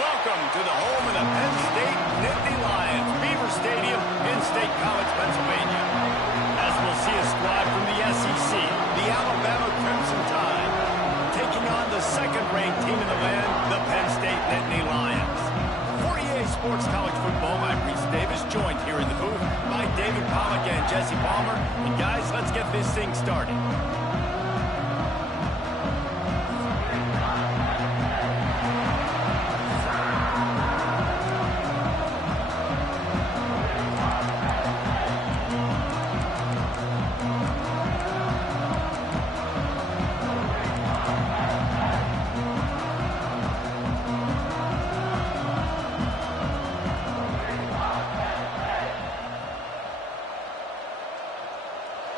Welcome to the home of the Penn State Nittany Lions, Beaver Stadium in State College, Pennsylvania. As we'll see a squad from the SEC, the Alabama Crimson Tide, taking on the second-ranked team in the land, the Penn State Nittany Lions. For EA Sports College Football, I'm Reese Davis, joined here in the booth by David Pollack and Jesse Palmer. And guys, let's get this thing started.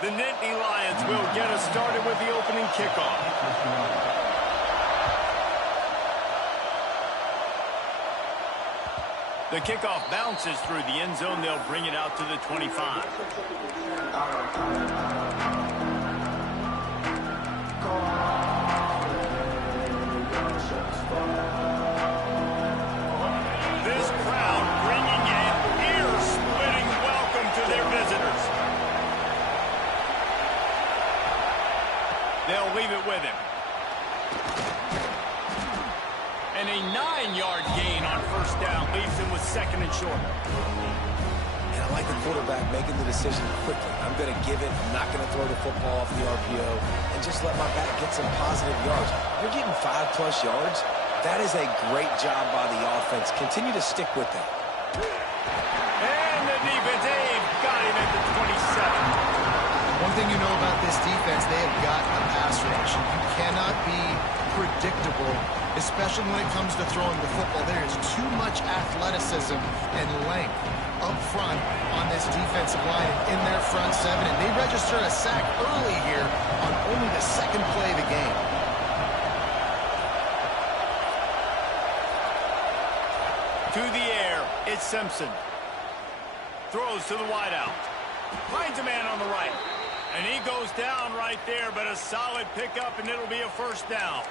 The Nittany Lions will get us started with the opening kickoff. The kickoff bounces through the end zone. They'll bring it out to the 25. This crowd bringing an ear-splitting welcome to their visitors. They'll leave it with him. And a 9-yard gain on first down leaves him with second and short. And I like the quarterback making the decision quickly. I'm going to give it. I'm not going to throw the football off the RPO and just let my back get some positive yards. You're getting 5+ yards. That is a great job by the offense. Continue to stick with that. And the defense, they've got him at the 27. One thing you know about this defense, they have got a pass rush. You cannot be predictable, especially when it comes to throwing the football. There is too much athleticism and length up front on this defensive line in their front seven, and they register a sack early here on only the second play of the game. To the air, it's Simpson. Throws to the wideout. Finds a man on the right. And he goes down right there, but a solid pickup, and it'll be a first down.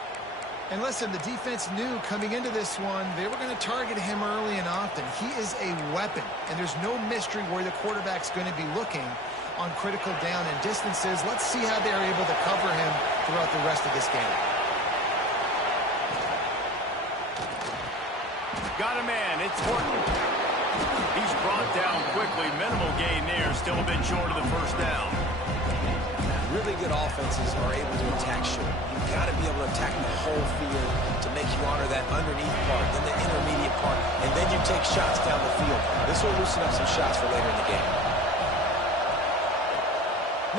And listen, the defense knew coming into this one, they were going to target him early and often. He is a weapon, and there's no mystery where the quarterback's going to be looking on critical down and distances. Let's see how they're able to cover him throughout the rest of this game. Got a man. It's Horton. He's brought down quickly. Minimal gain there. Still a bit short of the first down. Really good offenses are able to attack short. You've got to be able to attack the whole field to make you honor that underneath part, then the intermediate part, and then you take shots down the field. This will loosen up some shots for later in the game.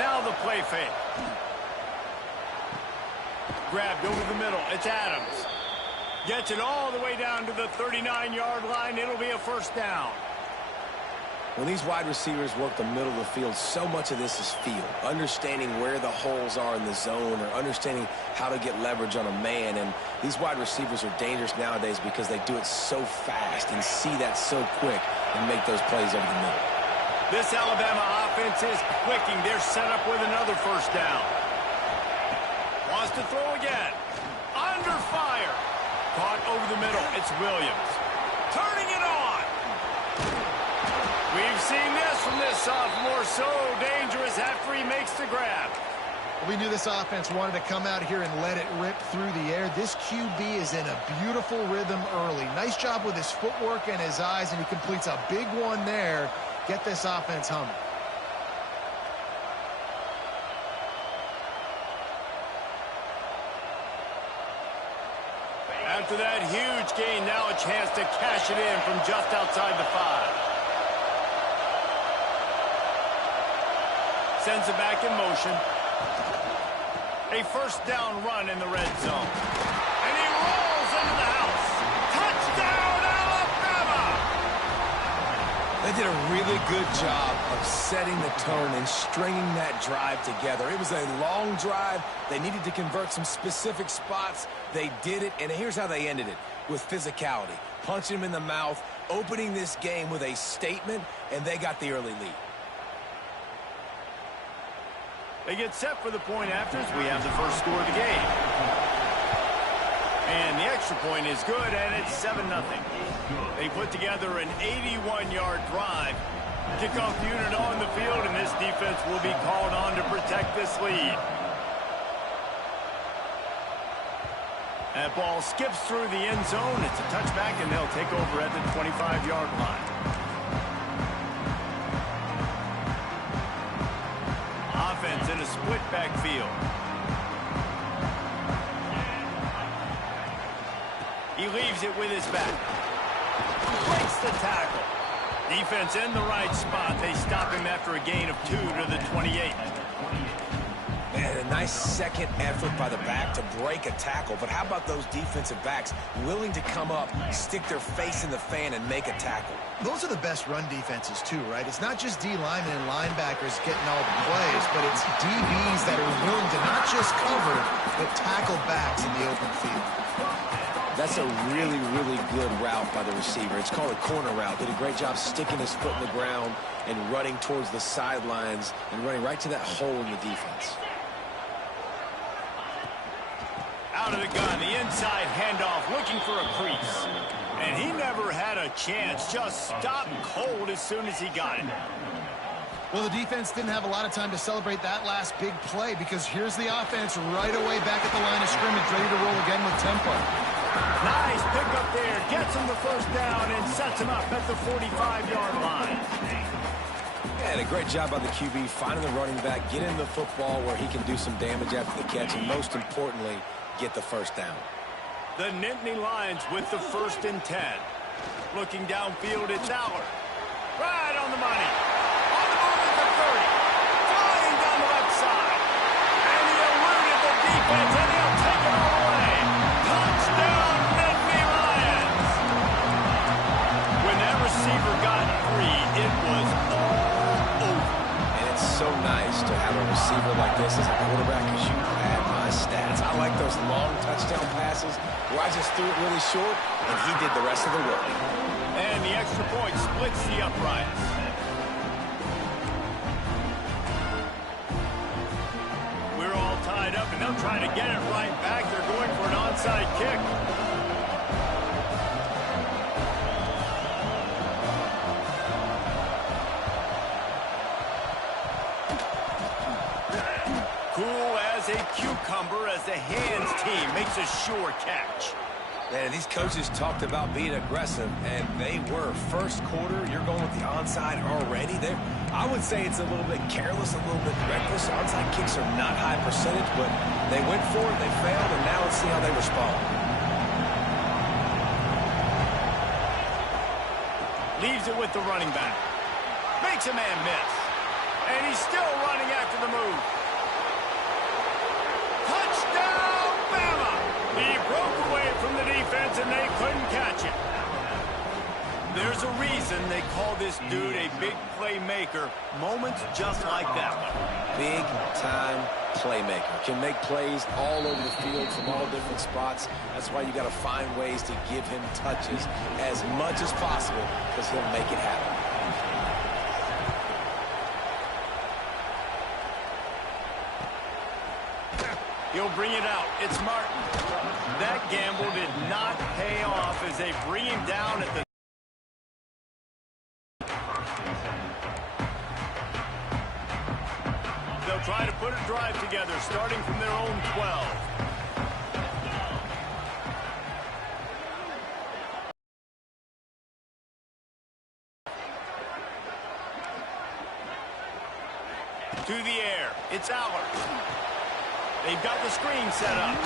Now the play fake. Grabbed over the middle. It's Adams. Gets it all the way down to the 39-yard line. It'll be a first down. When these wide receivers work the middle of the field, so much of this is feel. Understanding where the holes are in the zone or understanding how to get leverage on a man. And these wide receivers are dangerous nowadays because they do it so fast and see that so quick and make those plays over the middle. This Alabama offense is clicking. They're set up with another first down. Wants to throw again. Under fire. Caught over the middle. It's Williams. Turning it on. We've seen this from this sophomore. So dangerous after he makes the grab. We knew this offense wanted to come out here and let it rip through the air. This QB is in a beautiful rhythm early. Nice job with his footwork and his eyes, and he completes a big one there. Get this offense humming. After that huge gain, now a chance to cash it in from just outside the 5. Sends it back in motion. A first down run in the red zone. And he rolls into the house. Touchdown, Alabama! They did a really good job of setting the tone and stringing that drive together. It was a long drive. They needed to convert some specific spots. They did it, and here's how they ended it, with physicality. Punching him in the mouth, opening this game with a statement, and they got the early lead. They get set for the point afters. We have the first score of the game. And the extra point is good, and it's 7-0. They put together an 81-yard drive. Kickoff unit on the field, and this defense will be called on to protect this lead. That ball skips through the end zone. It's a touchback, and they'll take over at the 25-yard line. Offense in a split backfield. He leaves it with his back. Breaks the tackle. Defense in the right spot. They stop him after a gain of 2 to the 28. Man, a nice second effort by the back to break a tackle. But how about those defensive backs willing to come up, stick their face in the fan, and make a tackle? Those are the best run defenses, too, right? It's not just D linemen and linebackers getting all the plays, but it's DBs that are willing to not just cover, but tackle backs in the open field. That's a really, really good route by the receiver. It's called a corner route. Did a great job sticking his foot in the ground and running towards the sidelines and running right to that hole in the defense. Out of the gun, the inside handoff, looking for a crease. And he never had a chance, just stopped cold as soon as he got it. Well, the defense didn't have a lot of time to celebrate that last big play because here's the offense right away back at the line of scrimmage, ready to roll again with tempo. Nice pickup there, gets him the first down and sets him up at the 45-yard line. And a great job by the QB finding the running back, getting the football where he can do some damage after the catch, and most importantly, get the first down. The Nittany Lions with the 1st and 10. Looking downfield, it's Aller. Right on the money. On the move at the 30. Flying down the left side. And he eluded the defense, and he'll take it all away. Touchdown, Nittany Lions. When that receiver got free, it was all over. And it's so nice to have a receiver like this as a quarterback because you had my stats. I like those long touchdown passes where I just threw it really short, and he did the rest of the work. And the extra point splits the uprights. We're all tied up, and they'll try to get it right back. They're going for an onside kick. Cool as a cucumber as the hands team makes a sure catch. Man, these coaches talked about being aggressive, and they were. First quarter, you're going with the onside already. I would say it's a little bit careless, a little bit reckless. Onside kicks are not high percentage, but they went for it, they failed, and now let's see how they respond. Leaves it with the running back. Makes a man miss. And he's still running after the move. Touchdown, Bama! He broke away from the defense, and they couldn't catch it. There's a reason they call this dude a big playmaker. Moments just like that one. Big-time playmaker. Can make plays all over the field from all different spots. That's why you got to find ways to give him touches as much as possible because he'll make it happen. He'll bring it out. It's Martin. That gamble did not pay off as they bring him down at the... They'll try to put a drive together, starting from their own 12. To the air. It's Aller. They've got the screen set up.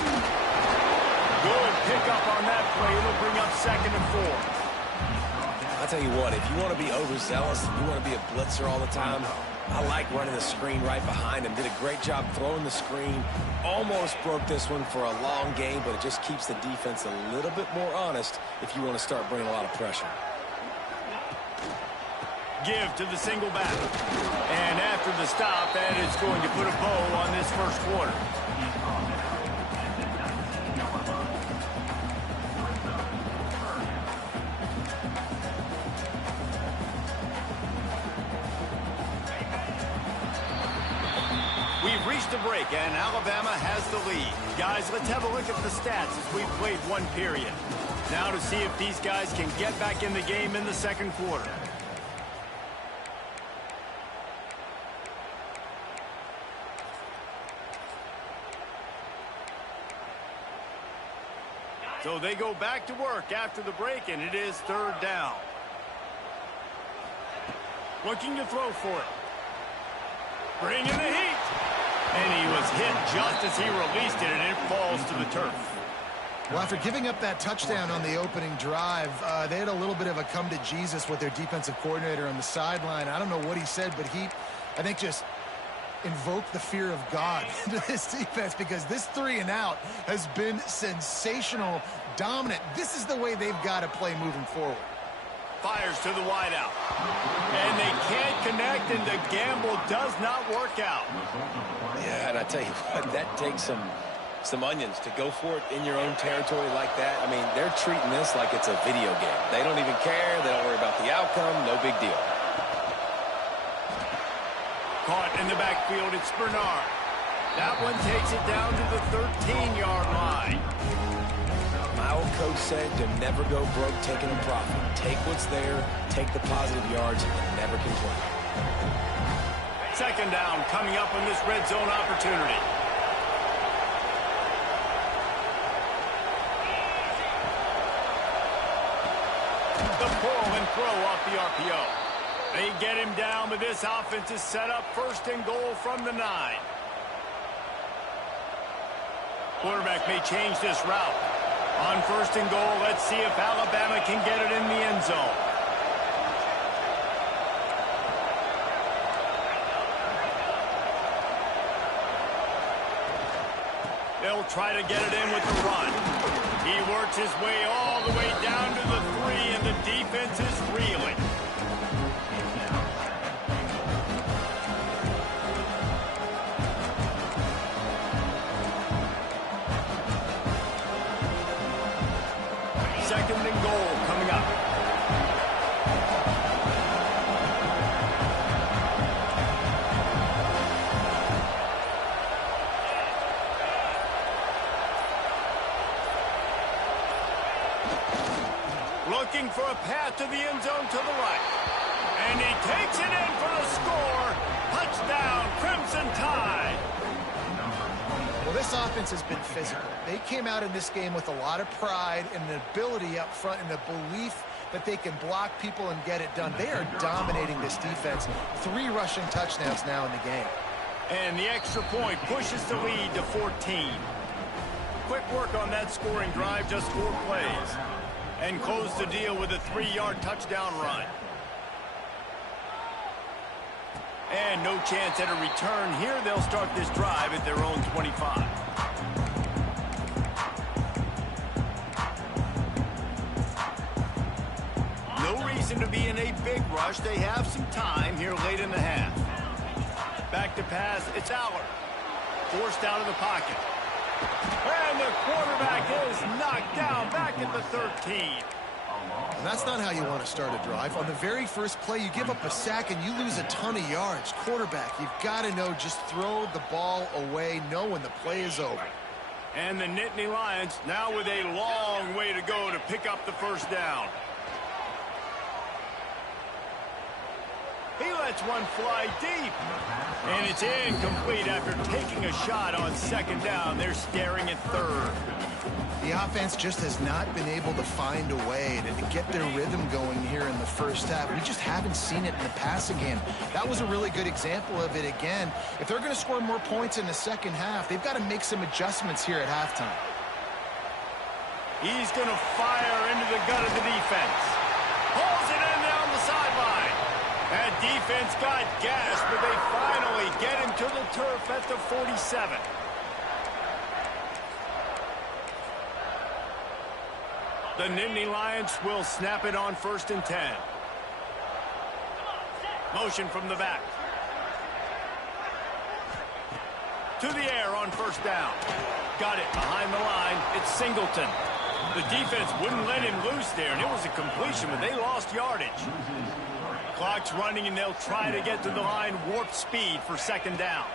Good pickup on that play. It'll bring up 2nd and 4. I'll tell you what, if you want to be overzealous, if you want to be a blitzer all the time, I like running the screen right behind him. Did a great job throwing the screen. Almost broke this one for a long game, but it just keeps the defense a little bit more honest if you want to start bringing a lot of pressure. Give to the single back. And after the stop, that is going to put a bow on this first quarter. We've reached a break, and Alabama has the lead. Guys, let's have a look at the stats as we've played one period. Now to see if these guys can get back in the game in the second quarter. So they go back to work after the break, and it is 3rd down. Looking to throw for it. Bringing the heat. And he was hit just as he released it, and it falls to the turf. Well, after giving up that touchdown on the opening drive, they had a little bit of a come to Jesus with their defensive coordinator on the sideline. I don't know what he said, but he, I think, just invoked the fear of God into this defense, because this 3 and out has been sensational, dominant. This is the way they've got to play moving forward. Fires to the wideout. And they can't connect, and the gamble does not work out. Yeah, and I tell you what, that takes some onions to go for it in your own territory like that. I mean, they're treating this like it's a video game. They don't even care. They don't worry about the outcome. No big deal. Caught in the backfield, it's Bernard. That one takes it down to the 13-yard line. My old coach said you'll never go broke taking a profit. Take what's there, take the positive yards, and never complain. 2nd down coming up on this red zone opportunity. The pull and throw off the RPO. They get him down, but this offense is set up 1st and goal from the 9. Quarterback may change this route. On 1st and goal, let's see if Alabama can get it in the end zone. They'll try to get it in with the run. He works his way all the way down to the 3, and the defense is reeling. Second and goal coming up. Looking for a path to the end zone to the right. And he takes it in for the score. Touchdown, Crimson Tide. Well, this offense has been physical. They came out in this game with a lot of pride and the ability up front and the belief that they can block people and get it done. They are dominating this defense. 3 rushing touchdowns now in the game. And the extra point pushes the lead to 14. Quick work on that scoring drive, just 4 plays. And close the deal with a 3-yard touchdown run. And no chance at a return here. They'll start this drive at their own 25. No reason to be in a big rush. They have some time here late in the half. Back to pass. It's Aller. Forced out of the pocket. And the quarterback is knocked down back at the 13. And that's not how you want to start a drive. On the very first play, you give up a sack and you lose a ton of yards. Quarterback, you've got to know, just throw the ball away, know when the play is over. And the Nittany Lions now with a long way to go to pick up the first down. He lets one fly deep. And it's incomplete after taking a shot on second down. They're staring at third. The offense just has not been able to find a way to get their rhythm going here in the first half. We just haven't seen it in the passing game. That was a really good example of it again. If they're going to score more points in the second half, they've got to make some adjustments here at halftime. He's going to fire into the gut of the defense. Pulls it in down the sideline. That defense got gas, but they finally get him to the turf at the 47. The Nittany Lions will snap it on 1st and 10. Motion from the back. To the air on 1st down. Got it behind the line. It's Singleton. The defense wouldn't let him loose there, and it was a completion, but they lost yardage. Clock's running, and they'll try to get to the line warp speed for 2nd down.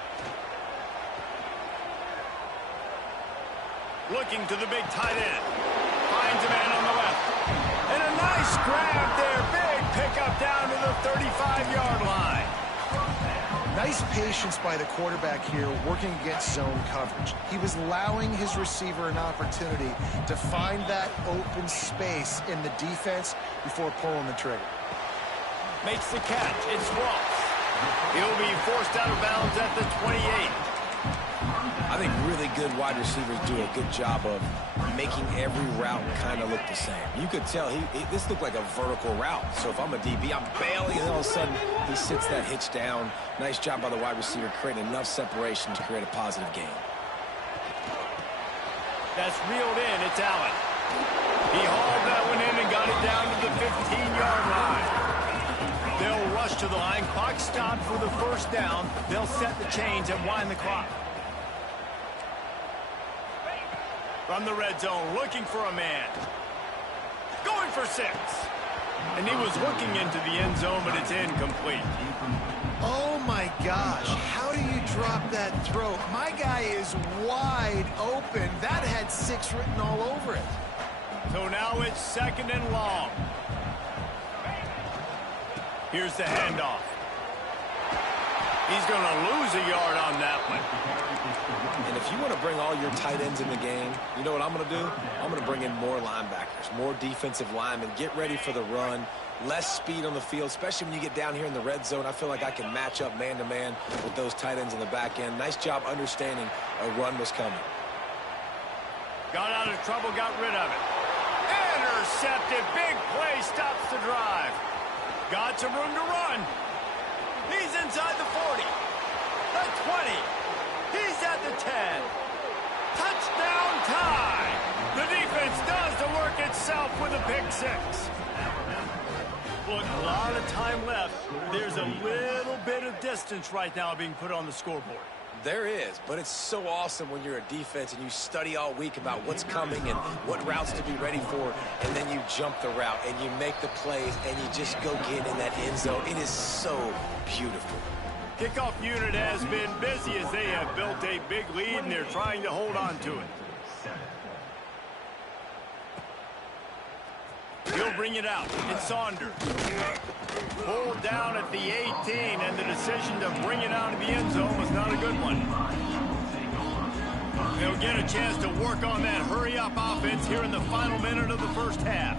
Looking to the big tight end. Finds a man on the left. And a nice grab there. Big pickup down to the 35-yard line. Nice patience by the quarterback here working against zone coverage. He was allowing his receiver an opportunity to find that open space in the defense before pulling the trigger. Makes the catch. It's Ross. He'll be forced out of bounds at the 28. I think really good wide receivers do a good job of making every route kind of look the same. You could tell this looked like a vertical route. So if I'm a DB, I'm bailing, and all of a sudden he sits that hitch down. Nice job by the wide receiver creating enough separation to create a positive gain. That's reeled in. It's Allen. He hauled that one in and got it down to the 15-yard line. They'll rush to the line. Clock stopped for the first down. They'll set the chains and wind the clock. From the red zone, looking for a man. Going for 6. And he was looking into the end zone, but it's incomplete. Oh, my gosh. How do you drop that throw? My guy is wide open. That had 6 written all over it. So now it's 2nd and long. Here's the handoff. He's going to lose a yard on that one. And if you want to bring all your tight ends in the game, you know what I'm going to do? I'm going to bring in more linebackers, more defensive linemen, get ready for the run, less speed on the field, especially when you get down here in the red zone. I feel like I can match up man-to-man with those tight ends in the back end. Nice job understanding a run was coming. Got out of trouble, got rid of it. Intercepted, big play, stops the drive. Got some room to run. He's inside the 40, the 20. He's at the 10. Touchdown tie. The defense does the work itself with a pick 6. Look, a lot of time left. There's a little bit of distance right now being put on the scoreboard. There is, but it's so awesome when you're a defense and you study all week about what's coming and what routes to be ready for, and then you jump the route and you make the plays and you just go get in that end zone. It is so beautiful. Kickoff unit has been busy as they have built a big lead and they're trying to hold on to it. He'll bring it out. It's Saunders. Pulled down at the 18, and the decision to bring it out of the end zone was not a good one. They'll get a chance to work on that hurry-up offense here in the final minute of the first half.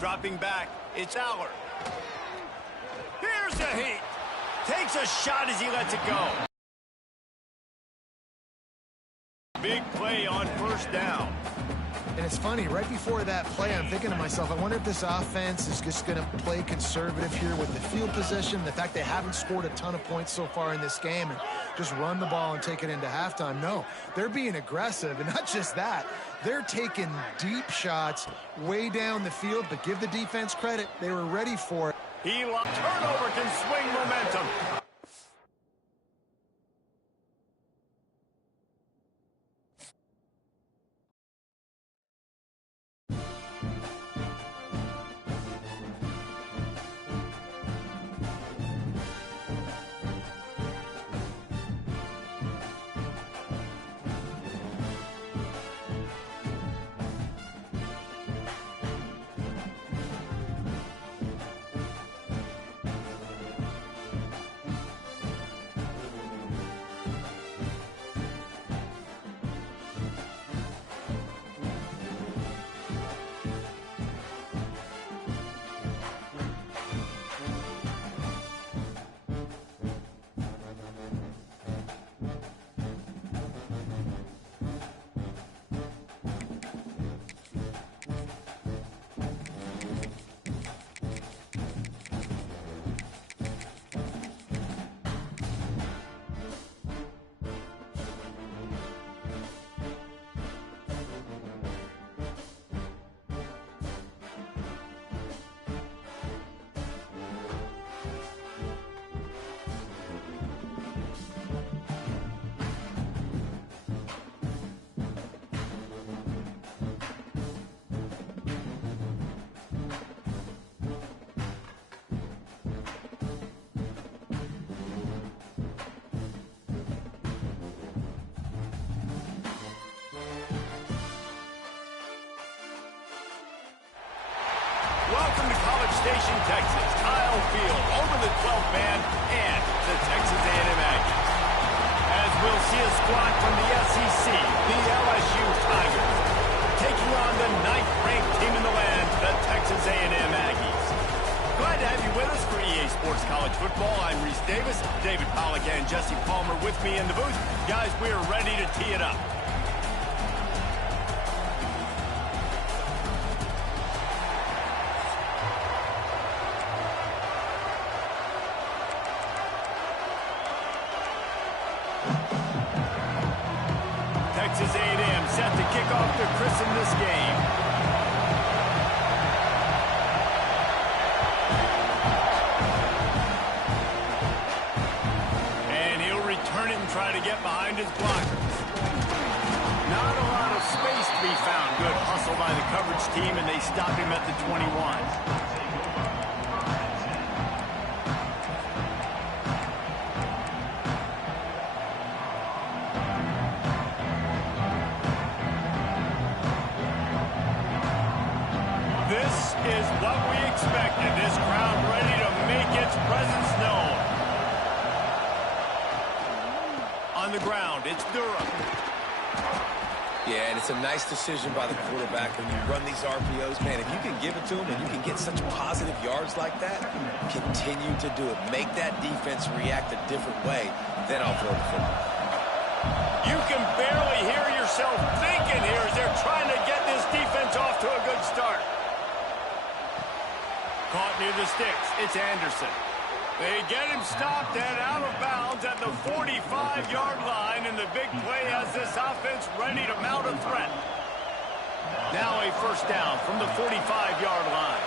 Dropping back, it's Allard. Here's the heat. Takes a shot as he lets it go. Big play on 1st down. And it's funny, right before that play, I'm thinking to myself, I wonder if this offense is just going to play conservative here with the field position, the fact they haven't scored a ton of points so far in this game, and just run the ball and take it into halftime. No, they're being aggressive, and not just that. They're taking deep shots way down the field, but give the defense credit. They were ready for it. Turnover can swing momentum. Welcome to College Station, Texas. Kyle Field over the 12th man and the Texas A&M Aggies. As we'll see a squad from the SEC, the LSU Tigers, taking on the 9th-ranked team in the land, the Texas A&M Aggies. Glad to have you with us for EA Sports College Football. I'm Reese Davis, David Pollack and Jesse Palmer with me in the booth. Guys, we are ready to tee it up. Texas A&M set to kick off to christen this game. And he'll return it and try to get behind his blockers. Not a lot of space to be found. Good hustle by the coverage team, and they stop him at the 21. This is what we expected. This crowd ready to make its presence known. On the ground, it's Durham. Yeah, and it's a nice decision by the quarterback when you run these RPOs. Man, if you can give it to him and you can get such positive yards like that, continue to do it. Make that defense react a different way, then I'll throw the football. You can barely hear yourself thinking here as they're trying to get this defense off to a good start. Caught near the sticks. It's Anderson. They get him stopped and out of bounds at the 45-yard line, and the big play has this offense ready to mount a threat. Now a first down from the 45-yard line.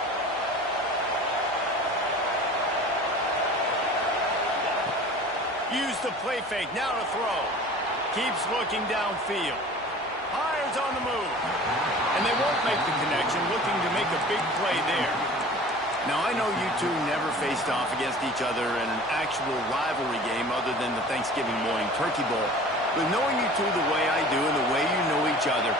Use the play fake. Now to throw. Keeps looking downfield. Hires on the move. And they won't make the connection, looking to make a big play there. Now, I know you two never faced off against each other in an actual rivalry game other than the Thanksgiving morning Turkey Bowl. But knowing you two the way I do and the way you know each other,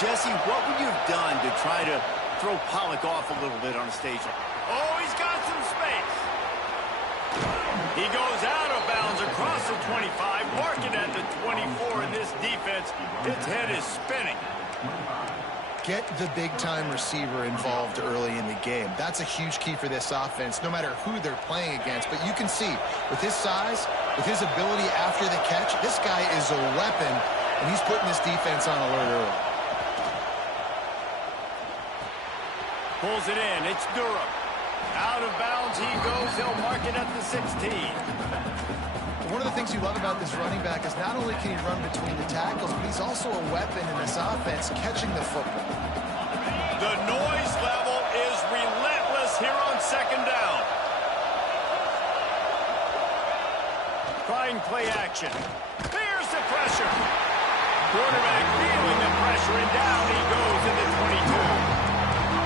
Jesse, what would you have done to try to throw Pollack off a little bit on the stage? Oh, he's got some space. He goes out of bounds across the 25, marking at the 24 in this defense. Its head is spinning. Get the big-time receiver involved early in the game. That's a huge key for this offense, no matter who they're playing against. But you can see, with his size, with his ability after the catch, this guy is a weapon, and he's putting this defense on alert early. Pulls it in. It's Durham. Out of bounds he goes. He'll mark it at the 16. One of the things you love about this running back is not only can he run between the tackles, but he's also a weapon in this offense catching the football. The noise level is relentless here on second down. Trying play action. There's the pressure. Quarterback feeling the pressure, and down he goes in the 22.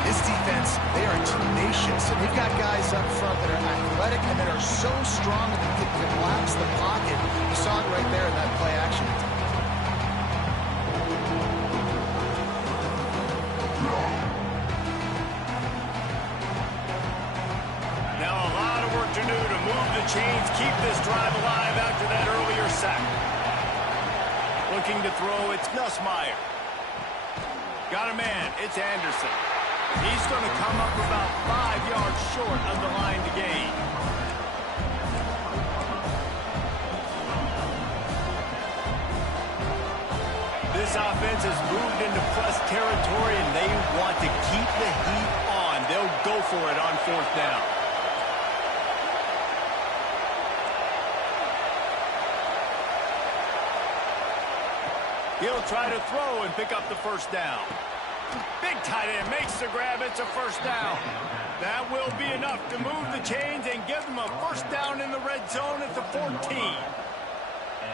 This defense, they are tenacious, and they've got guys up front that are athletic and that are so strong that they can collapse the pocket. You saw it right there in that play action. Now a lot of work to do to move the chains, keep this drive alive after that earlier sack. Looking to throw, it's Nussmeier. Got a man, it's Anderson. He's going to come up about 5 yards short of the line to gain. This offense has moved into press territory, and they want to keep the heat on. They'll go for it on fourth down. He'll try to throw and pick up the first down. Big tight end makes the grab. It's a first down. That will be enough to move the chains and give them a first down in the red zone at the 14.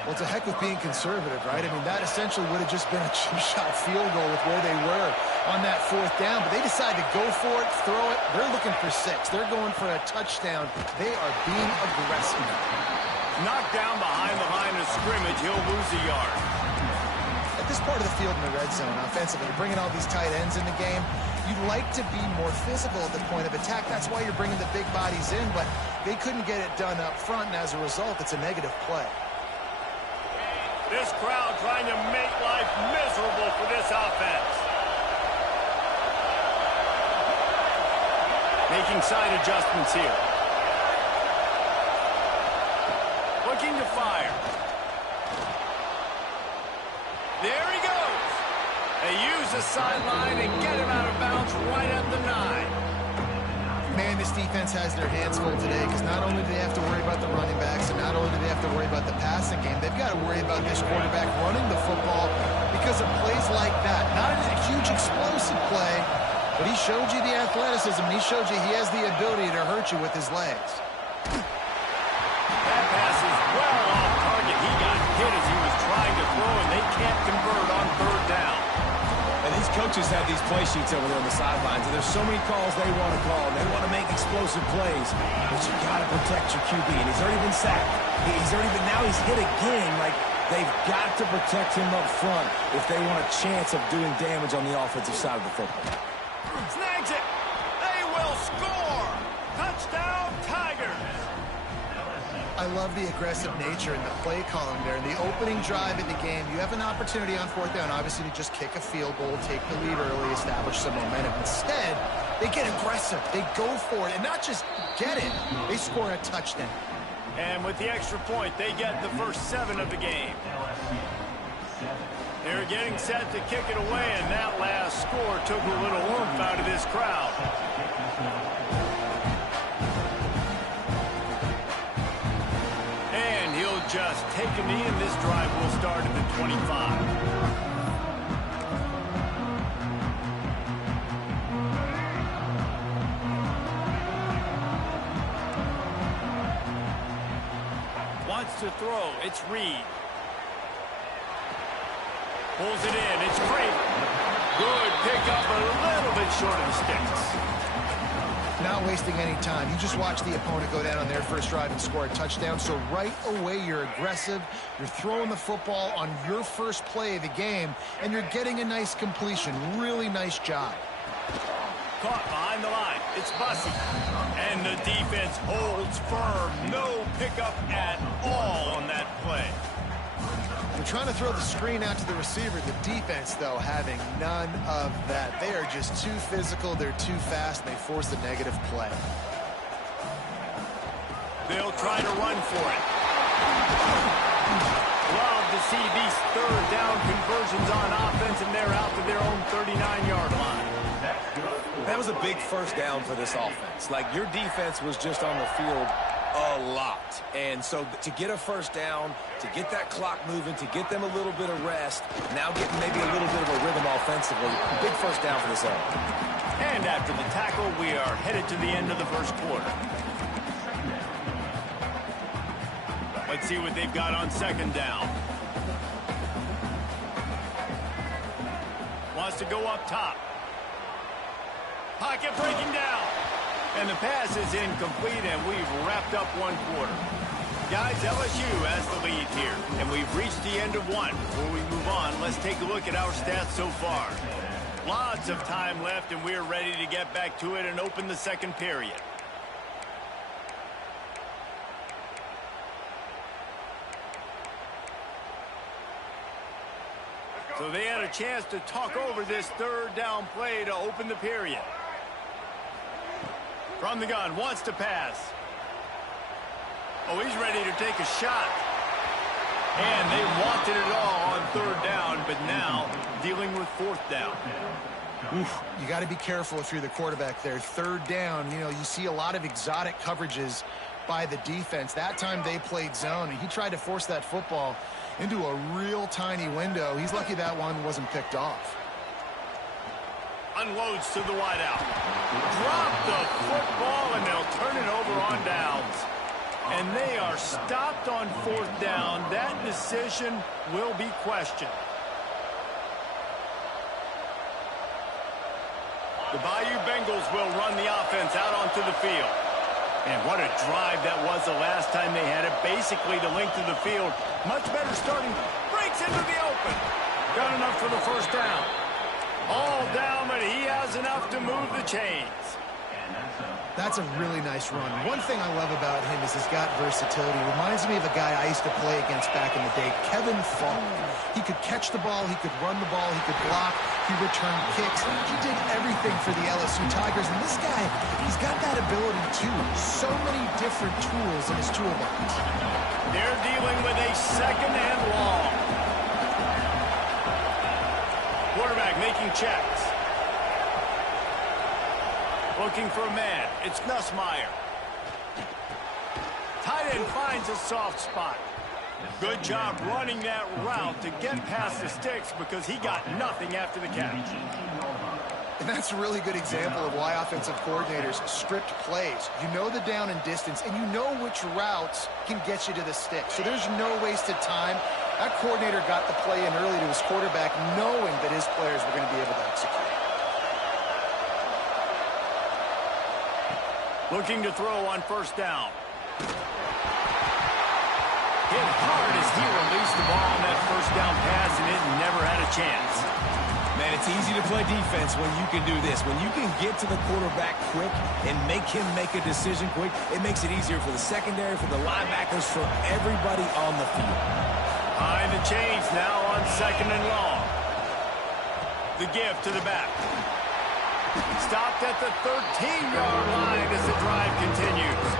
Well, it's a heck of being conservative, right? I mean, that essentially would have just been a chip shot field goal with where they were on that fourth down. But they decided to go for it, throw it. They're looking for 6. They're going for a touchdown. They are being aggressive. Knocked down behind the line of scrimmage. He'll lose a yard. At this part of the field in the red zone offensively, bringing all these tight ends in the game, You'd like to be more physical at the point of attack. That's why you're bringing the big bodies in, but they couldn't get it done up front, and as a result, it's a negative play. This crowd trying to make life miserable for this offense. Making side adjustments here. Looking to fire. There he goes. They use the sideline and get him out of bounds right at the 9. Man, this defense has their hands full today because not only do they have to worry about the running backs and not only do they have to worry about the passing game, they've got to worry about this quarterback running the football because of plays like that. Not a huge explosive play, but he showed you the athleticism, and he showed you he has the ability to hurt you with his legs. That pass is well off target. He got hit as he was trying to throw, and they can't convert on 3rd down. And these coaches have these play sheets over there on the sidelines, and there's so many calls they want to call. They want to make explosive plays, but you got to protect your QB, and he's already been sacked. Now he's hit again. Like, they've got to protect him up front if they want a chance of doing damage on the offensive side of the football. Snags it. They will score. Touchdown, Tigers. I love the aggressive nature and the play calling there. In the opening drive of the game, you have an opportunity on 4th down, obviously, to just kick a field goal, take the lead early, establish some momentum. Instead, they get aggressive. They go for it, and not just get it, they score a touchdown. And with the extra point, they get the first 7 of the game. They're getting set to kick it away, and that last score took a little oomph out of this crowd. And he'll just take a knee, and this drive will start at the 25. Wants to throw. It's Reed. Pulls it in. It's Craven. Good pickup, a little bit short of the sticks. Not wasting any time. You just watch the opponent go down on their first drive and score a touchdown. So right away, you're aggressive. You're throwing the football on your first play of the game, and you're getting a nice completion. Really nice job. Caught behind the line. It's Bussey. And the defense holds firm. No pickup at all on that play. They're trying to throw the screen out to the receiver. The defense, though, having none of that. They are just too physical. They're too fast. And they force a negative play. They'll try to run for it. Love to see these 3rd down conversions on offense, and they're out to their own 39-yard line. That was a big first down for this offense. Like, your defense was just on the field a lot. And so to get a first down, to get that clock moving, to get them a little bit of rest, now getting maybe a little bit of a rhythm offensively, big first down for this offense. And after the tackle, we are headed to the end of the first quarter. Let's see what they've got on 2nd down. Wants to go up top. Pocket breaking down. And the pass is incomplete, and we've wrapped up 1 quarter. Guys, LSU has the lead here, and we've reached the end of 1. Before we move on, let's take a look at our stats so far. Lots of time left, and we're ready to get back to it and open the 2nd period. So they had a chance to talk over this 3rd down play to open the period. From the gun, wants to pass. Oh, he's ready to take a shot. And they wanted it all on 3rd down, but now dealing with 4th down. Oof, you got to be careful if you're the quarterback there. 3rd down, you see a lot of exotic coverages by the defense. That time they played zone, and he tried to force that football into a real tiny window. He's lucky that one wasn't picked off. Unloads to the wideout. Drop the football, and they'll turn it over on downs. And they are stopped on 4th down. That decision will be questioned. The Bayou Bengals will run the offense out onto the field. And what a drive that was the last time they had it. Basically the length of the field. Much better starting. Breaks into the open. Got enough for the first down. All down, but he has enough to move the chains. That's a really nice run. One thing I love about him is he's got versatility. Reminds me of a guy I used to play against back in the day, Kevin Falk. He could catch the ball, he could run the ball, he could block, he returned kicks. He did everything for the LSU Tigers, and this guy, he's got that ability too. So many different tools in his toolbox. They're dealing with a second and long. Quarterback making checks. Looking for a man. It's Nussmeier. Tight end finds a soft spot. Good job running that route to get past the sticks because he got nothing after the catch. And that's a really good example of why offensive coordinators script plays. You know the down and distance, and you know which routes can get you to the stick. So there's no wasted time. That coordinator got the play in early to his quarterback, knowing that his players were going to be able to execute. Looking to throw on first down. Hit hard as he released the ball on that first down pass, and it never had a chance. Man, it's easy to play defense when you can do this. When you can get to the quarterback quick and make him make a decision quick, it makes it easier for the secondary, for the linebackers, for everybody on the field. Behind the chains now on second and long. The give to the back. Stopped at the 13-yard line as the drive continues.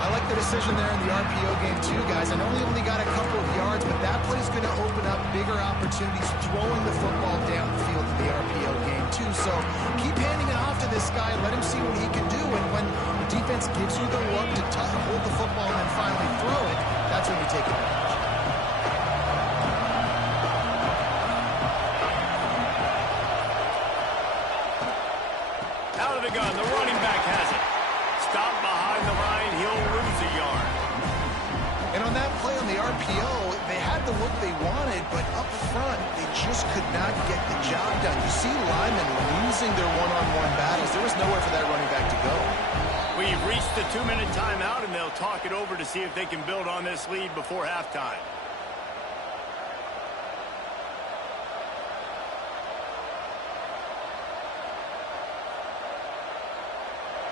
I like the decision there in the RPO game too, guys. I know he only got a couple of yards, but that play's going to open up bigger opportunities throwing the football downfield in the RPO game too. So keep handing it off to this guy. Let him see what he can do. And when the defense gives you the look to hold the football and then finally throw it, that's when you take advantage. Out of the gun, the running back has it. Stop behind the line, he'll lose a yard. And on that play on the RPO, they had the look they wanted, but up front, they just could not get the job done. You see linemen losing their one-on-one battles. There was nowhere for that running back to go. We've reached the 2-minute timeout, and they'll talk it over to see if they can build on this lead before halftime.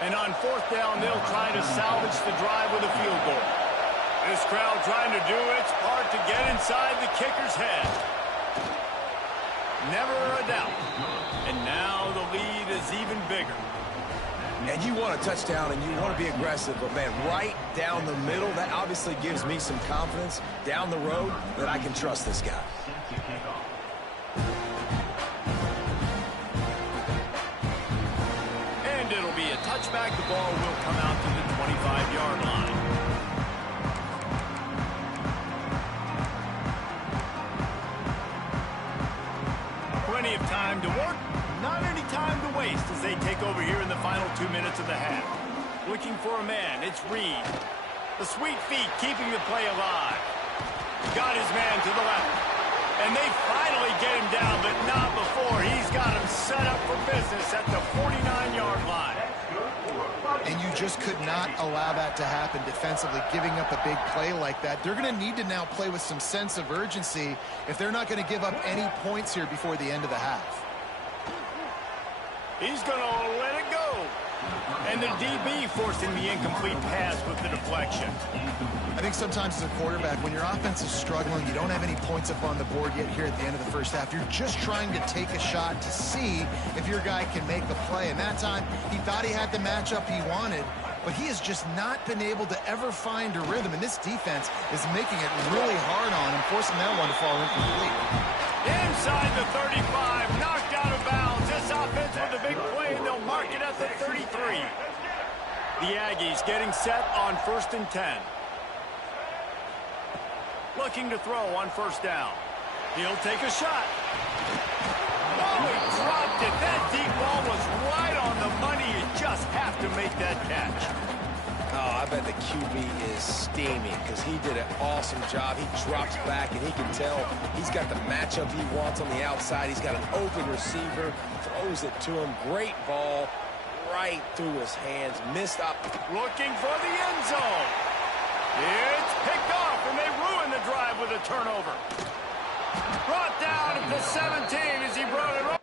And on fourth down, they'll try to salvage the drive with a field goal. This crowd trying to do its part to get inside the kicker's head. Never a doubt. And now the lead is even bigger. And you want a touchdown and you want to be aggressive, but man, right down the middle, that obviously gives me some confidence down the road that I can trust this guy. It'll be a touchback. The ball will come out to the 25-yard line. Plenty of time to work, not any time to waste as they take over here in the final 2 minutes of the half. Looking for a man, it's Reed. The sweet feet keeping the play alive. Got his man to the left. And they finally get him down, but not before. He's got him set up for business at the 49-yard line. And you just could not allow that to happen defensively, giving up a big play like that. They're going to need to now play with some sense of urgency if they're not going to give up any points here before the end of the half. He's going to let it go. And the DB forcing the incomplete pass with the deflection. I think sometimes as a quarterback, when your offense is struggling, you don't have any points up on the board yet here at the end of the first half. You're just trying to take a shot to see if your guy can make a play. And that time, he thought he had the matchup he wanted, but he has just not been able to ever find a rhythm. And this defense is making it really hard on him, forcing that one to fall incomplete. Inside the 35, knocked out of bounds. This offense with a big play, and they'll mark it at the 33. The Aggies getting set on 1st and 10. Looking to throw on first down. He'll take a shot. Oh, he dropped it. That deep ball was right on the money. You just have to make that catch. Oh, I bet the QB is steaming because he did an awesome job. He drops back, and he can tell he's got the matchup he wants on the outside. He's got an open receiver, throws it to him. Great ball right through his hands. Missed up. Looking for the end zone. It's picked off, and they ruin the drive with a turnover. Brought down at the 17 as he brought it up.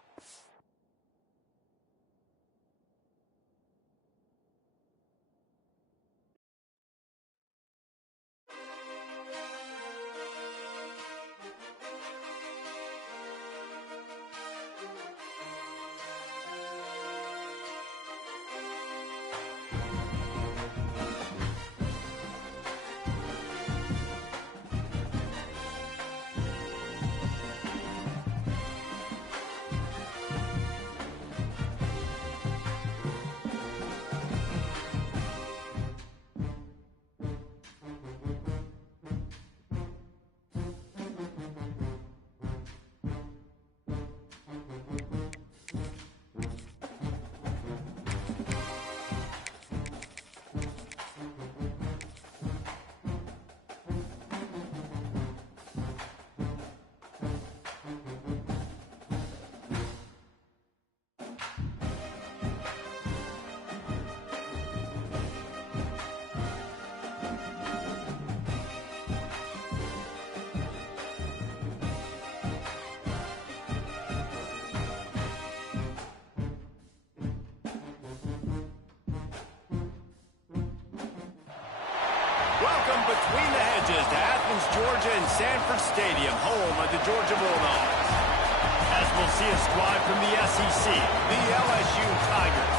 Welcome between the hedges to Athens, Georgia and Sanford Stadium, home of the Georgia Bulldogs. As we'll see a squad from the SEC, the LSU Tigers,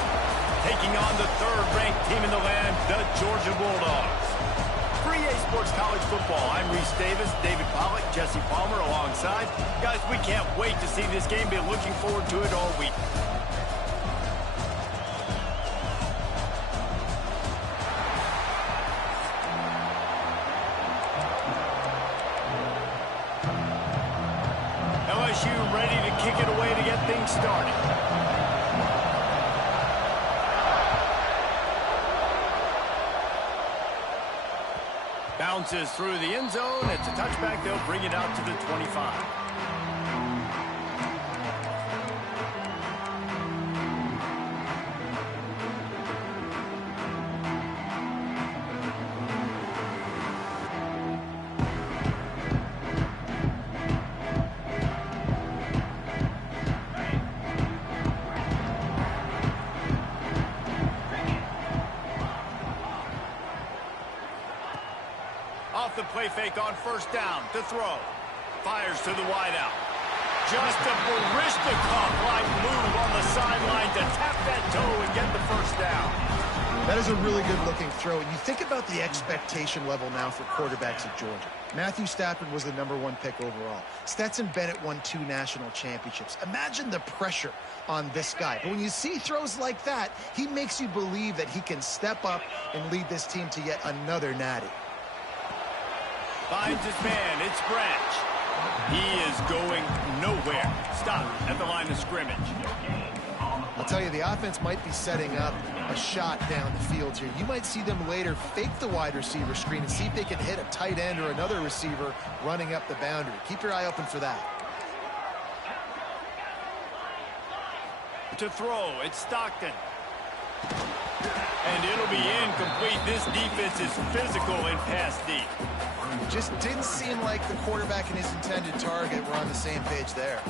taking on the third-ranked team in the land, the Georgia Bulldogs. For EA Sports College Football, I'm Reese Davis, David Pollack, Jesse Palmer alongside. Guys, we can't wait to see this game. Been looking forward to it all week. LSU ready to kick it away to get things started. Bounces through the end zone. It's a touchback. They'll bring it out to the 25. Off the play fake on first down to throw. Fires to the wideout. Just a Barishnikov-like move on the sideline to tap that toe and get the first down. That is a really good-looking throw. And you think about the expectation level now for quarterbacks at Georgia. Matthew Stafford was the #1 pick overall. Stetson Bennett won 2 national championships. Imagine the pressure on this guy. But when you see throws like that, he makes you believe that he can step up and lead this team to yet another natty. Finds his man. It's Branch. He is going nowhere. Stop at the line of scrimmage. I'll tell you, the offense might be setting up a shot down the field here. You might see them later fake the wide receiver screen and see if they can hit a tight end or another receiver running up the boundary. Keep your eye open for that. To throw, it's Stockton. And it'll be incomplete. This defense is physical and pass deep. Just didn't seem like the quarterback and his intended target were on the same page there.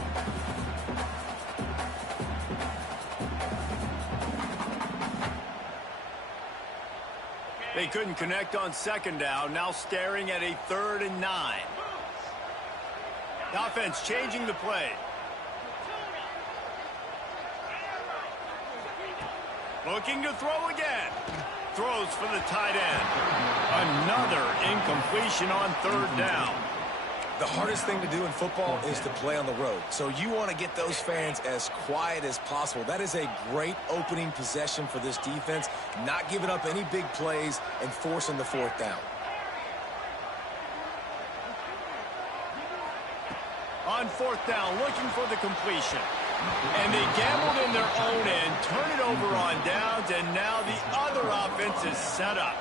They couldn't connect on second down. Now staring at a 3rd and 9. The offense changing the play. Looking to throw again. Throws for the tight end. Another incompletion on 3rd down. The hardest thing to do in football is to play on the road. So you want to get those fans as quiet as possible. That is a great opening possession for this defense. Not giving up any big plays and forcing the 4th down. On 4th down, looking for the completion. And they gambled in their own end, turn it over on downs, and now the other offense is set up.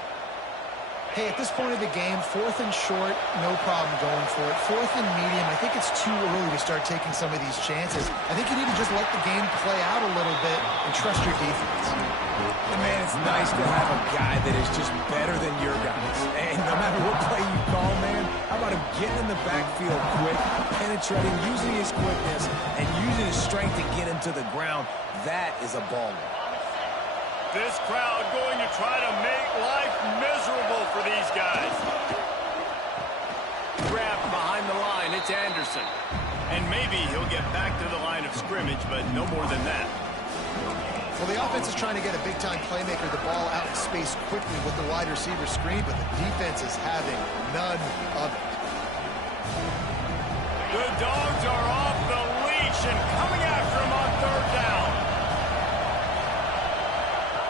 Hey, at this point of the game, 4th and short, no problem going for it. 4th and medium, I think it's too early to start taking some of these chances. I think you need to just let the game play out a little bit and trust your defense. And man, it's nice to have a guy that is just better than your guys. And no matter what play you call, man, how about him getting in the backfield quick, penetrating, using his quickness, and using his strength to get him to the ground? That is a baller. This crowd going to try to make life miserable for these guys. Grabbed behind the line, it's Anderson. And maybe he'll get back to the line of scrimmage, but no more than that. Well, the offense is trying to get a big-time playmaker the ball out in space quickly with the wide receiver screen, but the defense is having none of it. The Dogs are off the leash and coming after him on 3rd down.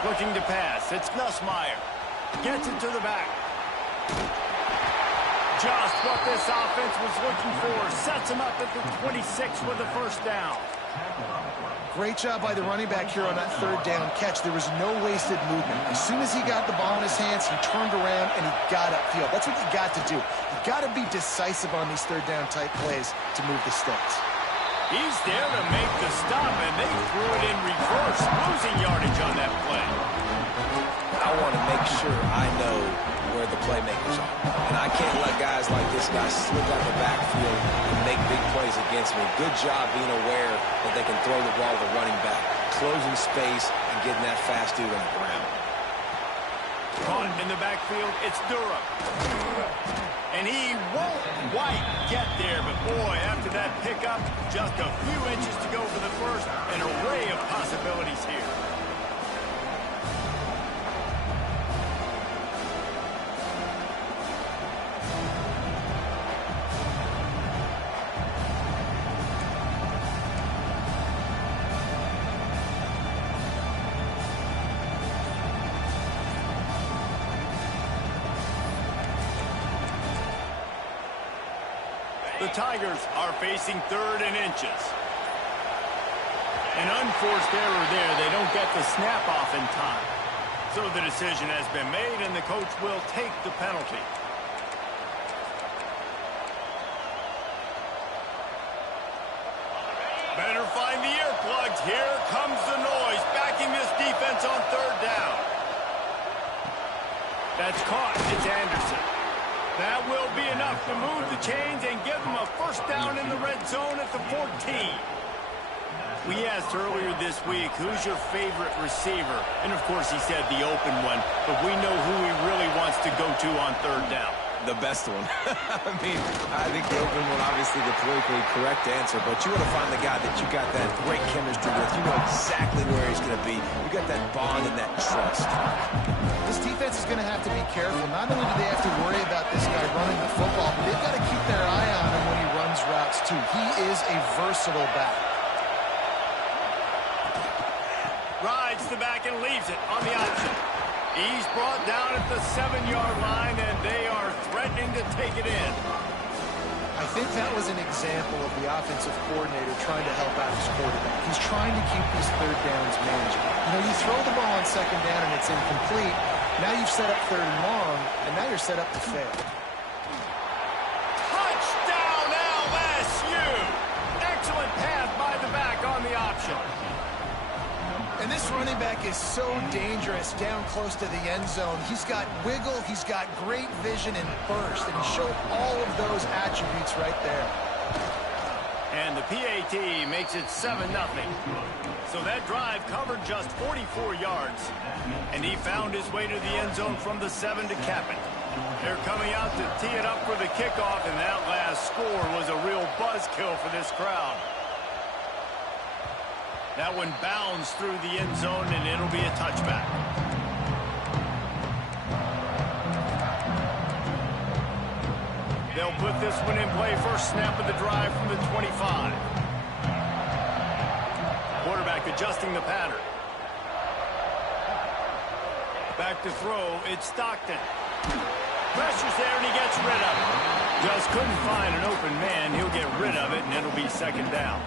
Looking to pass. It's Nussmeier. Gets it to the back. Just what this offense was looking for. Sets him up at the 26 with the 1st down. Great job by the running back here on that 3rd down catch. There was no wasted movement. As soon as he got the ball in his hands, he turned around and he got upfield. That's what you got to do. You got to be decisive on these 3rd down type plays to move the sticks. He's there to make the stop, and they threw it in reverse, losing yardage on that play. I want to make sure I know where the playmakers are. And I can't let guys like this guy slip out the backfield and make big plays against me. Good job being aware that they can throw the ball to the running back, closing space and getting that fast dude on the ground. Caught in the backfield, it's Durham. And he won't quite get there, but boy, after that pickup, just a few inches to go for the first. An array of possibilities here. The Tigers are facing 3rd and inches. An unforced error there. They don't get the snap off in time. So the decision has been made, and the coach will take the penalty. Better find the earplugs. Here comes the noise, backing this defense on 3rd down. That's caught. It's Anderson. That will be enough to move the chains and give them a first down in the red zone at the 14. We asked earlier this week, who's your favorite receiver? And, of course, he said the open one, but we know who he really wants to go to on 3rd down. The best one. I mean, I think the open one, obviously the politically correct answer, but you want to find the guy that you got that great chemistry with. You know exactly where he's going to be. You got that bond and that trust. This defense is going to have to be careful. Not only do they have to worry about this guy running the football, but they've got to keep their eye on him when he runs routes, too. He is a versatile back. Rides the back and leaves it on the option. He's brought down at the 7-yard line, and they are threatening to take it in. I think that was an example of the offensive coordinator trying to help out his quarterback. He's trying to keep these 3rd downs manageable. You know, you throw the ball on 2nd down and it's incomplete. Now you've set up 3rd and long, and now you're set up to fail. Touchdown, LSU! Excellent pass by the back on the option. And this running back is so dangerous down close to the end zone. He's got wiggle, he's got great vision and burst, and he showed all of those attributes right there. And the PAT makes it 7-0. So that drive covered just 44 yards. And he found his way to the end zone from the 7 to cap it. They're coming out to tee it up for the kickoff, and that last score was a real buzzkill for this crowd. That one bounds through the end zone, and it'll be a touchback. They'll put this one in play. First snap of the drive from the 25. Quarterback adjusting the pattern. Back to throw. It's Stockton. Pressure's there, and he gets rid of it. Just couldn't find an open man. He'll get rid of it, and it'll be 2nd down.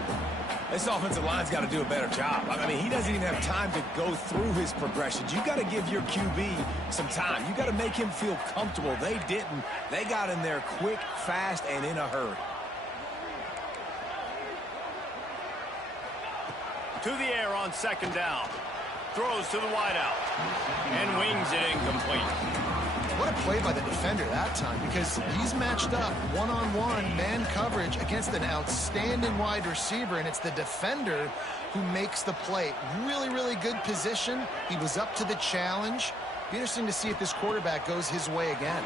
This offensive line's got to do a better job. I mean, he doesn't even have time to go through his progressions. You got to give your QB some time. You got to make him feel comfortable. They didn't. They got in there quick, fast, and in a hurry. To the air on 2nd down. Throws to the wideout. And wings it incomplete. What a play by the defender that time, because he's matched up one-on-one man coverage against an outstanding wide receiver, and it's the defender who makes the play. Really, really good position. He was up to the challenge. Be interesting to see if this quarterback goes his way again.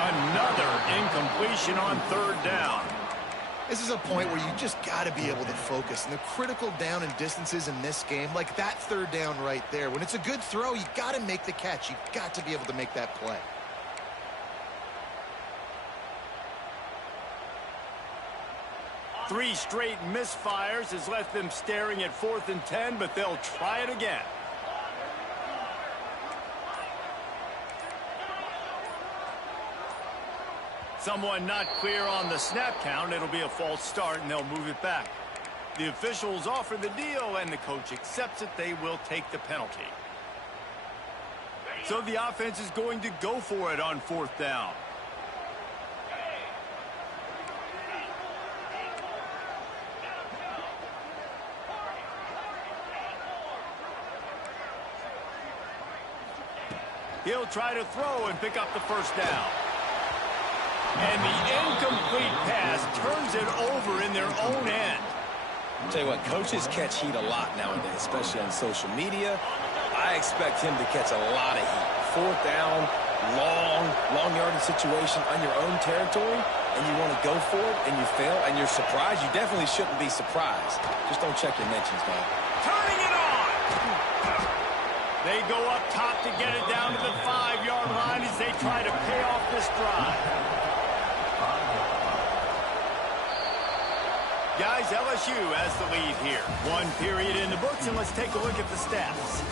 Another incompletion on 3rd down. This is a point where you just got to be able to focus. And the critical down and distances in this game, like that 3rd down right there, when it's a good throw, you got to make the catch. You've got to be able to make that play. Three straight misfires has left them staring at 4th and 10, but they'll try it again. Someone not clear on the snap count. It'll be a false start, and they'll move it back. The officials offer the deal, and the coach accepts it. They will take the penalty. So the offense is going to go for it on 4th down. He'll try to throw and pick up the first down. And the incomplete pass turns it over in their own end. I'll tell you what, coaches catch heat a lot nowadays, especially on social media. I I expect him to catch a lot of heat. Fourth down, long yardage situation on your own territory, and you want to go for it, and you fail, and you're surprised. You definitely shouldn't be surprised. Just don't check your mentions, man. Turning it on. They go up top to get it down to the 5-yard line as they try to pay off this drive. Guys, LSU has the lead here. 1 period in the books, and let's take a look at the stats.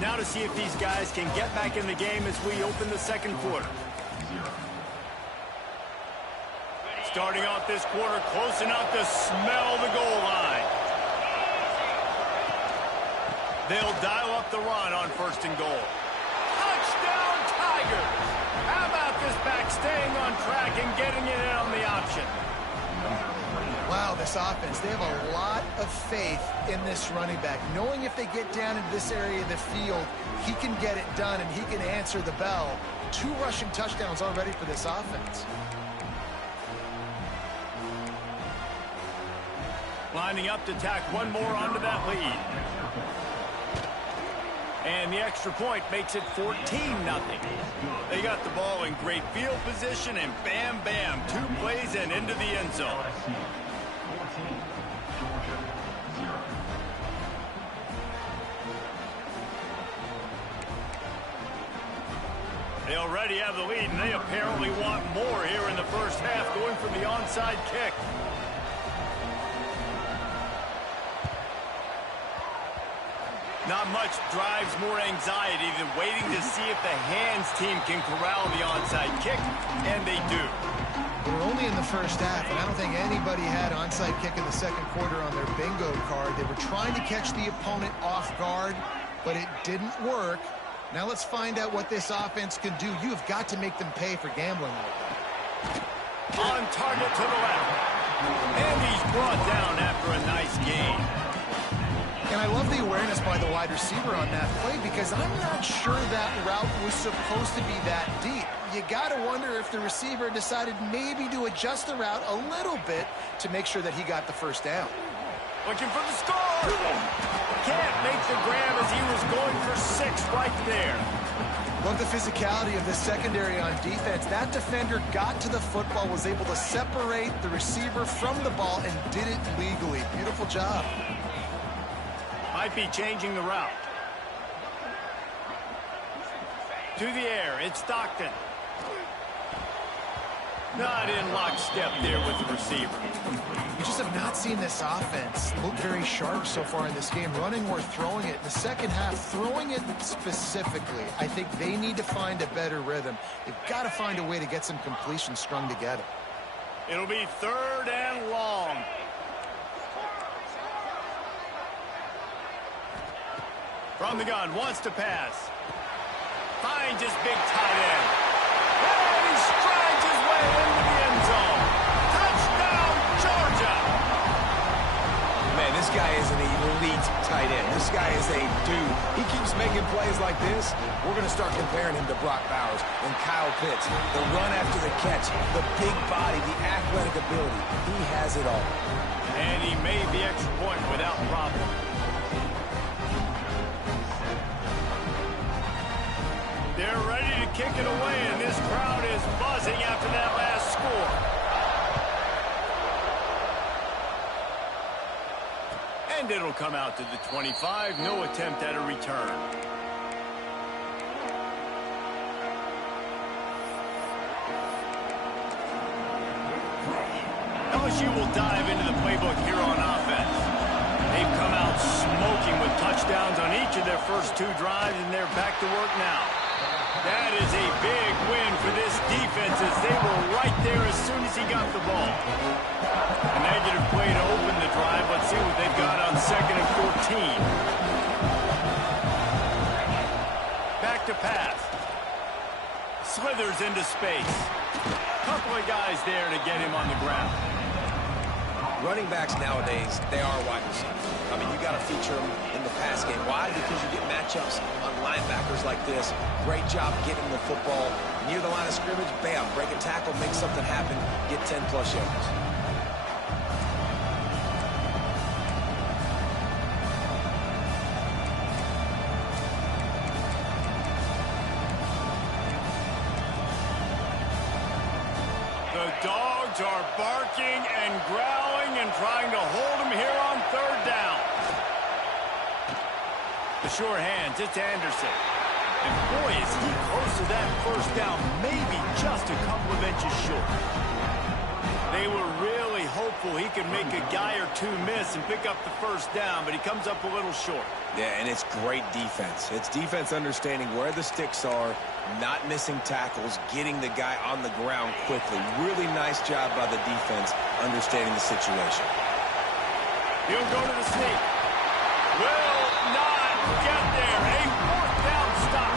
Now to see if these guys can get back in the game as we open the second quarter. Starting off this quarter close enough to smell the goal line. They'll dial up the run on 1st and goal. Touchdown, Tigers! How about this back staying on track and getting it in on the option? Wow, this offense, they have a lot of faith in this running back, knowing if they get down into this area of the field, he can get it done and he can answer the bell. 2 rushing touchdowns already for this offense. Lining up to tack one more onto that lead. And the extra point makes it 14-0. They got the ball in great field position, and bam, bam, 2 plays and into the end zone. They already have the lead, and they apparently want more here in the first half, going for the onside kick. Not much drives more anxiety than waiting to see if the hands team can corral the onside kick, and they do. We're only in the first half, and I don't think anybody had onside kick in the second quarter on their bingo card. They were trying to catch the opponent off guard, but it didn't work. Now let's find out what this offense can do. You have got to make them pay for gambling like that. On target to the left. And he's brought down after a nice gain. And I love the awareness by the wide receiver on that play because I'm not sure that route was supposed to be that deep. You got to wonder if the receiver decided maybe to adjust the route a little bit to make sure that he got the first down. Looking for the score. Can't make the grab as he was going for 6 right there. Love the physicality of the secondary on defense. That defender got to the football, was able to separate the receiver from the ball, and did it legally. Beautiful job. Might be changing the route. To the air, it's Stockton. Not in lockstep there with the receiver. You just have not seen this offense look very sharp so far in this game, running or throwing it. In the second half, throwing it specifically, I think they need to find a better rhythm. They've got to find a way to get some completions strung together. It'll be 3rd and long. From the gun, wants to pass. Finds his big tight end. And he strides his way into the end zone. Touchdown, Georgia! Man, this guy is an elite tight end. This guy is a dude. He keeps making plays like this. We're going to start comparing him to Brock Bowers and Kyle Pitts. The run after the catch, the big body, the athletic ability. He has it all. And he made the extra point without problem. They're ready to kick it away, and this crowd is buzzing after that last score. And it'll come out to the 25. No attempt at a return. LSU will dive into the playbook here on offense. They've come out smoking with touchdowns on each of their first 2 drives, and they're back to work now. That is a big win for this defense as they were right there as soon as he got the ball. A negative play to open the drive. Let's see what they've got on 2nd and 14. Back to pass. Slithers into space. Couple of guys there to get him on the ground. Running backs nowadays, they are wide receivers. I mean, you got to feature them in the pass game. Why? Because you get matchups on linebackers like this. Great job getting the football near the line of scrimmage. Bam, break a tackle, make something happen, get 10-plus yards. The dogs are barking and growling and trying to hold him here on third down. The sure hands, it's Anderson. And boy, is he close to that first down, maybe just a couple of inches short. They were really hopeful he could make a guy or two miss and pick up the first down, but he comes up a little short. Yeah, and it's great defense. It's defense understanding where the sticks are, not missing tackles, getting the guy on the ground quickly. Really nice job by the defense understanding the situation. He'll go to the sneak. Will not get there. A fourth down stop.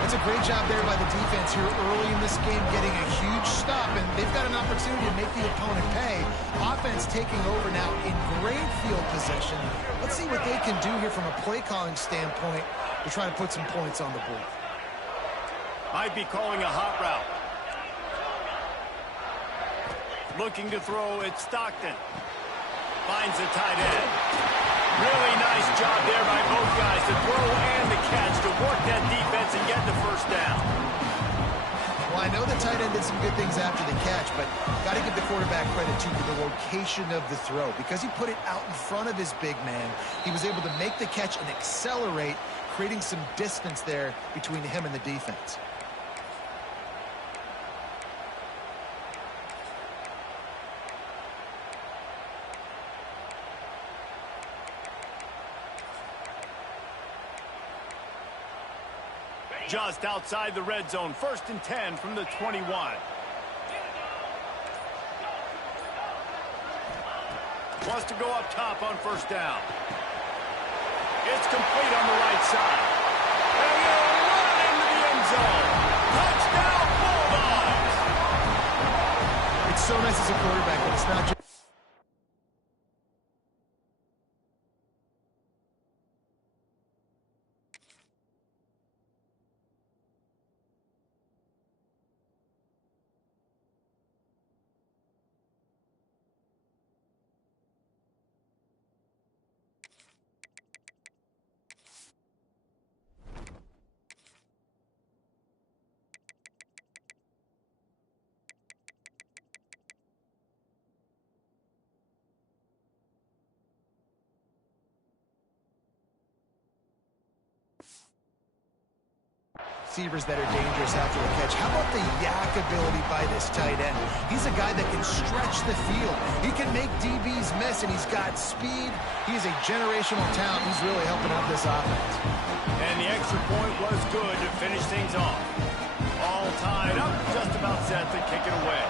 That's a great job there by the defense here early in this game, getting a huge stop, and they've got an opportunity to make the opponent pay. Offense taking over now in great field position. Let's see what they can do here from a play-calling standpoint to try to put some points on the board. Might be calling a hot route. Looking to throw, it's Stockton. Finds the tight end. Really nice job there by both guys to throw and the catch to work that defense and get the first down. Well, I know the tight end did some good things after the catch, but got to give the quarterback credit, too, for the location of the throw. Because he put it out in front of his big man, he was able to make the catch and accelerate, creating some distance there between him and the defense. Just outside the red zone, 1st and 10 from the 21. Wants to go up top on first down. It's complete on the right side. And he'll run into the end zone. Touchdown, Bulldogs! It's so nice as a quarterback, but it's not just... receivers that are dangerous after the catch. How about the yak ability by this tight end? He's a guy that can stretch the field. He can make DBs miss, and he's got speed. He's a generational talent. He's really helping out this offense. And the extra point was good to finish things off. All tied up, just about set to kick it away.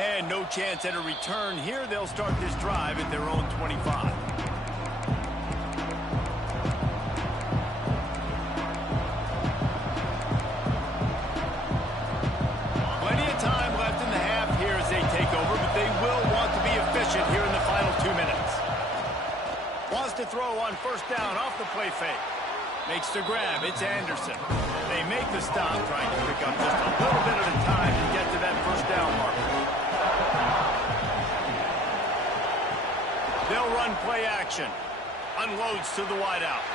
And no chance at a return here. They'll start this drive at their own 25. Here in the final 2 minutes. Wants to throw on first down off the play fake. Makes the grab. It's Anderson. They make the stop, trying to pick up just a little bit at a time to get to that first down mark. They'll run play action. Unloads to the wideout.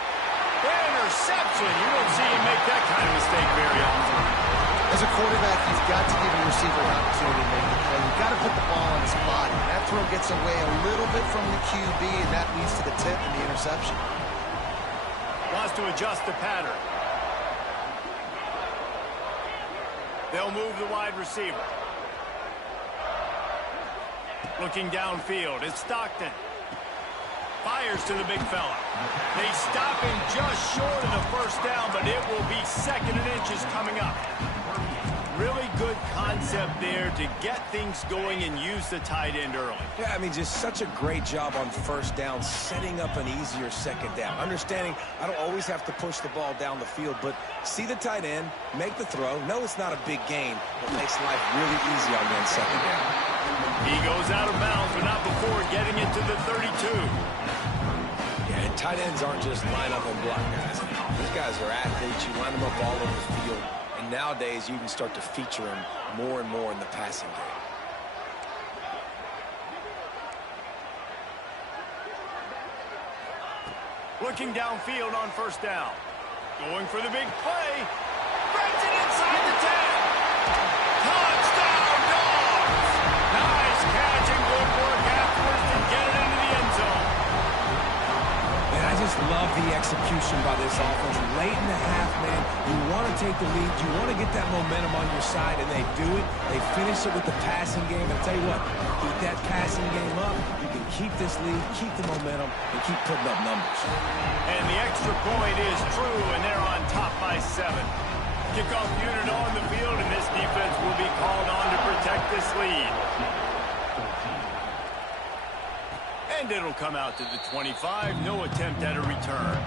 Interception. You don't see him make that kind of mistake very often. As a quarterback, you've got to give a receiver an opportunity to make the play. You've got to put the ball on his body. That throw gets away a little bit from the QB, and that leads to the tip and the interception. Wants to adjust the pattern. They'll move the wide receiver. Looking downfield, it's Stockton. Fires to the big fella. They stop him just short of the first down, but it will be 2nd and inches coming up. Really good concept there to get things going and use the tight end early. Yeah, I mean, just such a great job on first down, setting up an easier second down. Understanding I don't always have to push the ball down the field, but see the tight end, make the throw. No, it's not a big gain, but makes life really easy on that second down. He goes out of bounds, but not before getting into the 32. Yeah, and tight ends aren't just line up and block guys. These guys are athletes. You line them up all over the field. And nowadays, you can start to feature them more and more in the passing game. Looking downfield on first down. Going for the big play. Breaks it inside the 10. Touchdown, Dogs! Nice catch and good work afterwards to get it into the end zone. And I just love the execution by this offense. Late in the half, man, you want to take the lead. You want to get that momentum on your side, and they do it. They finish it with the passing game. And I'll tell you what, keep that passing game up. You can keep this lead, keep the momentum, and keep putting up numbers. And the extra point is true, and they're on top by 7. Kickoff unit on the field, and this defense will be called on to protect this lead. And it'll come out to the 25. No attempt at a return.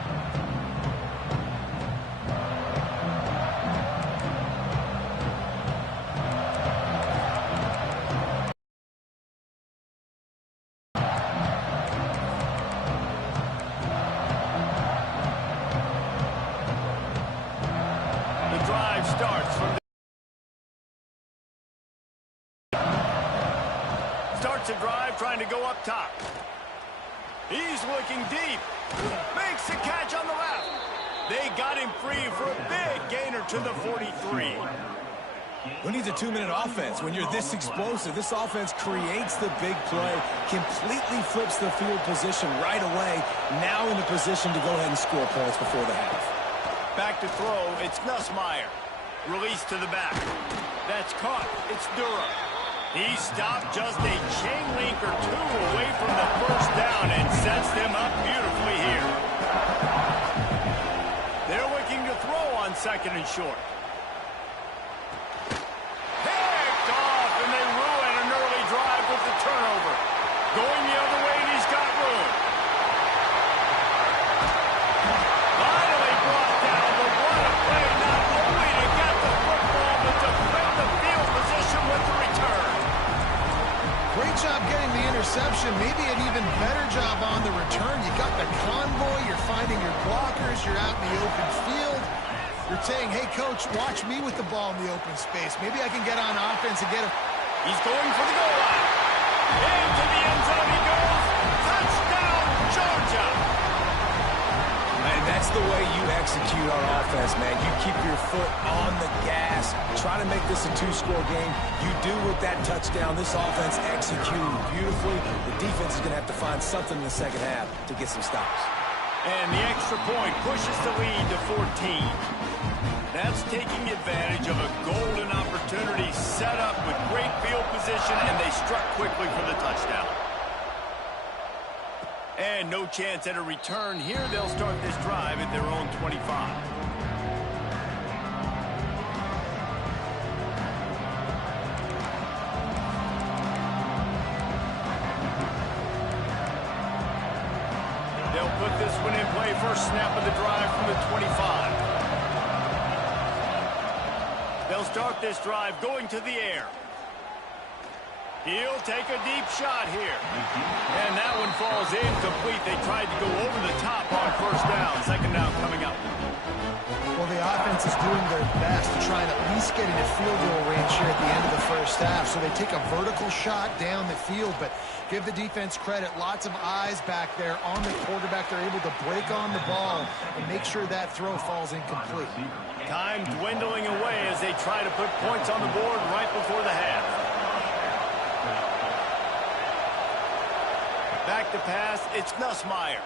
The drive starts from a drive trying to go up top. He's looking deep. Makes the catch on the left. They got him free for a big gainer to the 43. Who needs a 2-minute offense when you're this explosive? This offense creates the big play, completely flips the field position right away, now in a position to go ahead and score points before the half. Back to throw, it's Nussmeier. Release to the back. That's caught. It's Durham. He stopped just a chain link or two away from the first down and sets them up beautifully here. They're looking to throw on 2nd and short. Picked off, and they ruin an early drive with the turnover. Going the other way, and he's got room. Finally brought down, but what a play, not only to get the football, but to flip the field position with the return. Great job getting the interception. Maybe an even better job on the return. You got the convoy. You're finding your blockers. You're out in the open field. You're saying, hey, coach, watch me with the ball in the open space. Maybe I can get on offense and get him. He's going for the goal line. Into the end zone he goes. Touchdown, Georgia. And that's the way you execute our offense, man. You keep your foot on the gas. Try to make this a 2-score game. You do with that touchdown. This offense executed beautifully. The defense is going to have to find something in the second half to get some stops. And the extra point pushes the lead to 14. That's taking advantage of a golden opportunity set up with great field position, and they struck quickly for the touchdown. And no chance at a return here. They'll start this drive at their own 25. They'll put this one in play. First snap of the drive from the 25. They'll start this drive going to the air. He'll take a deep shot here. And that one falls incomplete. They tried to go over the top on first down. Second down coming up. Well, the offense is doing their best to try and at least get into field goal range here at the end of the first half. So they take a vertical shot down the field, but give the defense credit. Lots of eyes back there on the quarterback. They're able to break on the ball and make sure that throw falls incomplete. Time dwindling away as they try to put points on the board right before the half. Back to pass, it's Nussmeier.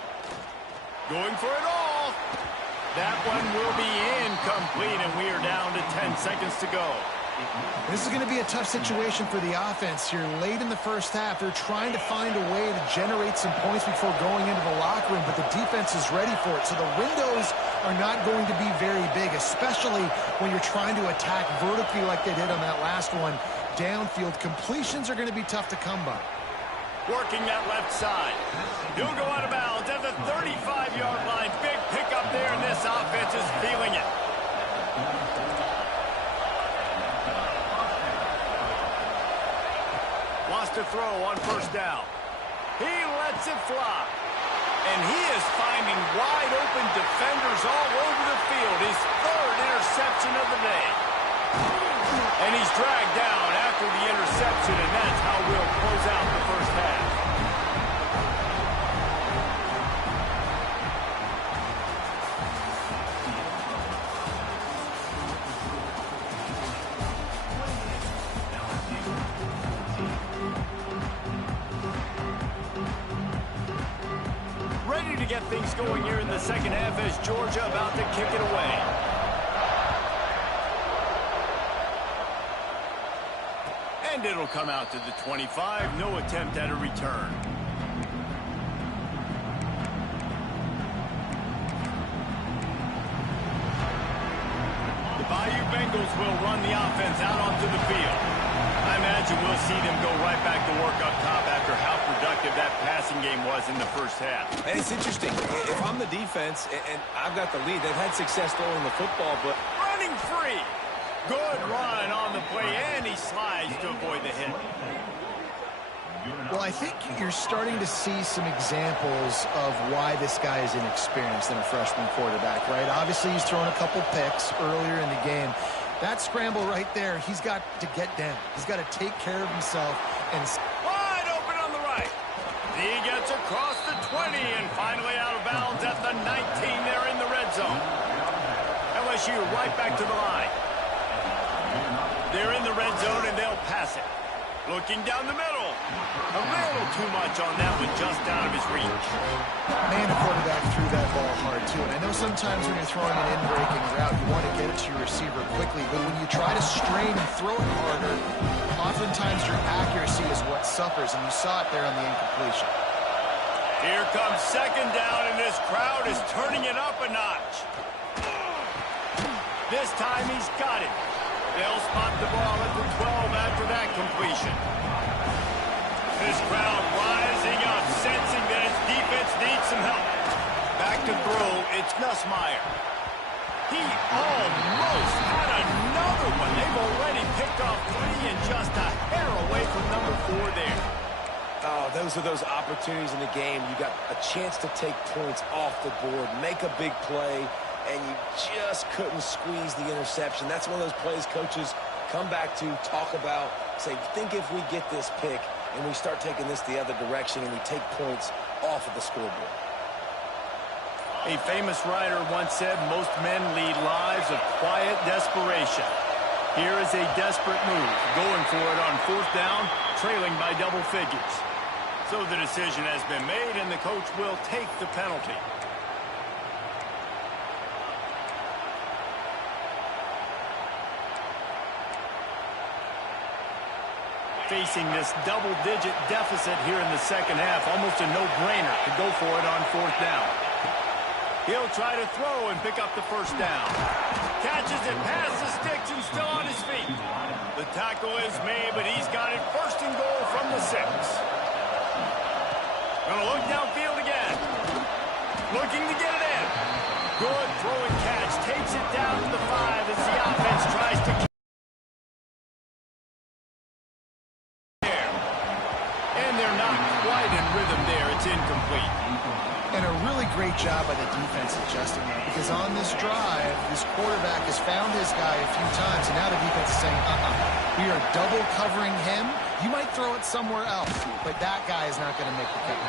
Going for it all. That one will be incomplete, and we are down to 10 seconds to go. This is going to be a tough situation for the offense here. Late in the first half, they're trying to find a way to generate some points before going into the locker room, but the defense is ready for it. So the windows are not going to be very big, especially when you're trying to attack vertically like they did on that last one. Downfield completions are going to be tough to come by. Working that left side. He'll go out of bounds at the 35-yard line. Big pickup there, and this offense is feeling it. Wants to throw on first down. He lets it fly. And he is finding wide-open defenders all over the field. His 3rd interception of the day. And he's dragged down after the interception, and that's how we'll close out the first half. to get things going here in the second half as Georgia about to kick it away. And it'll come out to the 25. No attempt at a return. The Bayou Bengals will run the offense out onto the field. I imagine we'll see them go right back to work up top after how productive that passing game was in the first half. And it's interesting. If I'm the defense and I've got the lead, they've had success throwing the football, but Running free. Good run on the play, and he slides to avoid the hit. Well, I think you're starting to see some examples of why this guy is inexperienced in a freshman quarterback, right? Obviously, he's thrown a couple picks earlier in the game. That scramble right there, he's got to get down. He's got to take care of himself. And Wide open on the right. He gets across the 20 and finally out of bounds at the 19 there in the red zone. LSU right back to the line. They're in the red zone and they'll pass it. Looking down the middle. A little too much on that one, just out of his reach. man, the quarterback threw that ball hard, too. And I know sometimes when you're throwing an in-breaking route, you want to get it to your receiver quickly. But when you try to strain and throw it harder, oftentimes your accuracy is what suffers. And you saw it there on the incompletion. Here comes second down, and this crowd is turning it up a notch. This time he's got it. They'll spot the ball at the 12 after that completion. This crowd rising up, sensing that his defense needs some help. Back to throw, it's Nussmeier. He almost had another one. They've already picked off 3 and just a hair away from number 4 there. Oh, those are those opportunities in the game. You got a chance to take points off the board, make a big play, and you just couldn't squeeze the interception. That's one of those plays coaches come back to, talk about, say, think if we get this pick and we start taking this the other direction and we take points off of the scoreboard. A famous writer once said, most men lead lives of quiet desperation. Here is a desperate move, going for it on 4th down, trailing by double figures. So the decision has been made, and the coach will take the penalty. Facing this double-digit deficit here in the second half, almost a no-brainer to go for it on 4th down. He'll try to throw and pick up the first down. Catches it past the sticks and still on his feet. The tackle is made, but he's got it first and goal from the 6. Gonna look downfield again. Looking to get it in. Good throw and catch. Takes it down to the 5 as the offense tries to keep there. And they're not quite in rhythm there. It's incomplete. And a really great job by the defense adjusting that, because on this drive, this quarterback has found his guy a few times, and now the defense is saying, we are double covering him. You might throw it somewhere else, but that guy is not going to make the cut.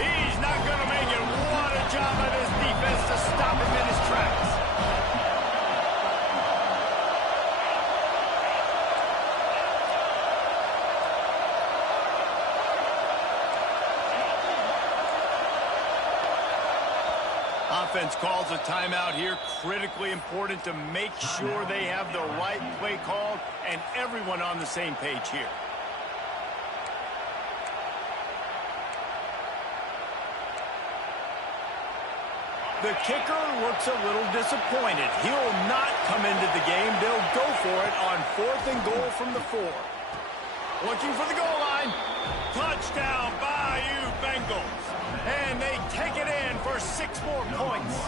He's not going to make it. What a job by this defense to stop him in his tracks. Offense calls a timeout here. Critically important to make sure they have the right play called and everyone on the same page here. The kicker looks a little disappointed. He'll not come into the game. They'll go for it on 4th and goal from the 4. Looking for the goal line. Touchdown, Bayou Bengals. And they take it in for 6 more points.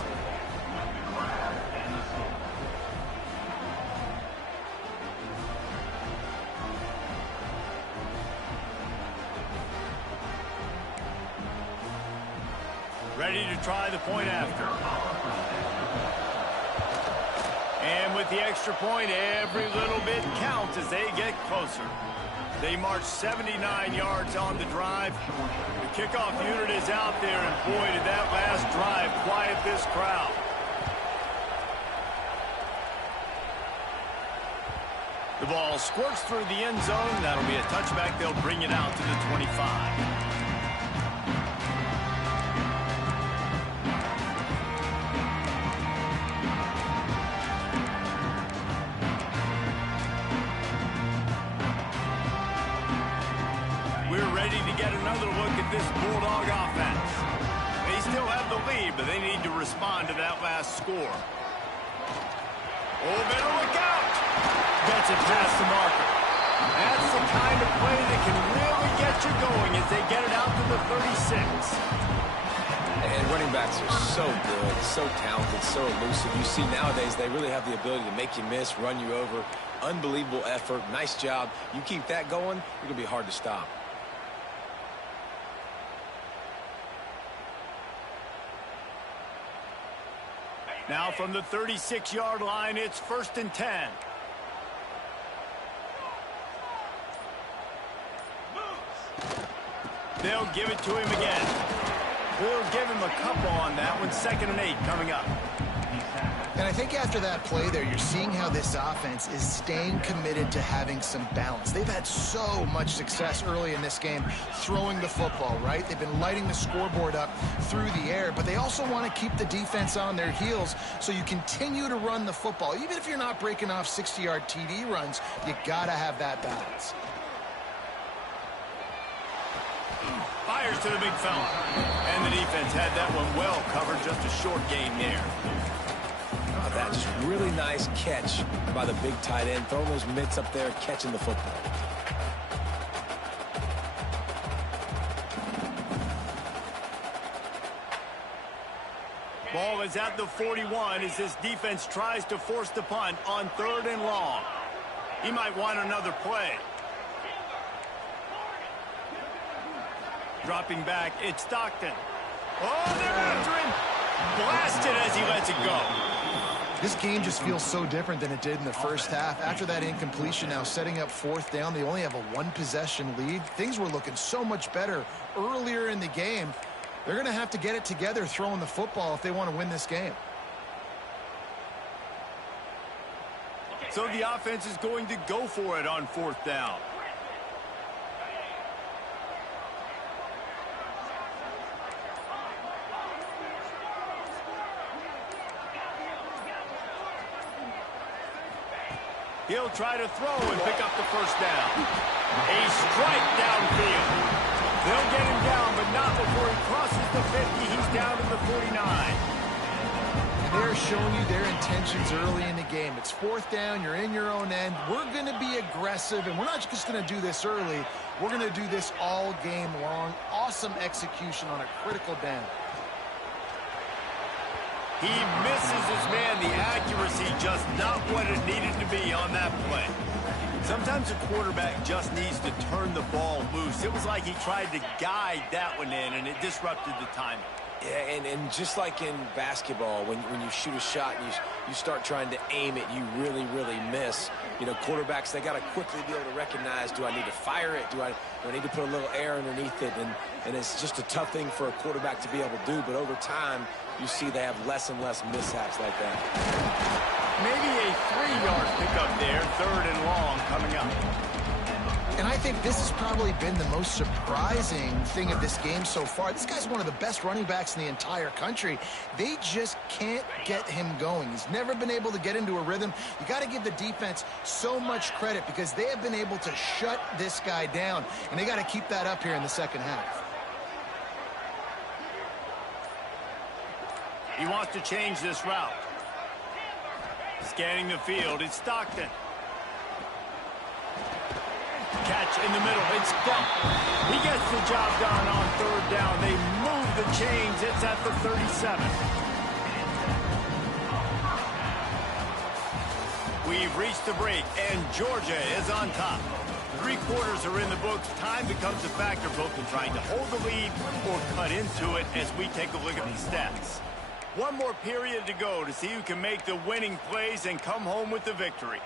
Ready to try the point after. And with the extra point, every little bit counts as they get closer. They march 79 yards on the drive. The kickoff unit is out there, and boy, did that last drive quiet this crowd. The ball squirts through the end zone. That'll be a touchback. They'll bring it out to the 25. get another look at this Bulldog offense. They still have the lead, but they need to respond to that last score. Oh, better look out! Gets it past the marker. That's the kind of play that can really get you going as they get it out to the 36. And running backs are so good, so talented, so elusive. You see nowadays they really have the ability to make you miss, run you over. Unbelievable effort. Nice job. You keep that going, you're going to be hard to stop. Now from the 36-yard line, it's 1st and 10. They'll give it to him again. We'll give him a couple on that one. 2nd and 8 coming up. And I think after that play there, you're seeing how this offense is staying committed to having some balance. They've had so much success early in this game throwing the football, right? They've been lighting the scoreboard up through the air, but they also want to keep the defense on their heels so you continue to run the football. Even if you're not breaking off 60-yard TD runs, you got to have that balance. Fires to the big fella. And the defense had that one well covered, just a short gain there. Oh, that just really nice catch by the big tight end. Throwing those mitts up there, catching the football. Ball is at the 41 as this defense tries to force the punt on 3rd and long. He might want another play. Dropping back, it's Stockton. Oh, they're after him. Blasted as he lets it go. This game just feels so different than it did in the first half. After that incompletion, now setting up 4th down, they only have a 1-possession lead. Things were looking so much better earlier in the game. They're going to have to get it together throwing the football if they want to win this game. So the offense is going to go for it on 4th down. He'll try to throw and pick up the 1st down. A strike downfield. They'll get him down, but not before he crosses the 50. He's down to the 49. And they're showing you their intentions early in the game. It's 4th down. You're in your own end. We're going to be aggressive, and we're not just going to do this early. We're going to do this all game long. Awesome execution on a critical down. He misses his man. The accuracy just not what it needed to be on that play. Sometimes a quarterback just needs to turn the ball loose. It was like he tried to guide that one in, and it disrupted the timing. Yeah, and just like in basketball, when you shoot a shot and you start trying to aim it, you really, really miss. You know, quarterbacks, they got to quickly be able to recognize, do I need to fire it? Do I need to put a little air underneath it? And it's just a tough thing for a quarterback to be able to do. But over time, you see they have less and less mishaps like that. Maybe a 3-yard pickup there, 3rd and long coming up. And I think this has probably been the most surprising thing of this game so far. This guy's one of the best running backs in the entire country. They just can't get him going. He's never been able to get into a rhythm. You got to give the defense so much credit because they have been able to shut this guy down, and they got to keep that up here in the 2nd half. He wants to change this route. Scanning the field, it's Stockton. Catch in the middle, it's Gump. He gets the job done on 3rd down. They move the chains, it's at the 37. We've reached the break, and Georgia is on top. 3 quarters are in the books. Time becomes a factor both in trying to hold the lead or cut into it as we take a look at these stats. One more period to go to see who can make the winning plays and come home with the victory.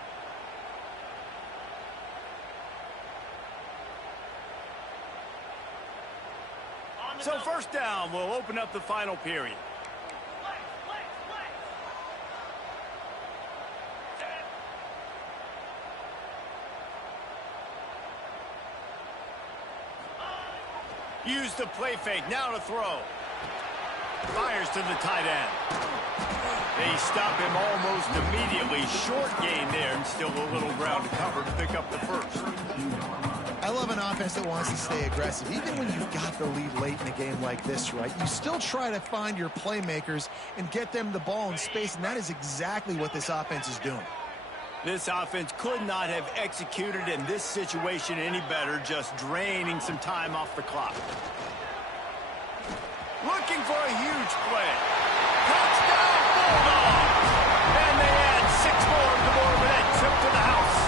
So 1st down will open up the final period. Use the play fake, now to throw. Fires to the tight end. They stop him almost immediately. Short gain there, and still a little ground to cover to pick up the 1st. I love an offense that wants to stay aggressive. Even when you've got the lead late in a game like this, right, you still try to find your playmakers and get them the ball in space, and that is exactly what this offense is doing. This offense could not have executed in this situation any better, just draining some time off the clock. Looking for a huge play. Touchdown, Bulldogs! And they add 6 more to more of that trip to the house.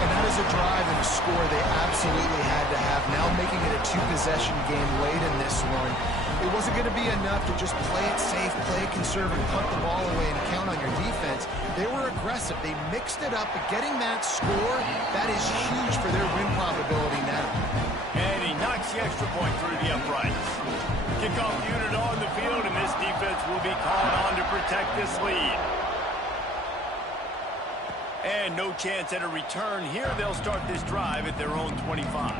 And that is a drive and a score they absolutely had to have. Now making it a 2-possession game late in this one. It wasn't going to be enough to just play it safe, play it conservative, punt the ball away, and count on your defense. They were aggressive. They mixed it up, but getting that score, that is huge for their win probability now. And he knocks the extra point through the uprights. Kickoff unit on the field, and this defense will be called on to protect this lead. And no chance at a return here. They'll start this drive at their own 25.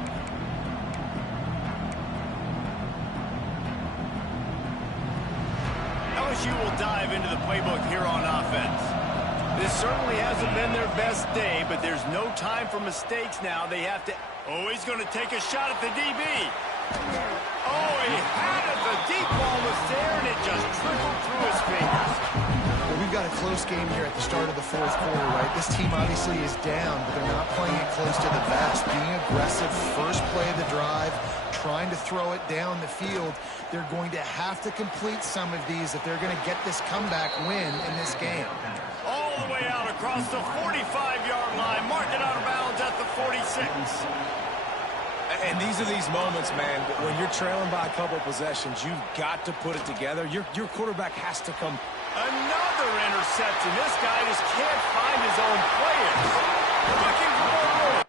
LSU will dive into the playbook here on offense. This certainly hasn't been their best day, but there's no time for mistakes now. They have to... Oh, he's going to take a shot at the DB. Oh, he had it. The deep ball was there, and it just trickled through his fingers. Well, we've got a close game here at the start of the fourth quarter, right? This team obviously is down, but they're not playing it close to the vest. Being aggressive, first play of the drive, trying to throw it down the field. They're going to have to complete some of these if they're going to get this comeback win in this game. All the way out across the 45-yard line, marking out of bounds at the 46. And these are these moments, man, when you're trailing by a couple possessions, you've got to put it together. Your quarterback has to come. Another interception. This guy just can't find his own players. Looking for more.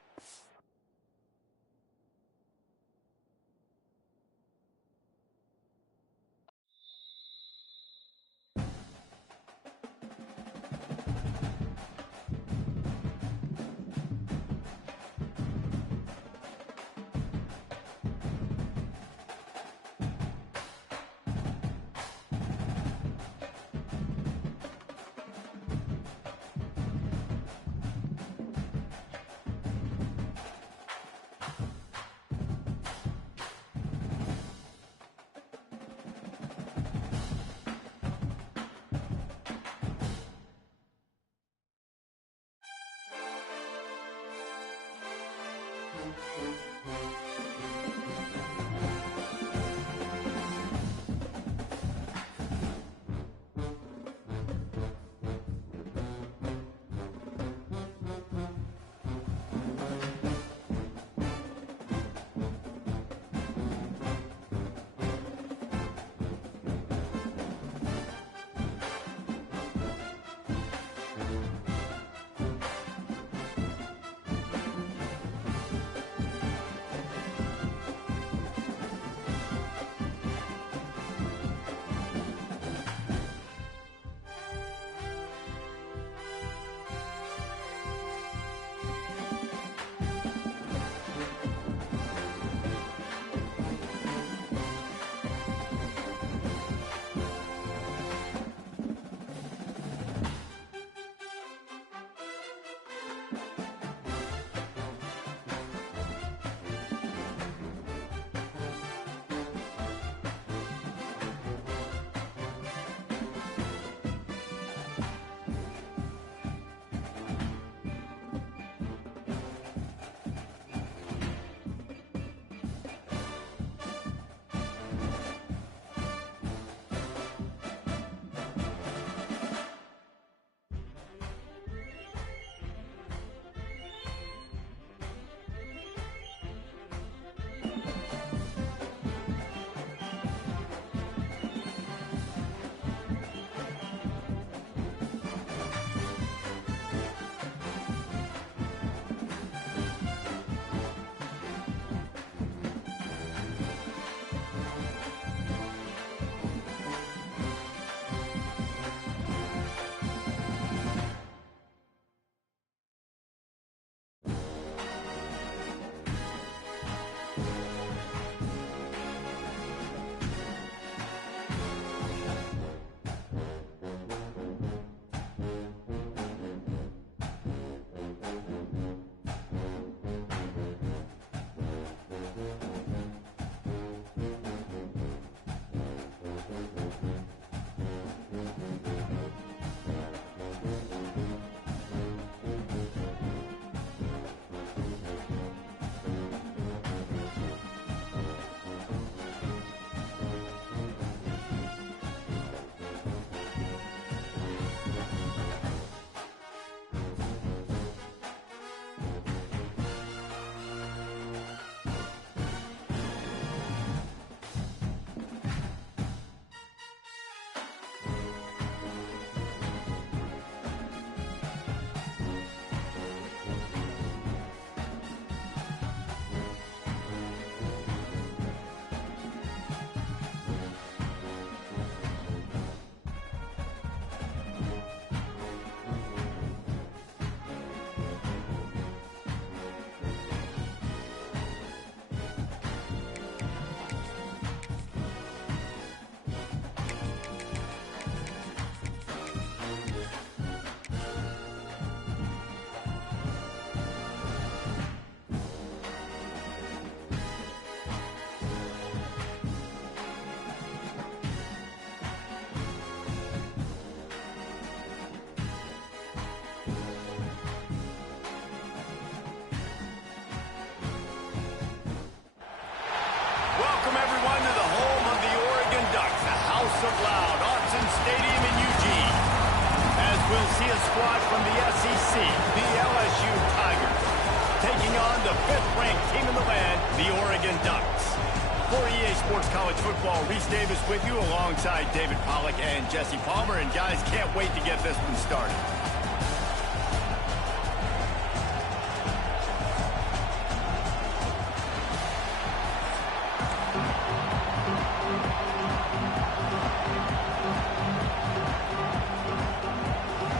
Welcome, everyone, to the home of the Oregon Ducks, the House of Loud, Autzen Stadium in Eugene. As we'll see a squad from the SEC, the LSU Tigers, taking on the 5th-ranked team in the land, the Oregon Ducks. For EA Sports College Football, Reese Davis with you alongside David Pollack and Jesse Palmer. And guys, can't wait to get this one started.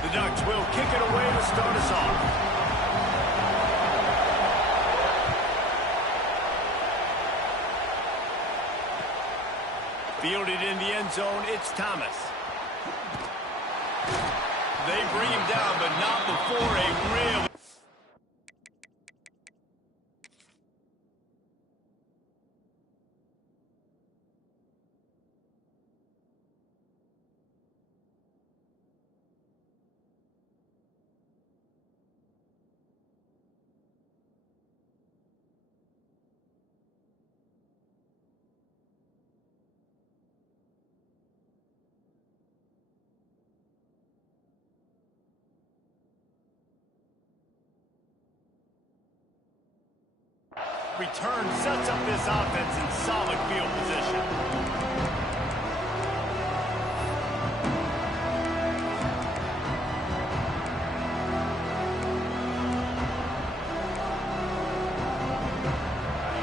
The Ducks will kick it away to start us off. Fielded in the end zone, it's Thomas. They bring him down, but not before a real... Return sets up this offense in solid field position.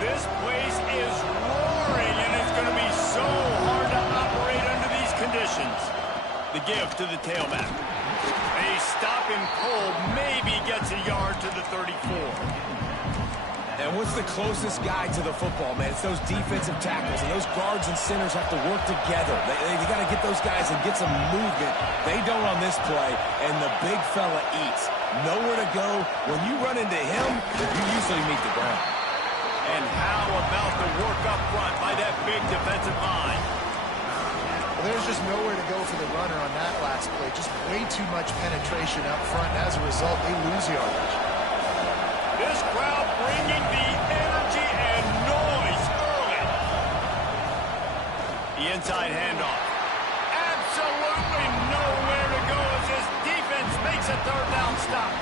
This place is roaring, and it's going to be so hard to operate under these conditions. The give to the tailback. They stop him cold, maybe gets a yard to the 34. And what's the closest guy to the football, man? It's those defensive tackles, and those guards and centers have to work together. They got to get those guys and get some movement. They don't on this play, and the big fella eats. Nowhere to go. When you run into him, you usually meet the ground. And how about the work up front by that big defensive line? Well, there's just nowhere to go for the runner on that last play. Just way too much penetration up front. As a result, they lose yardage. This crowd bringing the energy and noise early. The inside handoff. Absolutely nowhere to go as this defense makes a 3rd down stop.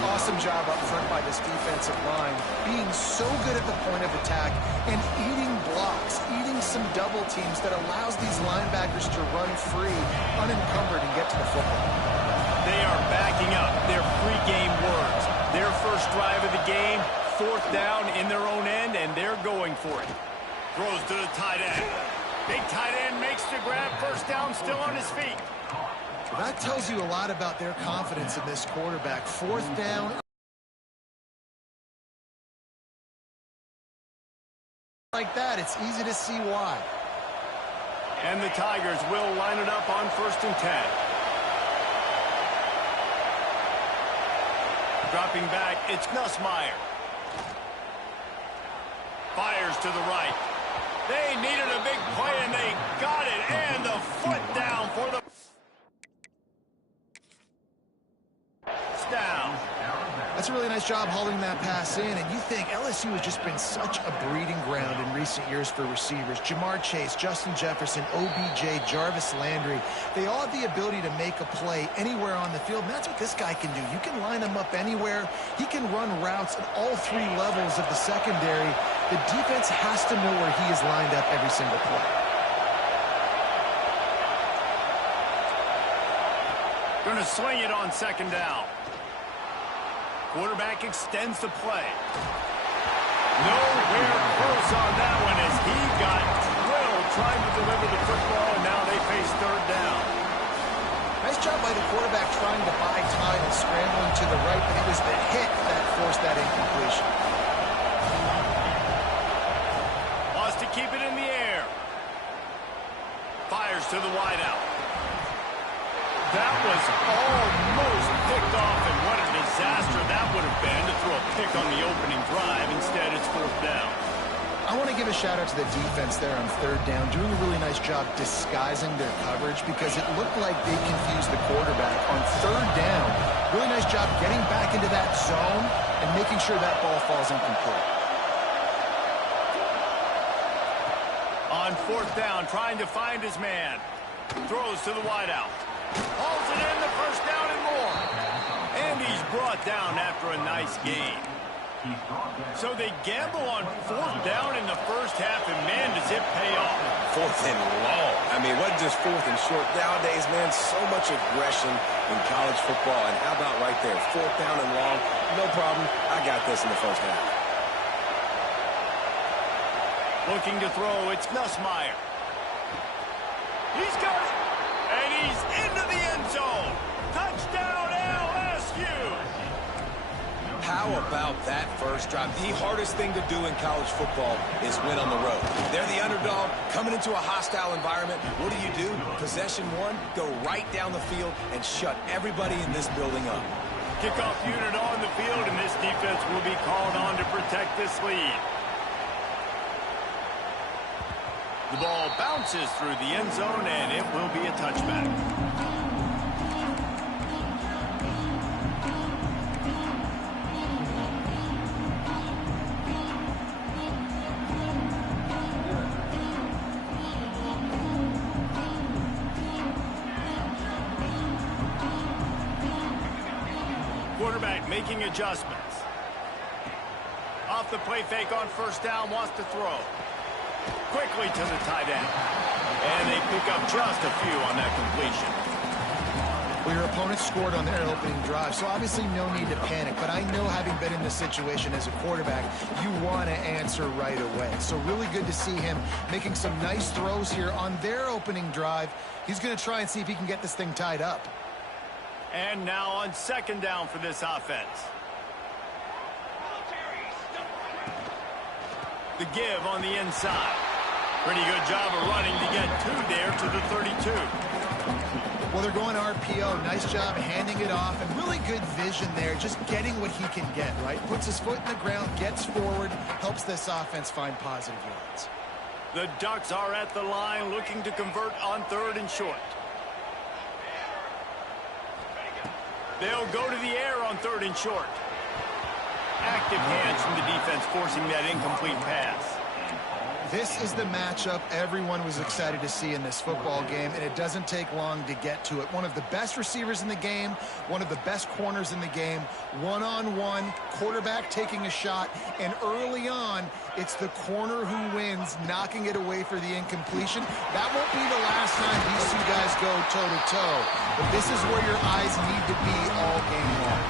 Awesome job up front by this defensive line, being so good at the point of attack and eating blocks, eating some double teams that allows these linebackers to run free, unencumbered, and get to the football. They are backing up their pregame words. Their first drive of the game, 4th down in their own end, and they're going for it. Throws to the tight end. Big tight end makes the grab, 1st down, still on his feet. That tells you a lot about their confidence in this quarterback. 4th down. Like that, it's easy to see why. And the Tigers will line it up on 1st and 10. Dropping back, it's Nussmeier. Fires to the right. They needed a big play, and they got it. And the foot down for the... down. That's a really nice job hauling that pass in, and you think LSU has just been such a breeding ground in recent years for receivers. Jamar Chase, Justin Jefferson, OBJ, Jarvis Landry. They all have the ability to make a play anywhere on the field, and that's what this guy can do. You can line him up anywhere. He can run routes at all 3 levels of the secondary. The defense has to know where he is lined up every single play. Going to swing it on 2nd down. Quarterback extends the play. Nowhere close on that one as he got drilled trying to deliver the football, and now they face 3rd down. Nice job by the quarterback trying to buy time and scrambling to the right, but it was the hit that forced that incompletion. Wants to keep it in the air. Fires to the wideout. That was almost picked off, and what a disaster that would have been to throw a pick on the opening drive. Instead, it's 4th down. I want to give a shout-out to the defense there on 3rd down, doing a really nice job disguising their coverage because it looked like they confused the quarterback. On 3rd down, really nice job getting back into that zone and making sure that ball falls incomplete. On fourth down, trying to find his man. Throws to the wideout. Hauls it in, the first down and more. And he's brought down after a nice gain. So they gamble on fourth down in the first half, and man, does it pay off. Fourth and long. I mean, what just fourth and short? Nowadays, man, so much aggression in college football. And how about right there? Fourth down and long. No problem. I got this in the first half. Looking to throw, it's Nussmeier. He's got it. And he's into the end zone. Touchdown, LSU. How about that first drive? The hardest thing to do in college football is win on the road. They're the underdog coming into a hostile environment. What do? Possession one, go right down the field and shut everybody in this building up. Kickoff unit on the field, and this defense will be called on to protect this lead. The ball bounces through the end zone, and it will be a touchback. Quarterback making adjustments. Off the play fake on first down, wants to throw. Quickly to the tight end. And they pick up just a few on that completion. Well, your opponent scored on their opening drive, so obviously no need to panic. But I know, having been in this situation as a quarterback, you want to answer right away. So really good to see him making some nice throws here on their opening drive. He's going to try and see if he can get this thing tied up. And now on second down for this offense. The give on the inside. Pretty good job of running to get two there to the 32. Well, they're going RPO. Nice job handing it off, and really good vision there, just getting what he can get, right? Puts his foot in the ground, gets forward, helps this offense find positive yards. The Ducks are at the line looking to convert on third and short. They'll go to the air on third and short. Active hands from the defense forcing that incomplete pass. This is the matchup everyone was excited to see in this football game, and it doesn't take long to get to it. One of the best receivers in the game, one of the best corners in the game, one-on-one, quarterback taking a shot, and early on, it's the corner who wins, knocking it away for the incompletion. That won't be the last time these two guys go toe-to-toe, but this is where your eyes need to be all game long.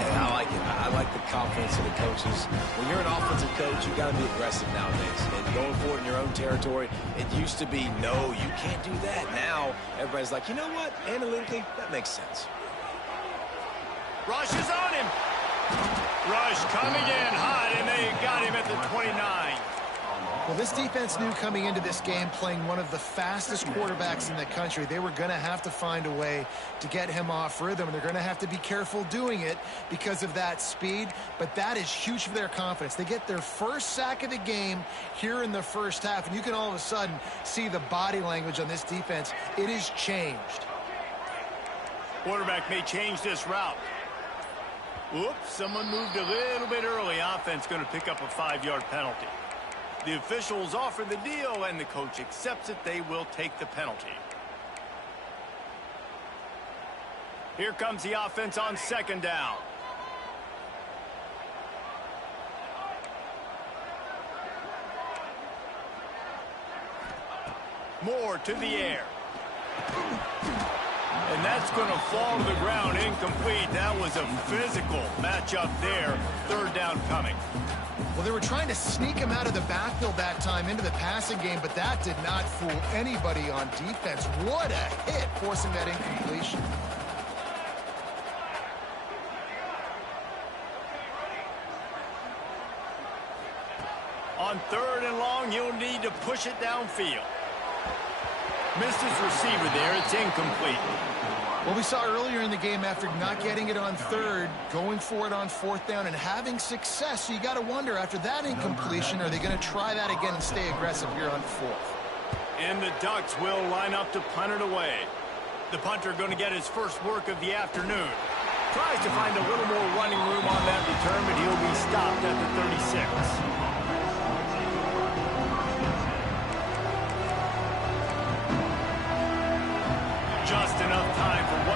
Yeah, I like it. I like the confidence of the coaches. When you're an offensive coach, you got to be aggressive nowadays. And going for it in your own territory, it used to be, no, you can't do that. Now, everybody's like, you know what? Analytically, that makes sense. Rush is on him. Rush coming in hot, and they got him at the 29. Well, this defense knew coming into this game, playing one of the fastest quarterbacks in the country, they were going to have to find a way to get him off rhythm, and they're going to have to be careful doing it because of that speed, but that is huge for their confidence. They get their first sack of the game here in the first half, and you can all of a sudden see the body language on this defense. It has changed. Quarterback may change this route. Oops, someone moved a little bit early. Offense going to pick up a 5-yard penalty. The officials offer the deal, and the coach accepts it. They will take the penalty. Here comes the offense on second down. Moore to the air. And that's going to fall to the ground incomplete. That was a physical matchup there. Third down coming. Well, they were trying to sneak him out of the backfield that time into the passing game, but that did not fool anybody on defense. What a hit, forcing that incompletion. On third and long, you'll need to push it downfield. Missed his receiver there. It's incomplete. Well, we saw earlier in the game, after not getting it on third, going for it on fourth down and having success. So you got to wonder, after that incompletion, are they going to try that again and stay aggressive here on fourth? And the Ducks will line up to punt it away. The punter going to get his first work of the afternoon. Tries to find a little more running room on that return, but he'll be stopped at the 36.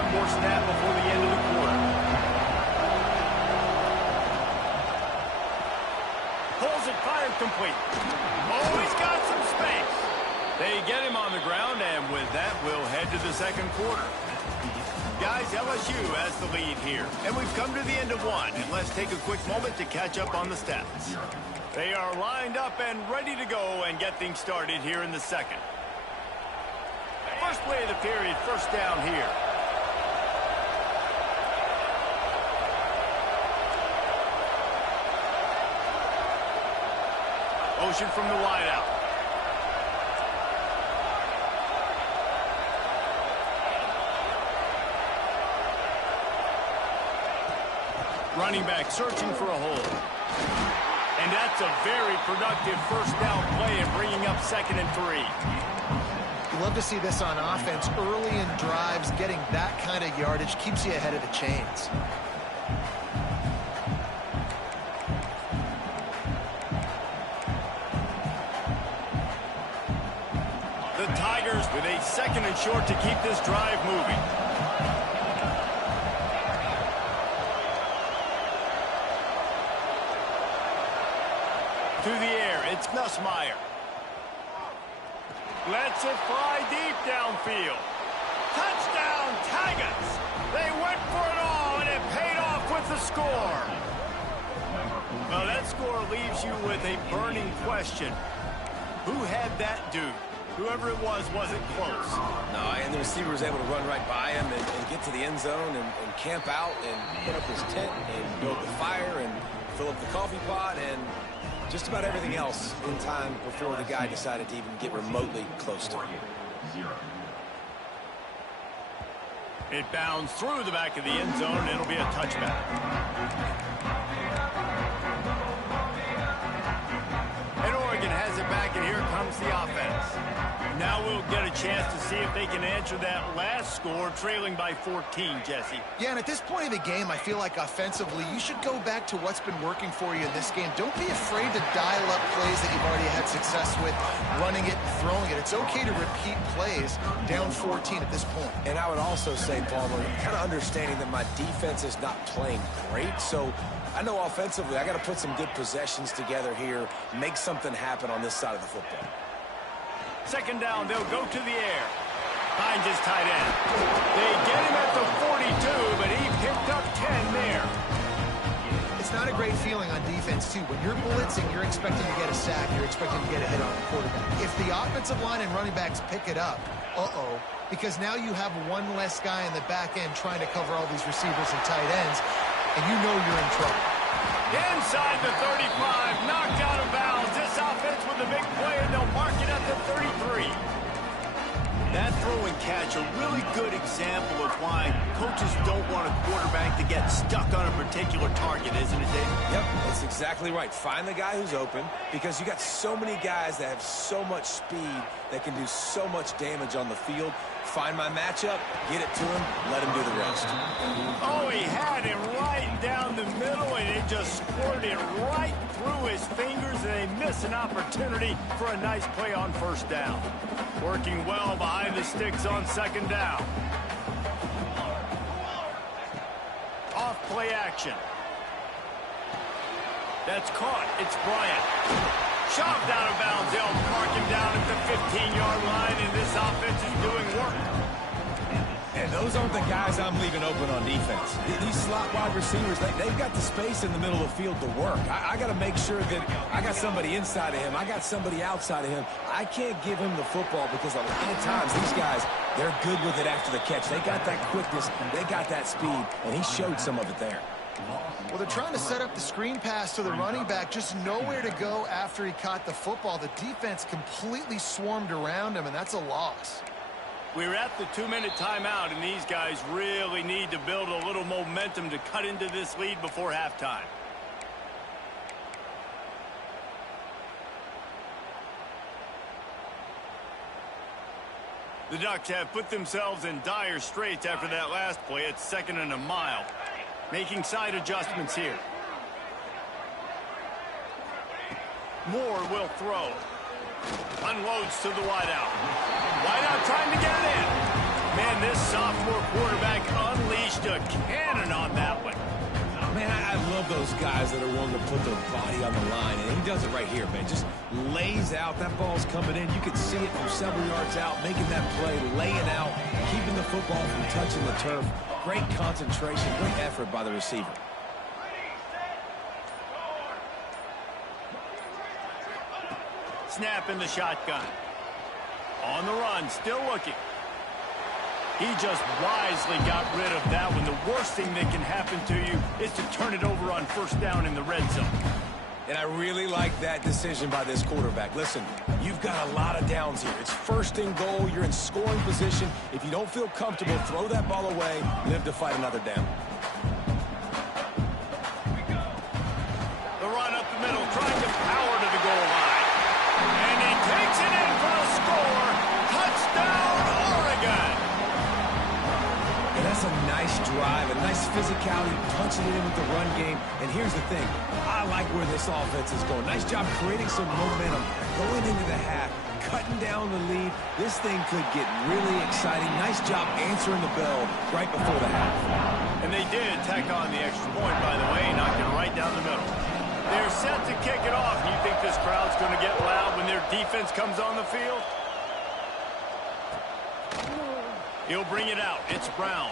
one more snap before the end of the quarter. Pulls it, fired complete. Oh, he's got some space. They get him on the ground, and with that, we'll head to the second quarter. Guys, LSU has the lead here, and we've come to the end of one, and let's take a quick moment to catch up on the stats. They are lined up and ready to go and get things started here in the second. First play of the period, first down here. Motion from the wideout. Running back searching for a hole. And that's a very productive first down play and bringing up 2nd and 3. You love to see this on offense. Early in drives, getting that kind of yardage keeps you ahead of the chains. The Tigers with a 2nd and short to keep this drive moving. To the air, it's Nussmeier. Lets it fly deep downfield. Touchdown, Tigers! They went for it all, and it paid off with the score. Well, that score leaves you with a burning question. Who had that dude? Whoever it was wasn't close. No, and the receiver was able to run right by him and get to the end zone and camp out and put up his tent and build the fire and fill up the coffee pot and just about everything else in time before the guy decided to even get remotely close to him. It bounds through the back of the end zone, and it'll be a touchback. And Oregon has it back, and here comes the offense. Now we'll get a chance to see if they can answer that last score, trailing by 14, Jesse. Yeah, and at this point of the game, I feel like offensively, you should go back to what's been working for you in this game. Don't be afraid to dial up plays that you've already had success with, running it and throwing it. It's okay to repeat plays down 14 at this point. And I would also say, Palmer, kind of understanding that my defense is not playing great, so I know offensively I got to put some good possessions together here, make something happen on this side of the football. 2nd down, they'll go to the air. Finds his tight end. They get him at the 42, but he picked up 10 there. It's not a great feeling on defense, too. When you're blitzing, you're expecting to get a sack. You're expecting to get a hit on the quarterback. If the offensive line and running backs pick it up, because now you have one less guy in the back end trying to cover all these receivers and tight ends, and you know you're in trouble. Inside the 35, knocked out of bounds. This offense with a big play, and they'll mark it at the 33. That throw and catch, a really good example of why coaches don't want a quarterback to get stuck on a particular target, isn't it, Dave? Yep, that's exactly right. Find the guy who's open, because you got so many guys that have so much speed that can do so much damage on the field. Find my matchup, get it to him, let him do the rest. Oh, he had him right down the middle, and it just squirted right through his fingers, and they miss an opportunity for a nice play on first down. Working well behind the sticks on 2nd down. Off play action. That's caught. It's Bryant. Shoved out of bounds. They'll mark him down at the 15-yard line, and this offense is doing work. And those aren't the guys I'm leaving open on defense. These slot wide receivers, they've got the space in the middle of the field to work. I got to make sure that I got somebody inside of him. I got somebody outside of him. I can't give him the football because a lot of times these guys, they're good with it after the catch. They got that quickness. They got that speed, and he showed some of it there. Well, they're trying to set up the screen pass to the running back, just nowhere to go after he caught the football. The defense completely swarmed around him, and that's a loss. We're at the 2-minute timeout, and these guys really need to build a little momentum to cut into this lead before halftime. The Ducks have put themselves in dire straits after that last play. It's 2nd and a mile. Making side adjustments here. Moore will throw. Unloads to the wideout. Wideout trying to get it in. Man, this sophomore quarterback unleashed a cannon on that one. Man, I love those guys that are willing to put their body on the line, and he does it right here, man. Just lays out. That ball's coming in. You can see it from several yards out, making that play, laying out, keeping the football from touching the turf. Great concentration, great effort by the receiver. Snap in the shotgun. On the run, still looking. He just wisely got rid of that one. The worst thing that can happen to you is to turn it over on first down in the red zone. And I really like that decision by this quarterback. Listen, you've got a lot of downs here. It's first and goal. You're in scoring position. If you don't feel comfortable, throw that ball away. Live to fight another down. The run up the middle, trying to power to the goal line. And he takes it in for a score. Touchdown, Oregon. And that's a nice drive, a nice physicality, punching it in with the run game. And here's the thing. I like where this offense is going. Nice job creating some momentum, going into the half, cutting down the lead. This thing could get really exciting. Nice job answering the bell right before the half. And they did tack on the extra point, by the way, knocked it right down the middle. They're set to kick it off. You think this crowd's going to get loud when their defense comes on the field? He'll bring it out. It's Brown.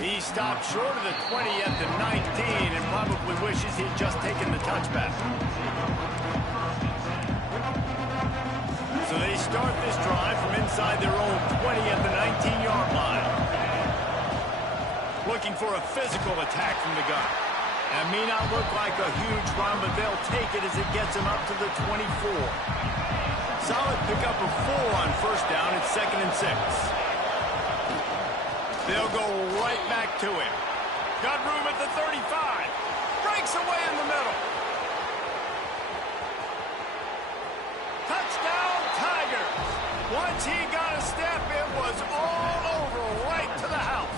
He stopped short of the 20 at the 19 and probably wishes he'd just taken the touchback. So they start this drive from inside their own 20 at the 19-yard line. Looking for a physical attack from the gun. That may not look like a huge run, but they'll take it as it gets them up to the 24. Solid pickup of 4 on first down. It's 2nd and 6. They'll go right back to him. Got room at the 35. Breaks away in the middle. Touchdown, Tigers. Once he got a step, it was all over right to the house.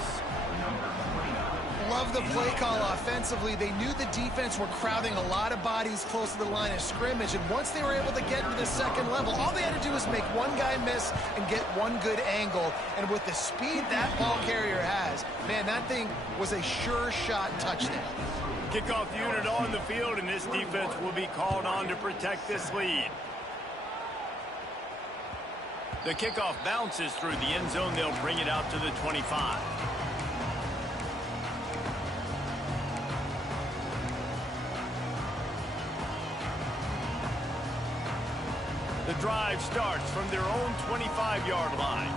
Love the play call offensively. They knew the defense were crowding a lot of bodies close to the line of scrimmage, and once they were able to get into the second level, all they had to do was make one guy miss and get one good angle. And with the speed that ball carrier has, man, that thing was a sure shot touchdown. Kickoff unit on the field, and this defense will be called on to protect this lead. The kickoff bounces through the end zone. They'll bring it out to the 25. The drive starts from their own 25-yard line.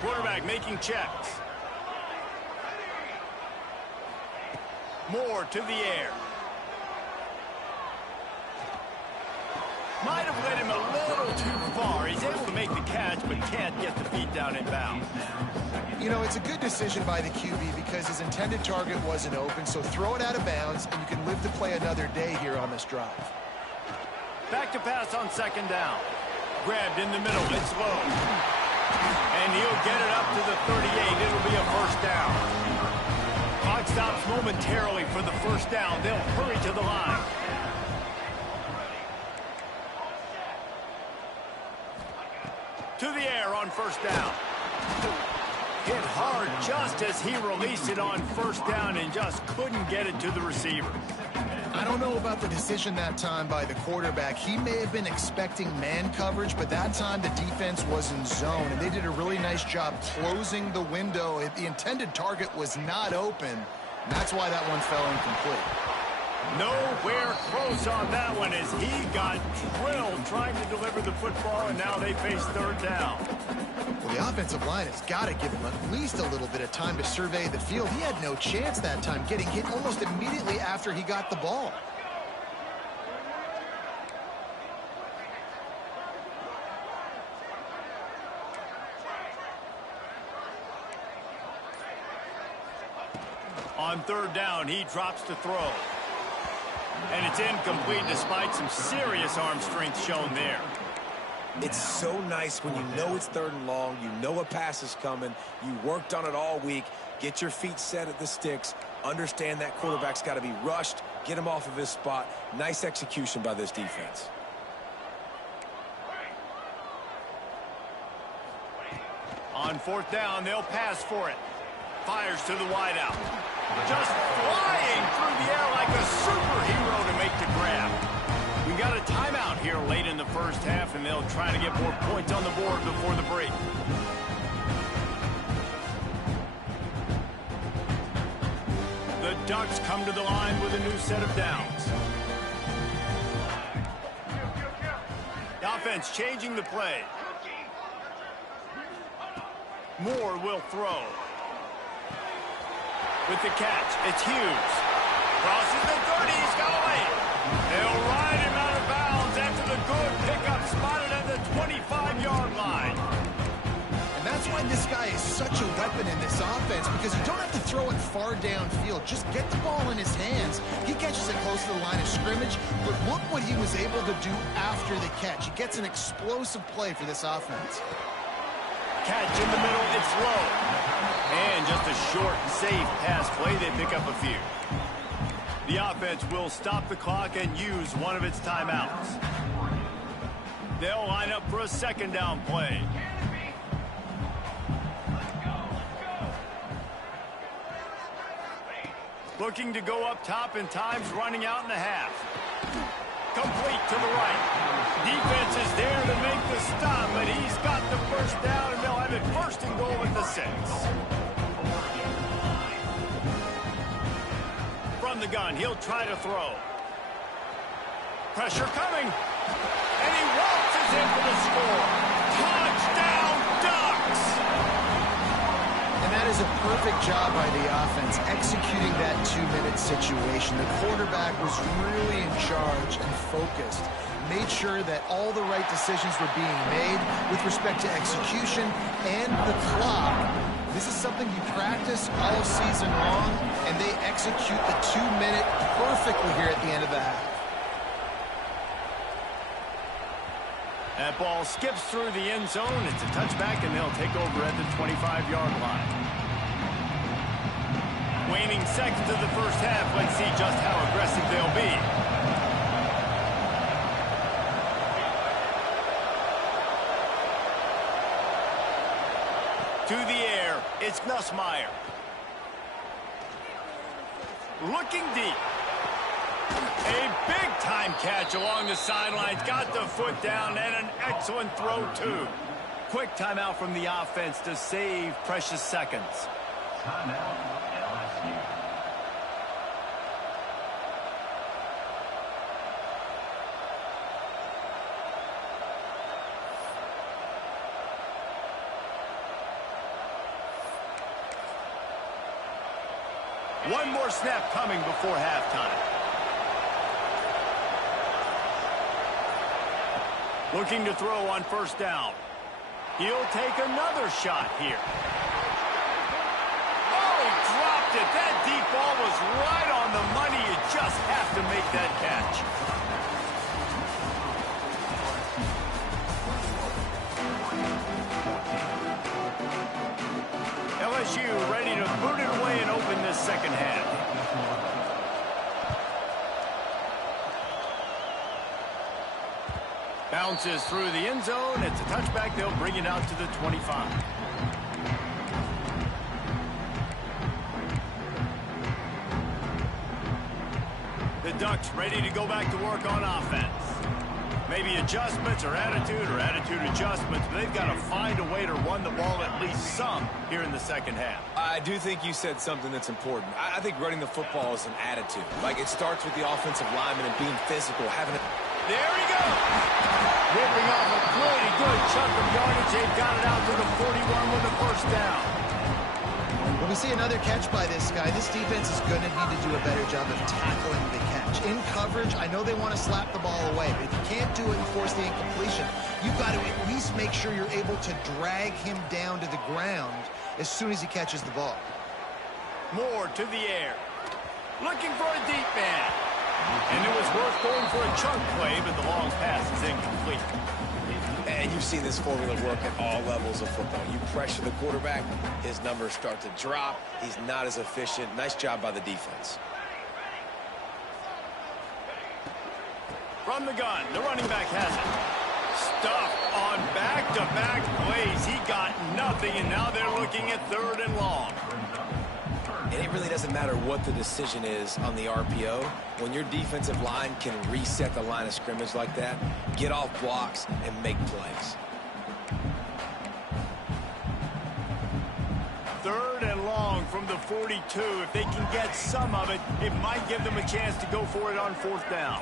Quarterback making checks. Moore to the air. Might have led him a little too far. He's able to make the catch, but can't get the feet down in bounds. You know, it's a good decision by the QB because his intended target wasn't open, so throw it out of bounds, and you can live to play another day here on this drive. Back to pass on 2nd down. Grabbed in the middle. It's low. And he'll get it up to the 38. It'll be a first down. Clock stops momentarily for the first down. They'll hurry to the line. To the air on first down. Hit hard just as he released it on first down and just couldn't get it to the receiver. I don't know about the decision that time by the quarterback. He may have been expecting man coverage, but that time the defense was in zone, and they did a really nice job closing the window. The intended target was not open, and that's why that one fell incomplete. Nowhere close on that one as he got drilled trying to deliver the football, and now they face 3rd down. Well, the offensive line has got to give him at least a little bit of time to survey the field. He had no chance that time, getting hit almost immediately after he got the ball. On 3rd down, he drops to throw. And it's incomplete despite some serious arm strength shown there. It's so nice when you know it's 3rd and long, you know a pass is coming, you worked on it all week, get your feet set at the sticks, understand that quarterback's got to be rushed, get him off of his spot. Nice execution by this defense. On fourth down, they'll pass for it. Fires to the wideout. Just flying through the air like a superhero to make the grab. We got a timeout here late in the first half, and they'll try to get more points on the board before the break. The Ducks come to the line with a new set of downs. The offense changing the play. Moore will throw. With the catch, it's Hughes. Crosses the 30, he's got away. They'll ride him out of bounds after the good pickup spotted at the 25-yard line. And that's why this guy is such a weapon in this offense, because you don't have to throw it far downfield. Just get the ball in his hands. He catches it close to the line of scrimmage, but look what he was able to do after the catch. He gets an explosive play for this offense. Catch in the middle, it's low. And just a short, safe pass play, they pick up a few. The offense will stop the clock and use one of its timeouts. They'll line up for a second down play. Looking to go up top, and time's running out in the half. Complete to the right. Defense is there to make the stop, but he's got the first down, and they'll have it first and goal at the 6. From the gun, he'll try to throw. Pressure coming. And he waltzes in for the score. Touchdown, Ducks! And that is a perfect job by the offense, executing that 2-minute situation. The quarterback was really in charge and focused. Made sure that all the right decisions were being made with respect to execution and the clock. This is something you practice all season long, and they execute the 2-minute perfectly here at the end of the half. That ball skips through the end zone. It's a touchback, and they'll take over at the 25-yard line. Waning seconds of the first half. Let's see just how aggressive they'll be. To the air, it's Nussmeier. Looking deep. A big-time catch along the sidelines. Got the foot down, and an excellent throw, too. Quick timeout from the offense to save precious seconds. Timeout, LSU. One more snap coming before halftime. Looking to throw on first down. He'll take another shot here. Oh, he dropped it. That deep ball was right on the money. You just have to make that catch. LSU ready to boot it away and open this second half. Bounces through the end zone. It's a touchback. They'll bring it out to the 25. The Ducks ready to go back to work on offense. Maybe adjustments or attitude adjustments, but they've got to find a way to run the ball at least some here in the second half. I do think you said something that's important. I think running the football is an attitude. Like, it starts with the offensive lineman and being physical, having a... There he goes! Ripping off a pretty good chunk of yardage. They've got it out to the 41 with a first down. When we see another catch by this guy, this defense is going to need to do a better job of tackling the catch. In coverage, I know they want to slap the ball away, but if you can't do it and force the incompletion, you've got to at least make sure you're able to drag him down to the ground as soon as he catches the ball. Moore to the air. Looking for a deep man. And it was worth going for a chunk play, but the long pass is incomplete. And you've seen this formula work at all levels of football. You pressure the quarterback, his numbers start to drop. He's not as efficient. Nice job by the defense. From the gun, the running back has it. stuff on back-to-back plays. He got nothing, and now they're looking at 3rd and long. And it really doesn't matter what the decision is on the RPO. When your defensive line can reset the line of scrimmage like that, get off blocks and make plays. 3rd and long from the 42. If they can get some of it, it might give them a chance to go for it on 4th down.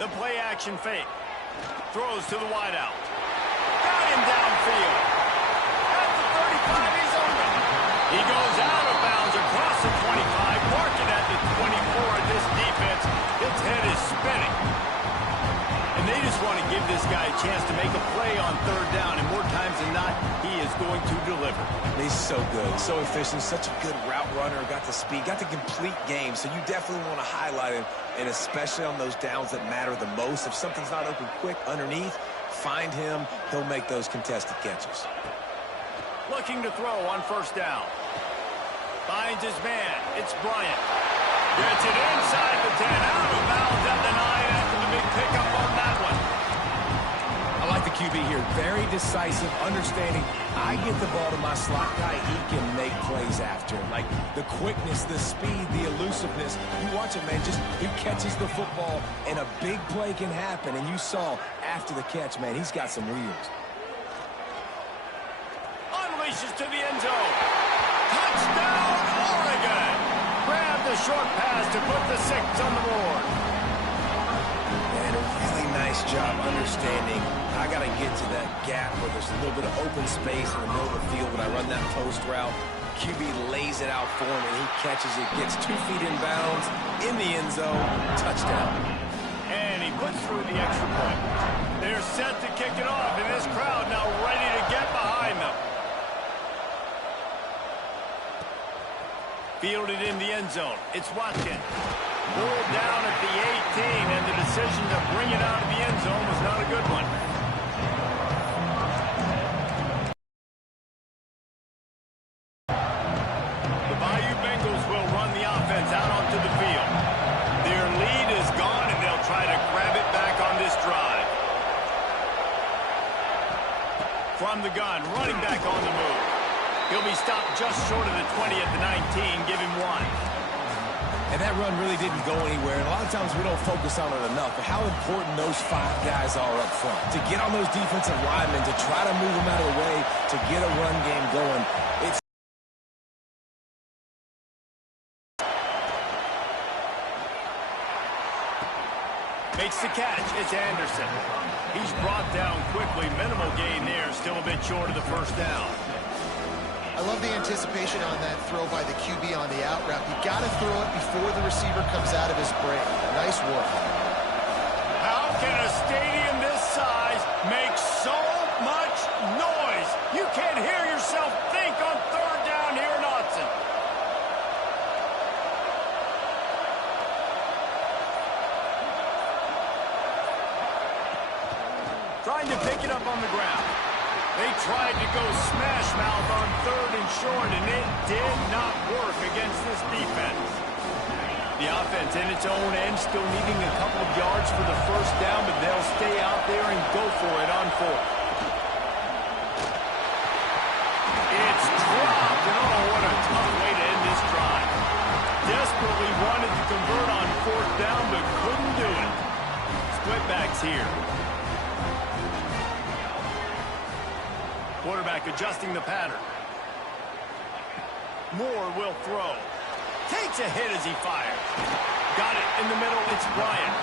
The play action fake. Throws to the wideout. Got him downfield. At the 35, he's open. He goes out of bounds across the 25, marking at the 24. This defense, its head is spinning. And they just want to give this guy a chance to make a play on 3rd down, and more times than not, he is going to deliver. He's so good, so efficient, such a good route runner, got the speed, got the complete game, so you definitely want to highlight him, and especially on those downs that matter the most. If something's not open quick underneath, find him, he'll make those contested catches. Looking to throw on 1st down. Finds his man, it's Bryant. Gets it inside the 10, out of bounds at the 9 after the big pickup on that one. I like the QB here. Very decisive, understanding. I get the ball to my slot guy, he can make plays after. Like the quickness, the speed, the elusiveness. You watch it, man. Just he catches the football, and a big play can happen. And you saw after the catch, man, he's got some wheels. Unleashes to the end zone. Touchdown, Oregon. Grab the short pass to put the 6 on the board. And a really nice job understanding. I got to get to that gap where there's a little bit of open space in the middle of the field when I run that post route. QB lays it out for him, and he catches it, gets 2 feet in bounds, in the end zone, touchdown. And he puts through the extra point. They're set to kick it off, and this crowd now ready to get behind them. Fielded in the end zone. It's Watkins. Pulled down at the 18, and the decision to bring it out of the end zone was not a good one. The Bayou Bengals will run the offense out onto the field. Their lead is gone, and they'll try to grab it back on this drive. From the gun, running back on the move. He'll be stopped just short of the 20 at the 19. Give him 1. And that run really didn't go anywhere. And a lot of times we don't focus on it enough. But how important those 5 guys are up front. To get on those defensive linemen, to try to move them out of the way, to get a run game going. It's makes the catch. It's Anderson. He's brought down quickly. Minimal gain there. Still a bit short of the 1st down. I love the anticipation on that throw by the QB on the out route. You got to throw it before the receiver comes out of his break. Nice work. How can a stadium this size make so much noise? You can't hear yourself think on 3rd down here in Autzen. Trying to pick it up on the ground. They tried to go smash mouth on 3rd and short, and it did not work against this defense. The offense in its own end still needing a couple of yards for the 1st down, but they'll stay out there and go for it on 4th. It's dropped, and oh, what a tough way to end this drive. Desperately wanted to convert on 4th down, but couldn't do it. Split backs here. Quarterback adjusting the pattern. Moore will throw. Takes a hit as he fires. Got it in the middle. It's Bryant.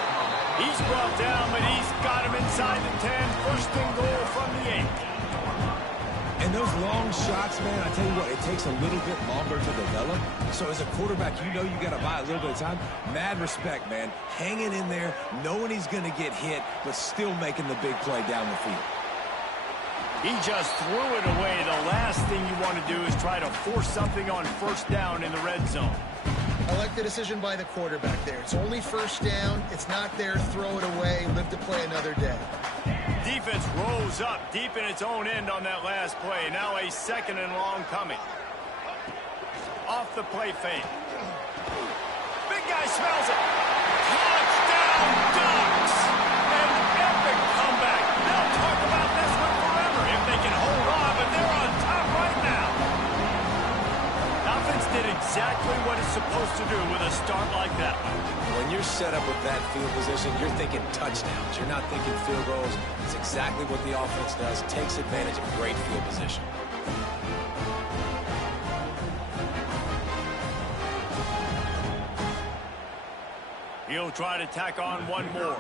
He's brought down, but he's got him inside the 10. 1st and goal from the 8. And those long shots, man, I tell you what, it takes a little bit longer to develop. So as a quarterback, you know you got to buy a little bit of time. Mad respect, man. Hanging in there, knowing he's going to get hit, but still making the big play down the field. He just threw it away. The last thing you want to do is try to force something on 1st down in the red zone. I like the decision by the quarterback there. It's only 1st down. It's not there. Throw it away. Live to play another day. Defense rose up deep in its own end on that last play. Now a 2nd and long coming. Off the play fake. Big guy smells it. Touchdown, exactly what it's supposed to do with a start like that one. When you're set up with that field position, you're thinking touchdowns. You're not thinking field goals. It's exactly what the offense does. Takes advantage of great field position. He'll try to tack on one more.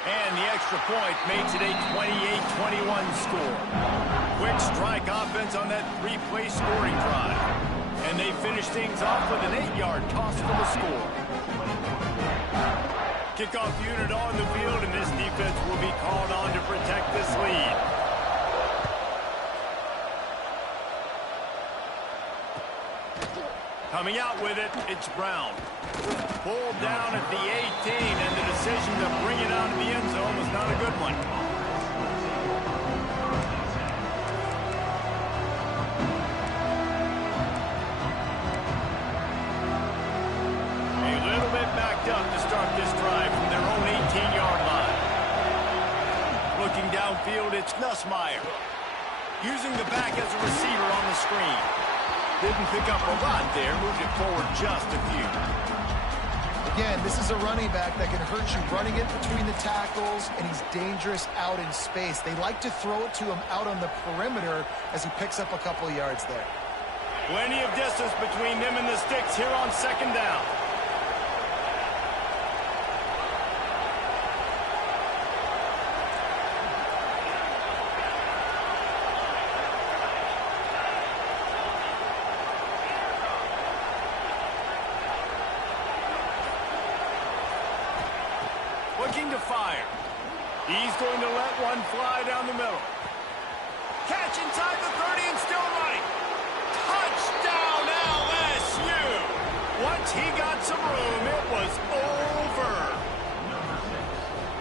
And the extra point makes it a 28-21 score. Quick strike offense on that three-play scoring drive. And they finish things off with an 8-yard toss for the score. Kickoff unit on the field, and this defense will be called on to protect this lead. Coming out with it, it's Brown. Pulled down at the 18, and the decision to bring it out of the end zone was not a good one. A little bit backed up to start this drive from their own 18-yard line. Looking downfield, it's Nussmeier. Using the back as a receiver on the screen. Didn't pick up a lot there, moved it forward just a few. Again, this is a running back that can hurt you running it between the tackles, and he's dangerous out in space. They like to throw it to him out on the perimeter as he picks up a couple of yards there. Plenty of distance between them and the sticks here on second down. Looking to fire. He's going to let one fly down the middle. Catch inside the 30 and still running. Touchdown LSU. Once he got some room, it was over.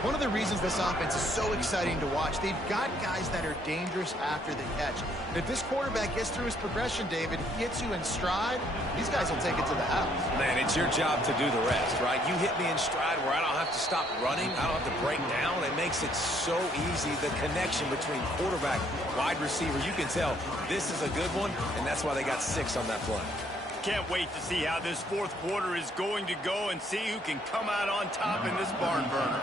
One of the reasons this offense is so exciting to watch, they've got guys that are dangerous after the catch. If this quarterback gets through his progression, David, gets you in stride, these guys will take it to the house. Man, it's your job to do the rest, right? You hit me in stride where I don't have to stop running. I don't have to break down. It makes it so easy, the connection between quarterback, wide receiver. You can tell this is a good one, and that's why they got 6 on that play. Can't wait to see how this fourth quarter is going to go and see who can come out on top in this barn burner.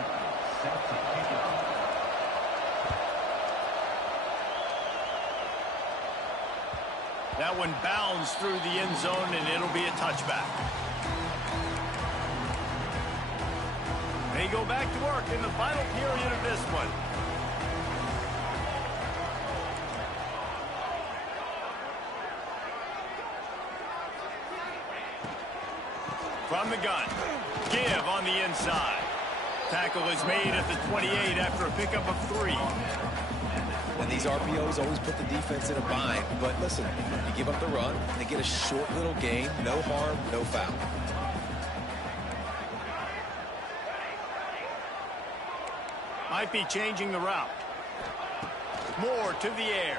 That one bounds through the end zone, and it'll be a touchback. They go back to work in the final period of this one. From the gun, give on the inside. Tackle is made at the 28 after a pickup of 3. And these RPOs always put the defense in a bind. But listen, you give up the run, they get a short little gain, no harm, no foul. Might be changing the route. More to the air.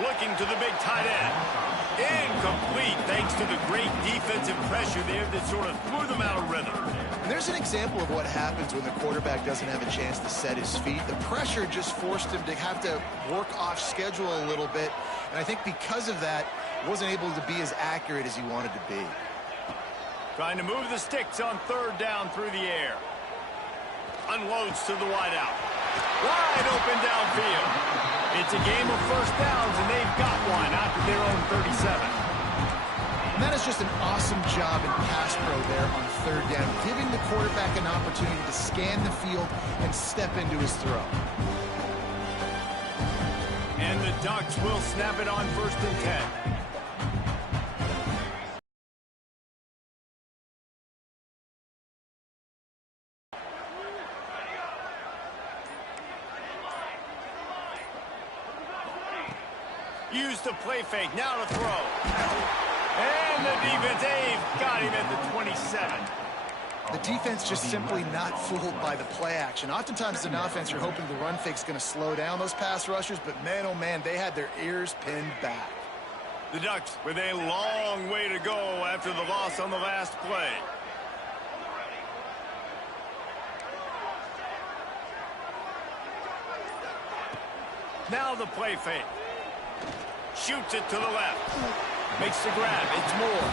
Looking to the big tight end. Incomplete thanks to the great defensive pressure there that sort of threw them out of rhythm. And there's an example of what happens when the quarterback doesn't have a chance to set his feet. The pressure just forced him to have to work off schedule a little bit. And I think because of that, wasn't able to be as accurate as he wanted to be. Trying to move the sticks on third down through the air. Unloads to the wideout. Wide open downfield. It's a game of first downs, and they've got one after their own 37. And that is just an awesome job in pass pro there on third down, giving the quarterback an opportunity to scan the field and step into his throw. And the Ducks will snap it on 1st and 10. Use the play fake, now to throw. And the defense, they've got him at the 27. The defense just simply not fooled by the play action. Oftentimes as an offense, you're hoping the run fake's going to slow down those pass rushers, but man, oh man, they had their ears pinned back. The Ducks with a long way to go after the loss on the last play. Now the play fake. Shoots it to the left. Makes the grab. It's Moore.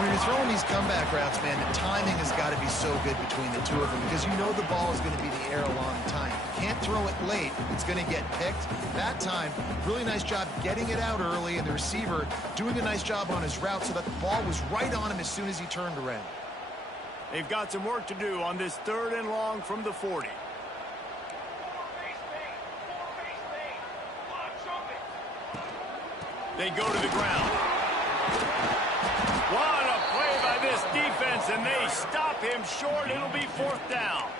When you're throwing these comeback routes, man, the timing has got to be so good between the two of them because you know the ball is going to be the air a long time. You can't throw it late. It's going to get picked. That time, really nice job getting it out early, and the receiver doing a nice job on his route so that the ball was right on him as soon as he turned around. They've got some work to do on this 3rd and long from the 40. They go to the ground. What a play by this defense, and they stop him short. It'll be 4th down.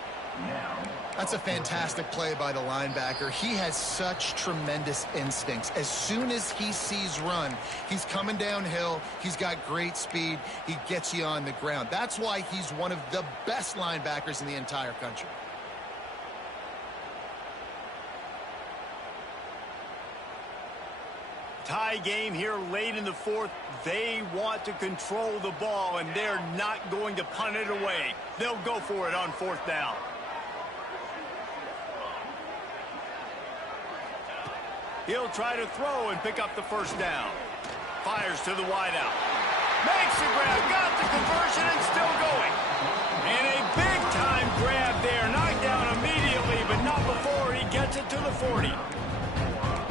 That's a fantastic play by the linebacker. He has such tremendous instincts. As soon as he sees run, he's coming downhill. He's got great speed. He gets you on the ground. That's why he's one of the best linebackers in the entire country. Tie game here late in the 4th. They want to control the ball, and they're not going to punt it away. They'll go for it on 4th down. He'll try to throw and pick up the 1st down. Fires to the wideout. Makes the grab, got the conversion, and still going. And a big-time grab there. Knocked down immediately, but not before he gets it to the 40.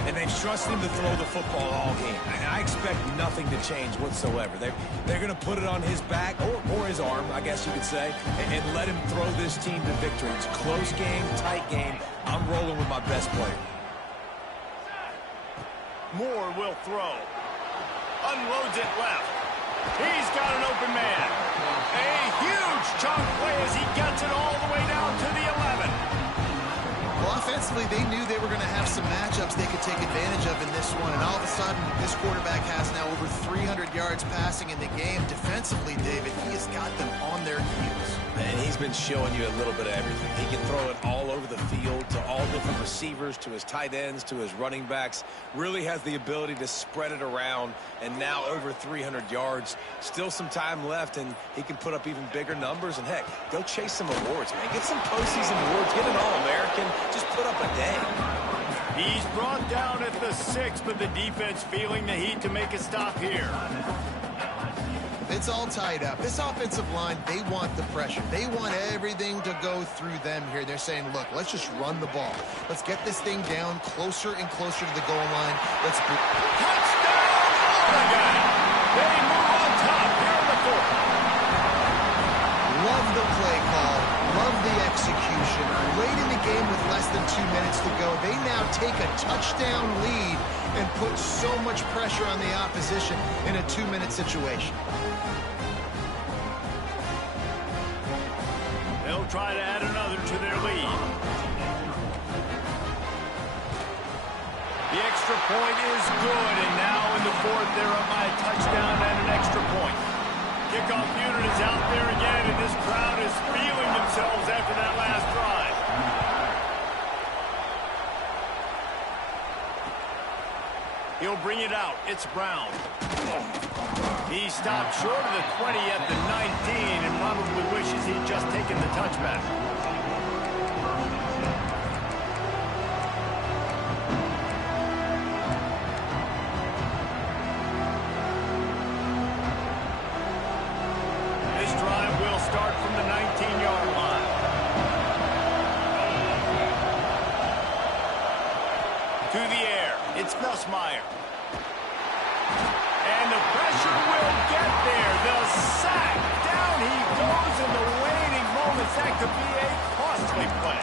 And they've trusted him to throw the football all game. And I expect nothing to change whatsoever. They're going to put it on his back, or his arm, I guess you could say, and let him throw this team to victory. It's a close game, tight game. I'm rolling with my best player. Moore will throw. Unloads it left. He's got an open man. A huge chunk play as he gets it all the way down to the 11. Well, offensively, they knew they were going to have some matchups they could take advantage of in this one, and all of a sudden, this quarterback has now over 300 yards passing in the game. Defensively, David, he has got them on their heels. And he's been showing you a little bit of everything. He can throw it all over the field to all different receivers, to his tight ends, to his running backs. Really has the ability to spread it around, and now over 300 yards. Still some time left, and he can put up even bigger numbers. And, heck, go chase some awards, man. Get some postseason awards. Get an All-American. Just put up a day. He's brought down at the 6, but the defense feeling the heat to make a stop here. It's all tied up. This offensive line, they want the pressure. They want everything to go through them here. They're saying, look, let's just run the ball. Let's get this thing down closer and closer to the goal line. Let's touchdown, Oregon! They move on top here in the 4th. Love the play call. Love the execution. Late in the game with less than 2 minutes to go, they now take a touchdown lead and put so much pressure on the opposition in a 2-minute situation. They'll try to add another to their lead. The extra point is good, and now in the 4th, they're up by a touchdown and an extra point. Kickoff unit is out there again, and this crowd is feeling themselves after that last drive. He'll bring it out. It's Brown. He stopped short of the 20 at the 19 and probably wishes he'd just taken the touchback. This drive will start from the 19-yard line. To the air. It's Nussmeier. And the pressure will get there. The sack. Down he goes in the waning moments. That could be a costly play.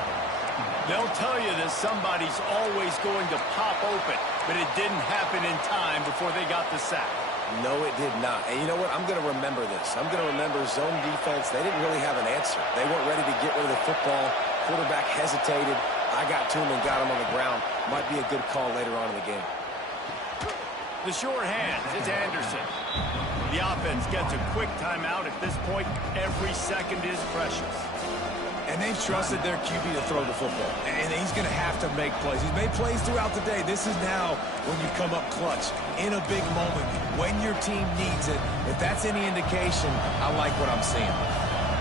They'll tell you that somebody's always going to pop open, but it didn't happen in time before they got the sack. No, it did not. And you know what? I'm going to remember this. I'm going to remember zone defense. They didn't really have an answer. They weren't ready to get rid of the football. Quarterback hesitated. I got to him and got him on the ground. Might be a good call later on in the game. The short hands, it's Anderson. The offense gets a quick timeout. At this point, every second is precious. And they've trusted their QB to throw the football. And he's going to have to make plays. He's made plays throughout the day. This is now when you come up clutch in a big moment when your team needs it. If that's any indication, I like what I'm seeing.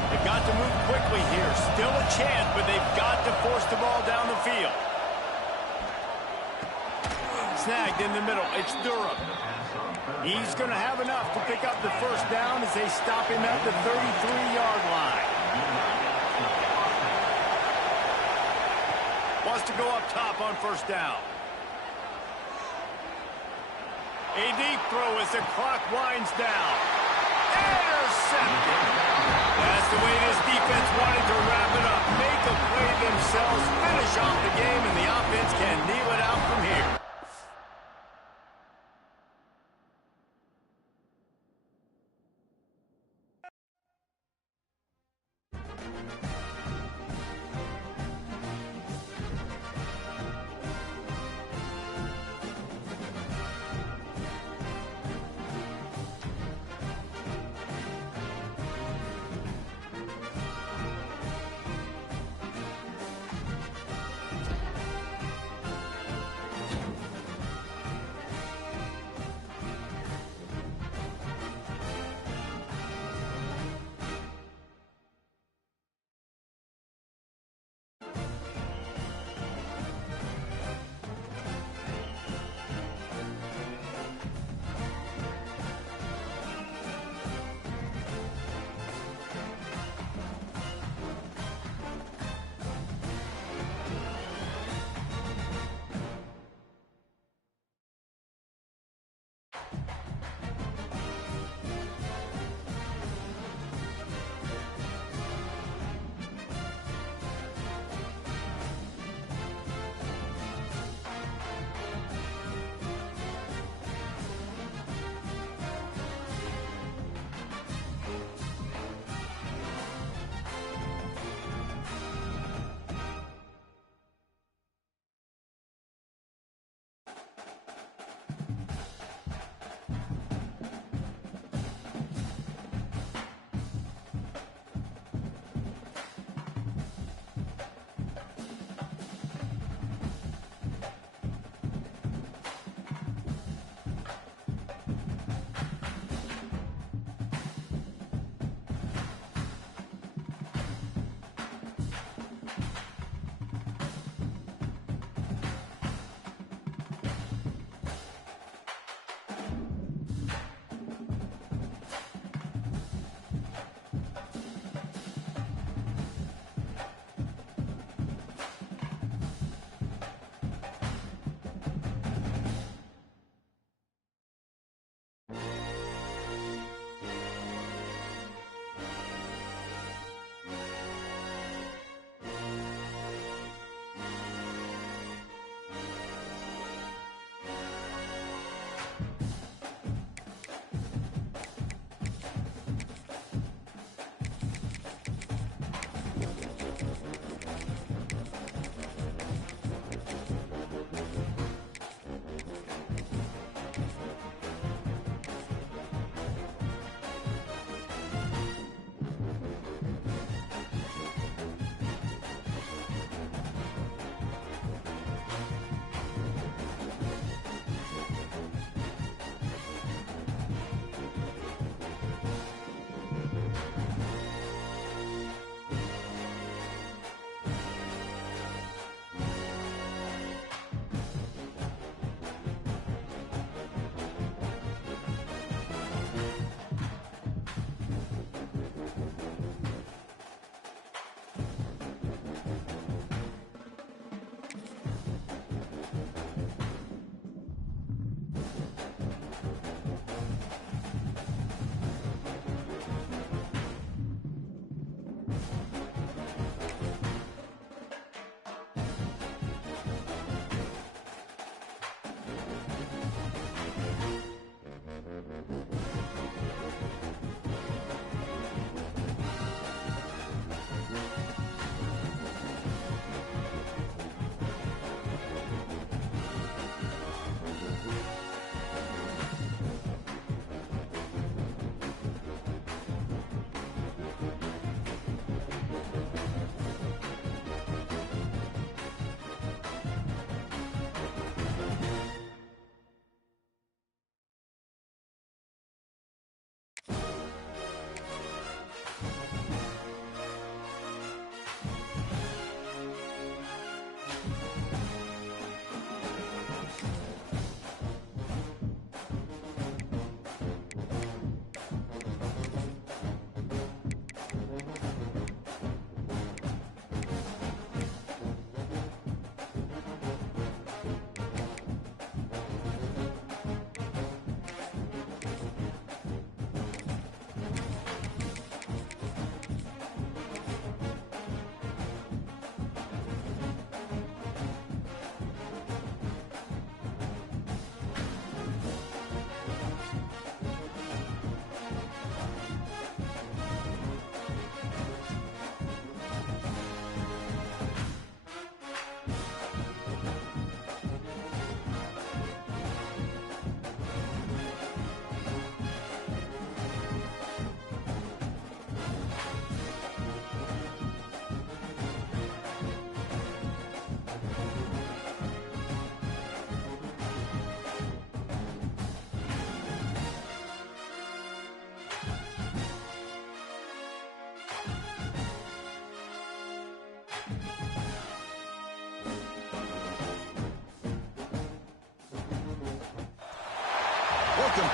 They've got to move quickly here. Still a chance, but they've got to force the ball down the field. snagged in the middle. It's Durham. He's going to have enough to pick up the first down as they stop him at the 33-yard line. Wants to go up top on first down. A deep throw as the clock winds down. Intercepted. That's the way this defense wanted to wrap it up. Make a play themselves, finish off the game, and the offense can kneel it out from here.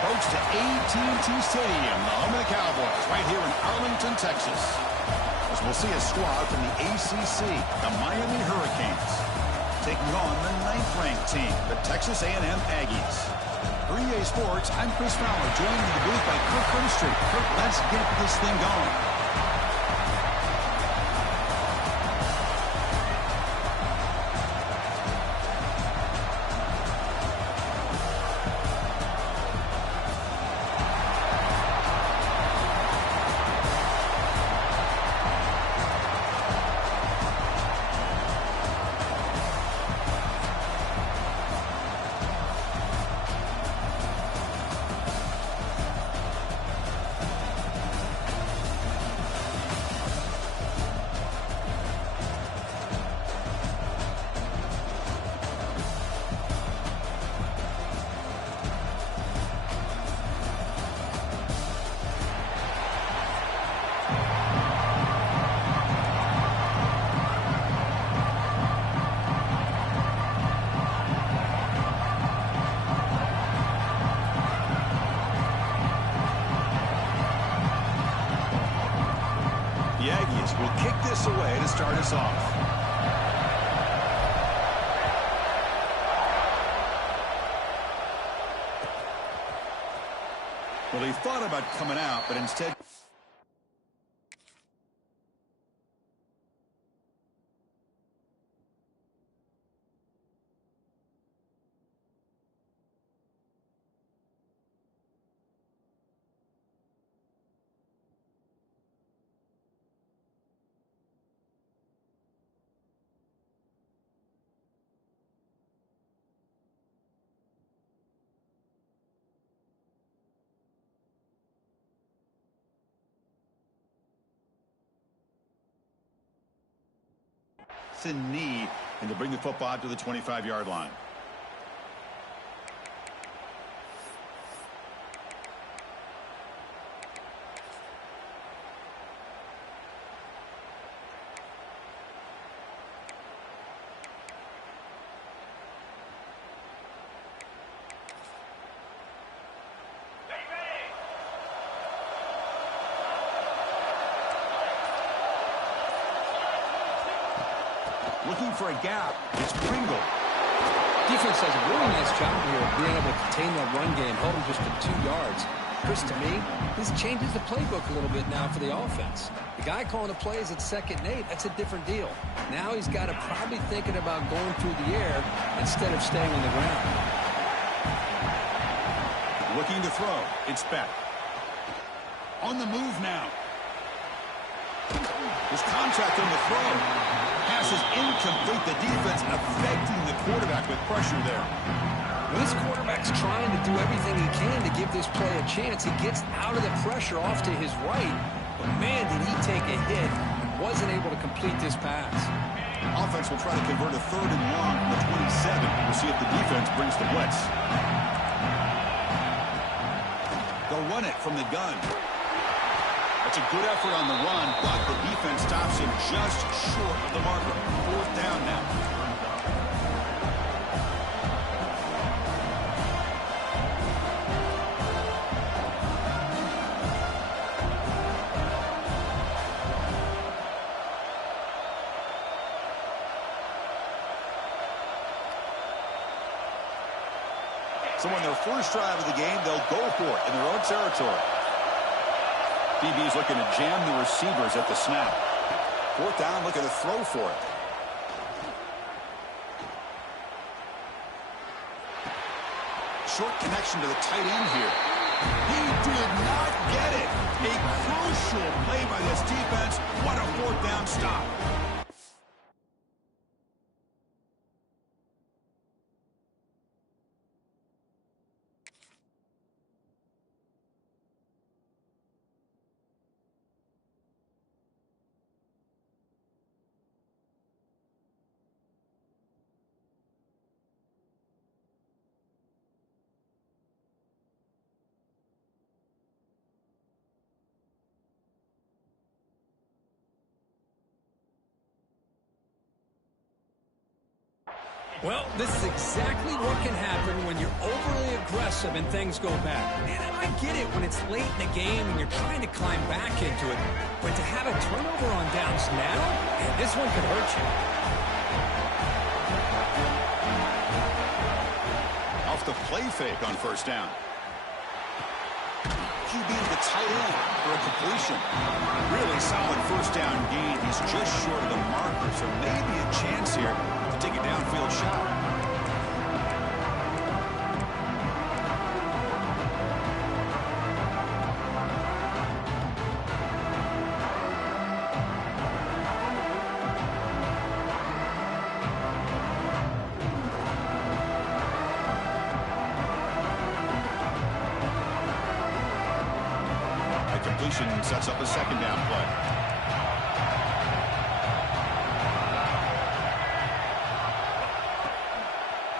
approach to AT&T Stadium, the home of the Cowboys, right here in Arlington, Texas. As we'll see a squad from the ACC, the Miami Hurricanes, taking on the 9th-ranked team, the Texas A&M Aggies. For EA Sports, I'm Chris Fowler, joined in the booth by Kirk Grimstreet. Kirk, let's get this thing going. The Aggies will kick this away to start us off. Well, he thought about coming out, but instead... knee and to bring the football out to the 25-yard line. Looking for a gap. It's Pringle. Defense does a really nice job here of being able to contain that run game, hold him just to 2 yards. Chris, to me, this changes the playbook a little bit now for the offense. The guy calling the plays at 2nd and 8, that's a different deal. Now he's got to probably thinking about going through the air instead of staying on the ground. Looking to throw. It's Beck. On the move now. There's contact on the throw. Pass is incomplete. The defense affecting the quarterback with pressure there. Well, this quarterback's trying to do everything he can to give this play a chance. He gets out of the pressure off to his right, but man, did he take a hit and wasn't able to complete this pass. Offense will try to convert a 3rd and long from the 27. We'll see if the defense brings the blitz. They'll run it from the gun. That's a good effort on the run, but the defense stops him just short of the marker. 4th down now. So on their first drive of the game, they'll go for it in their own territory. DB's looking to jam the receivers at the snap. 4th down, looking to throw for it. Short connection to the tight end here. He did not get it. A crucial play by this defense. What a 4th down stop. Well, this is exactly what can happen when you're overly aggressive. awesome and things go bad. And I get it when it's late in the game and you're trying to climb back into it. But to have a turnover on downs now, and this one could hurt you. Off the play fake on first down. QB to the tight end for a completion. Really solid first down gain. He's just short of the marker, so maybe a chance here to take a downfield shot. Sets up a second down play.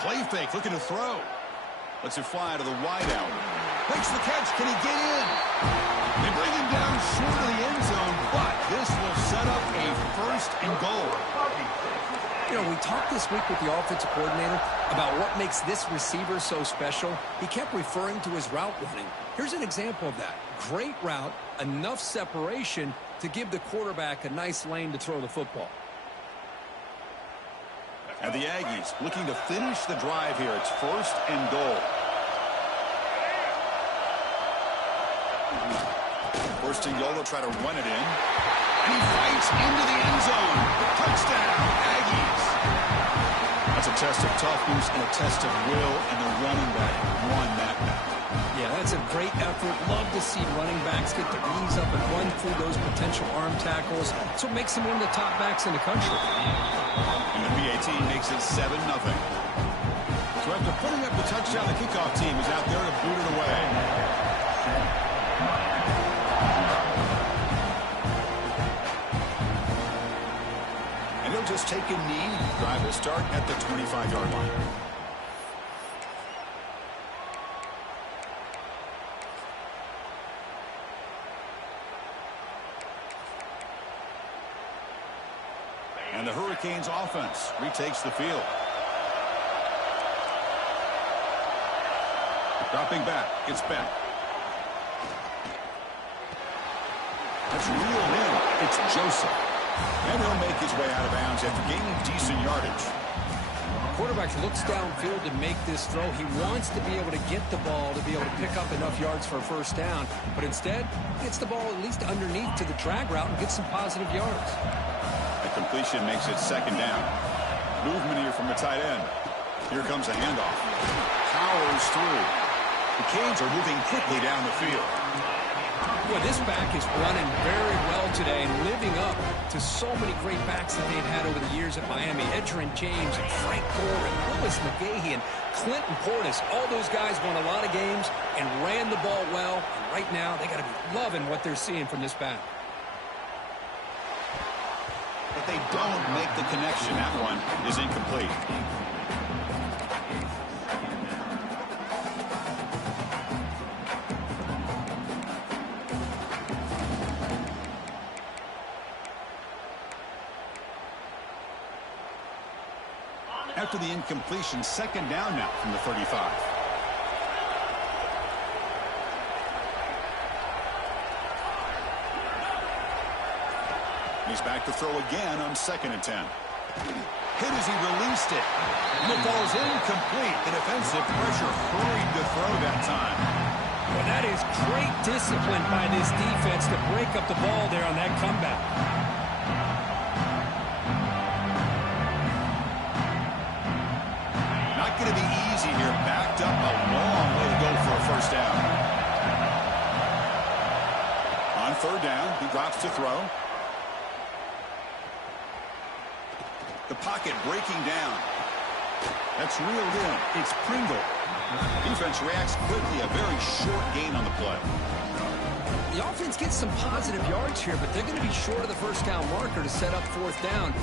Play fake, looking to throw. Lets it fly to the wideout. Makes the catch. Can he get in? They bring him down short of the end zone, but this will set up a first and goal. You know, we talked this week with the offensive coordinator about what makes this receiver so special. He kept referring to his route running. Here's an example of that. Great route, enough separation to give the quarterback a nice lane to throw the football. And the Aggies looking to finish the drive here. It's first and goal. First and goal, they'll try to run it in. And he fights into the end zone. Touchdown, Aggies. That's a test of toughness and a test of will, and the running back won that battle. Yeah, that's a great effort. Love to see running backs get their knees up and run through those potential arm tackles. That's what makes him one of the top backs in the country. And the PAT makes it 7-0. So after putting up the touchdown, the kickoff team is out there to boot it away. And he'll just take a knee. Drive will start at the 25-yard line. And the Hurricanes offense retakes the field. Dropping back, it's Penn. That's reeled in. It's Joseph. And he'll make his way out of bounds after gaining decent yardage. Quarterback looks downfield to make this throw. He wants to be able to get the ball to be able to pick up enough yards for a first down. But instead, gets the ball at least underneath to the drag route and gets some positive yards. The completion makes it second down. Movement here from the tight end. Here comes a handoff. Powers through. The Canes are moving quickly down the field. Well, this back is running very well today and living up to so many great backs that they've had over the years at Miami. Edgerrin James and Frank Gore and Willis McGahee and Clinton Portis. All those guys won a lot of games and ran the ball well. And right now, they got to be loving what they're seeing from this back. But they don't make the connection. That one is incomplete. After the incompletion, second down now from the 35. He's back to throw again on 2nd and 10. Hit as he released it. And the ball is incomplete. The defensive pressure hurried to throw that time. Well, that is great discipline by this defense to break up the ball there on that comeback. Not going to be easy here. Backed up a long way to go for a first down. On 3rd down, he drops to throw. The pocket breaking down. That's reeled in. It's Pringle. Defense reacts quickly. A very short gain on the play. The offense gets some positive yards here, but they're going to be short of the first down marker to set up 4th down.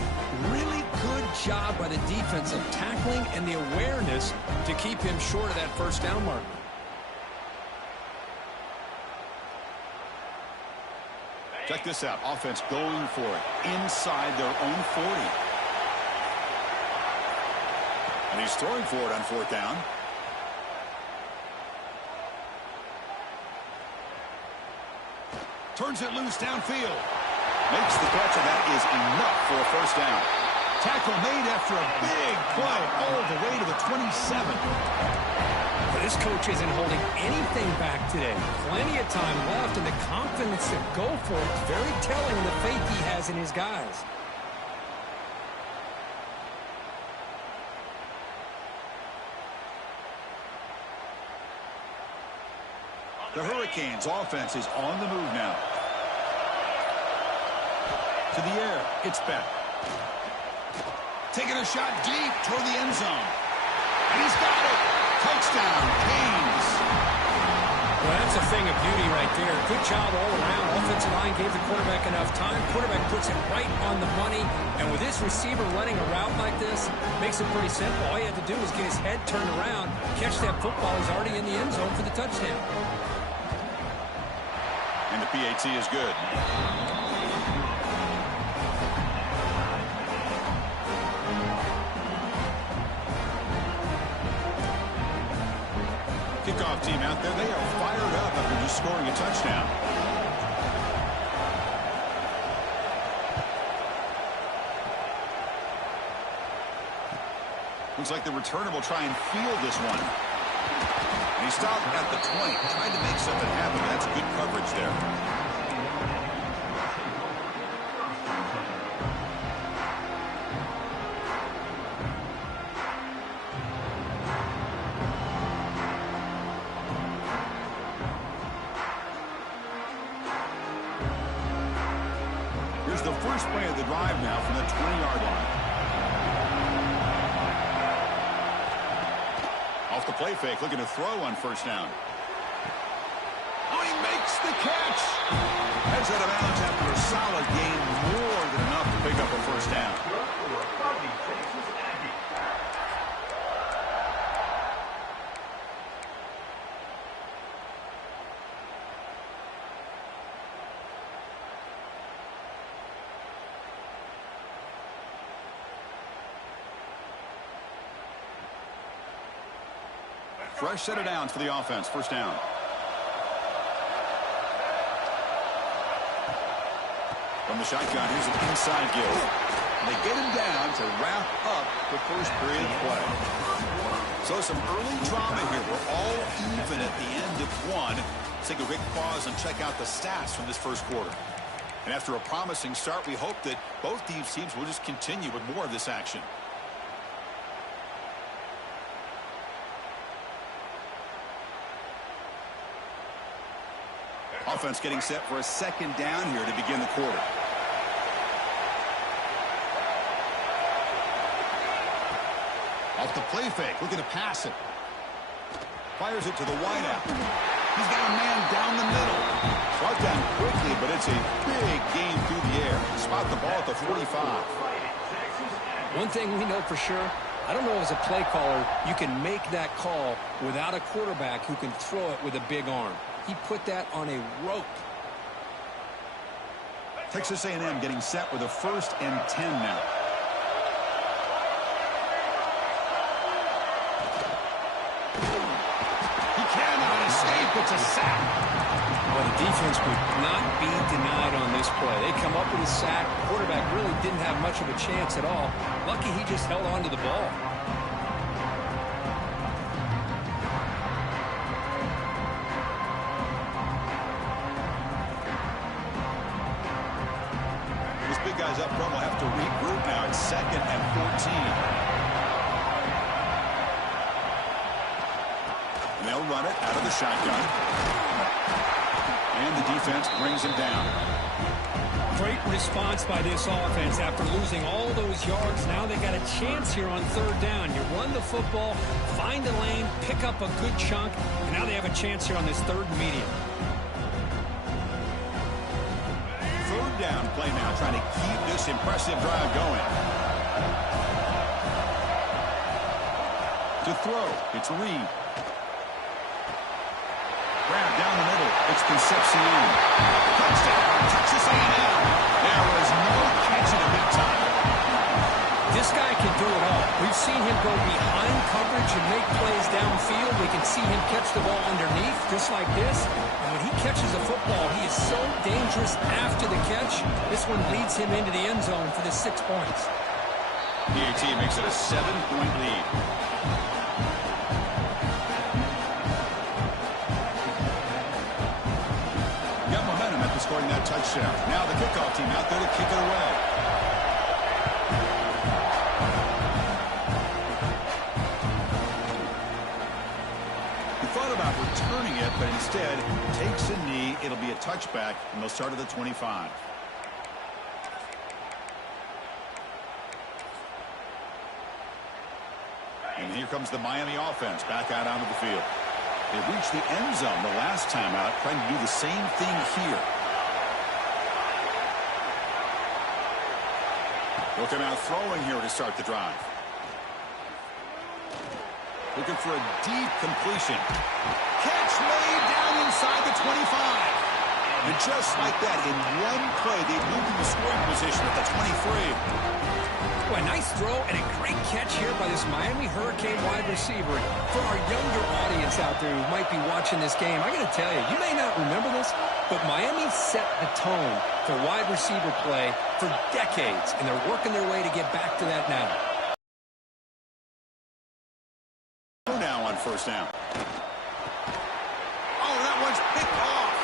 Really good job by the defense of tackling and the awareness to keep him short of that first down marker. Check this out. Offense going for it inside their own 40. And he's throwing for it on 4th down. Turns it loose downfield. Makes the catch, and that is enough for a first down. Tackle made after a big play all the way to the 27. This coach isn't holding anything back today. Plenty of time left, and the confidence to go for it is very telling in the faith he has in his guys. The Hurricanes' offense is on the move now. To the air, it's Penn. Taking a shot deep toward the end zone. And he's got it. Touchdown, Canes. Well, that's a thing of beauty right there. Good job all around. Offensive line gave the quarterback enough time. Quarterback puts it right on the money. And with this receiver running a route like this, makes it pretty simple. All you have to do is get his head turned around, catch that football. He's already in the end zone for the touchdown. And the PAT is good. Kickoff team out there, they are fired up after just scoring a touchdown. Looks like the returner will try and field this one. And he stopped at the 20, trying to make something happen. That's good coverage there. Here's the first play of the drive now from the 20-yard line. Off the play fake, looking to throw on first down. Oh, he makes the catch. Heads out of bounds after a solid gain, more than enough to pick up a first down. Fresh set of downs for the offense. First down. From the shotgun, here's an inside give. And they get him down to wrap up the first period play. So some early drama here. We're all even at the end of one. Let's take a quick pause and check out the stats from this first quarter. And after a promising start, we hope that both these teams will just continue with more of this action. Offense getting set for a second down here to begin the quarter. Off the play fake, looking to pass it. Fires it to the wideout. He's got a man down the middle. Brought down quickly, but it's a big gain through the air. Spot the ball at the 45. One thing we know for sure, I don't know as a play caller, you can make that call without a quarterback who can throw it with a big arm. He put that on a rope. Texas A&M getting set with a 1st and 10 now. He cannot escape. It's a sack. Well, the defense would not be denied on this play. They come up with a sack. Quarterback really didn't have much of a chance at all. Lucky he just held on to the ball. Guys up front will have to regroup now. It's 2nd and 14. And they'll run it out of the shotgun. And the defense brings him down. Great response by this offense after losing all those yards. Now they got a chance here on 3rd down. You run the football, find a lane, pick up a good chunk, and now they have a chance here on this 3rd and medium. Down play now, trying to keep this impressive drive going. To throw, it's Reed. Grab down the middle, it's Concepcion. Touchdown, Texas A&M. There was no catch in the big time. This guy can do it all. We've seen him go behind coverage and make plays downfield. We can see him catch the ball underneath, just like this. And when he catches a football, he is so dangerous after the catch. This one leads him into the end zone for the 6 points. PAT makes it a 7-point lead. Got momentum after scoring that touchdown. Now the kickoff team out there to kick it away. About returning it, but instead takes a knee. It'll be a touchback, and they'll start at the 25. And here comes the Miami offense back out onto the field. They reached the end zone the last time out, trying to do the same thing here. Looking out throwing here to start the drive. Looking for a deep completion. Catch made down inside the 25. And just like that, in one play, they moved in the scoring position at the 23. Boy, nice throw and a great catch here by this Miami Hurricane wide receiver. For our younger audience out there who might be watching this game, I got to tell you, you may not remember this, but Miami set the tone for wide receiver play for decades, and they're working their way to get back to that now. Now on first down. Oh, that one's picked off.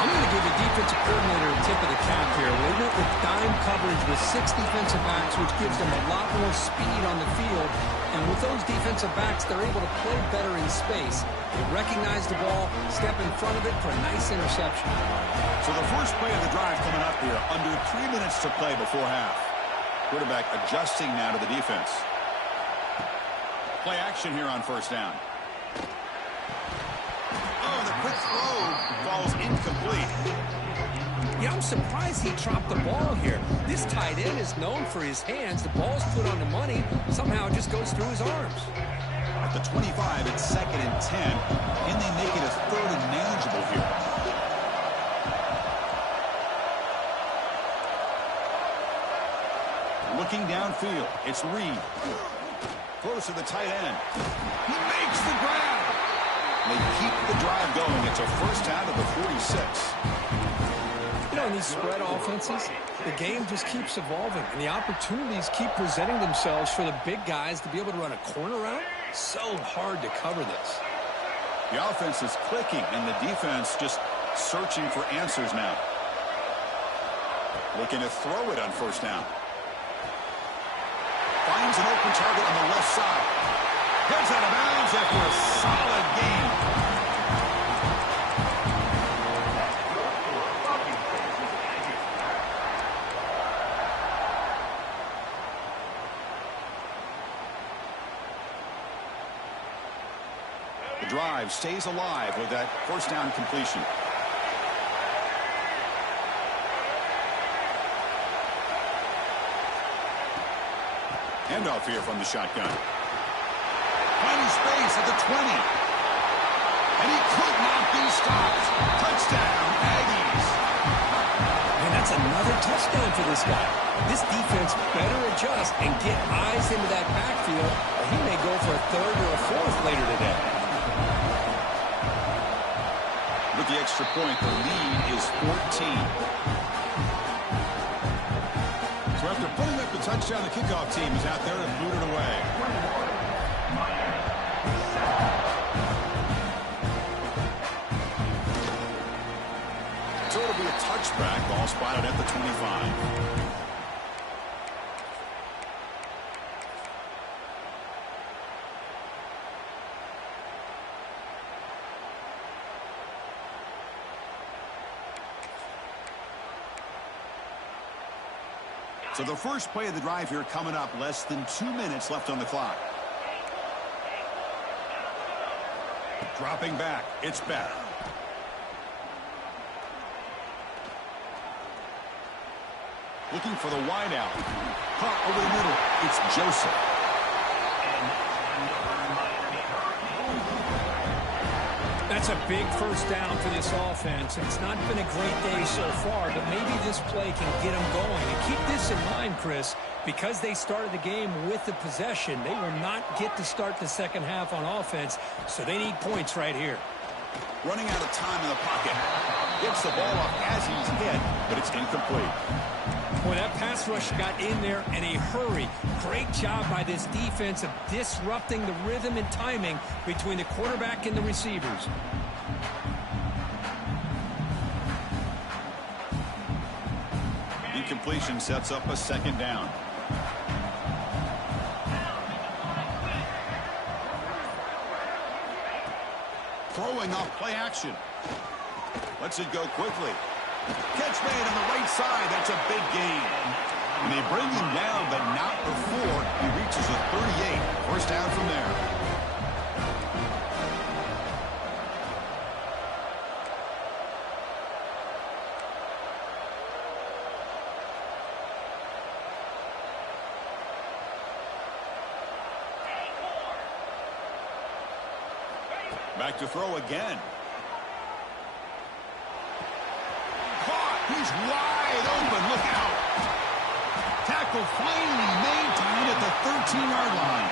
I'm going to give the defensive coordinator a tip of the cap here. They went with dime coverage with 6 defensive backs, which gives them a lot more speed on the field. And with those defensive backs, they're able to play better in space. They recognize the ball, step in front of it for a nice interception. So the first play of the drive coming up here, under 3 minutes to play before half. Quarterback adjusting now to the defense. Play action here on first down. Oh, the quick throw falls incomplete. Yeah, I'm surprised he dropped the ball here. This tight end is known for his hands. The ball's put on the money. Somehow it just goes through his arms. At the 25, it's 2nd and 10. Can they make it a 3rd and manageable here? Looking downfield, it's Reed. Close to the tight end. He makes the grab. They keep the drive going. It's a first down of the 46. You know, in these spread offenses, the game just keeps evolving, and the opportunities keep presenting themselves for the big guys to be able to run a corner route. So hard to cover this. The offense is clicking, and the defense just searching for answers now. Looking to throw it on first down. Finds an open target on the left side. Gets out of bounds after a solid gain. The drive stays alive with that first down completion. Handoff here from the shotgun. Finding space at the 20. And he could not be stopped. Touchdown, Aggies. And that's another touchdown for this guy. This defense better adjust and get eyes into that backfield, or he may go for a 3rd or a 4th later today. With the extra point, the lead is 14. So after putting up the touchdown, the kickoff team is out there and boot it away. So it'll be a touchback, ball spotted at the 25. So the first play of the drive here coming up, less than 2 minutes left on the clock. Dropping back, it's back. Looking for the wide out. Caught over the middle, it's Joseph. That's a big first down for this offense. It's not been a great day so far, but maybe this play can get them going. And keep this in mind, Chris, because they started the game with the possession, they will not get to start the second half on offense, so they need points right here. Running out of time in the pocket. Gets the ball up as he's hit, but it's incomplete. Boy, that pass rush got in there in a hurry. Great job by this defense of disrupting the rhythm and timing between the quarterback and the receivers. Incompletion sets up a second down. Throwing off play action. Lets it go quickly. Catch made on the right side. That's a big gain. And they bring him down, but not before he reaches the 38. First down from there. Back to throw again. Caught. He's wide open. Look out. Tackle finally maintained at the 13-yard line.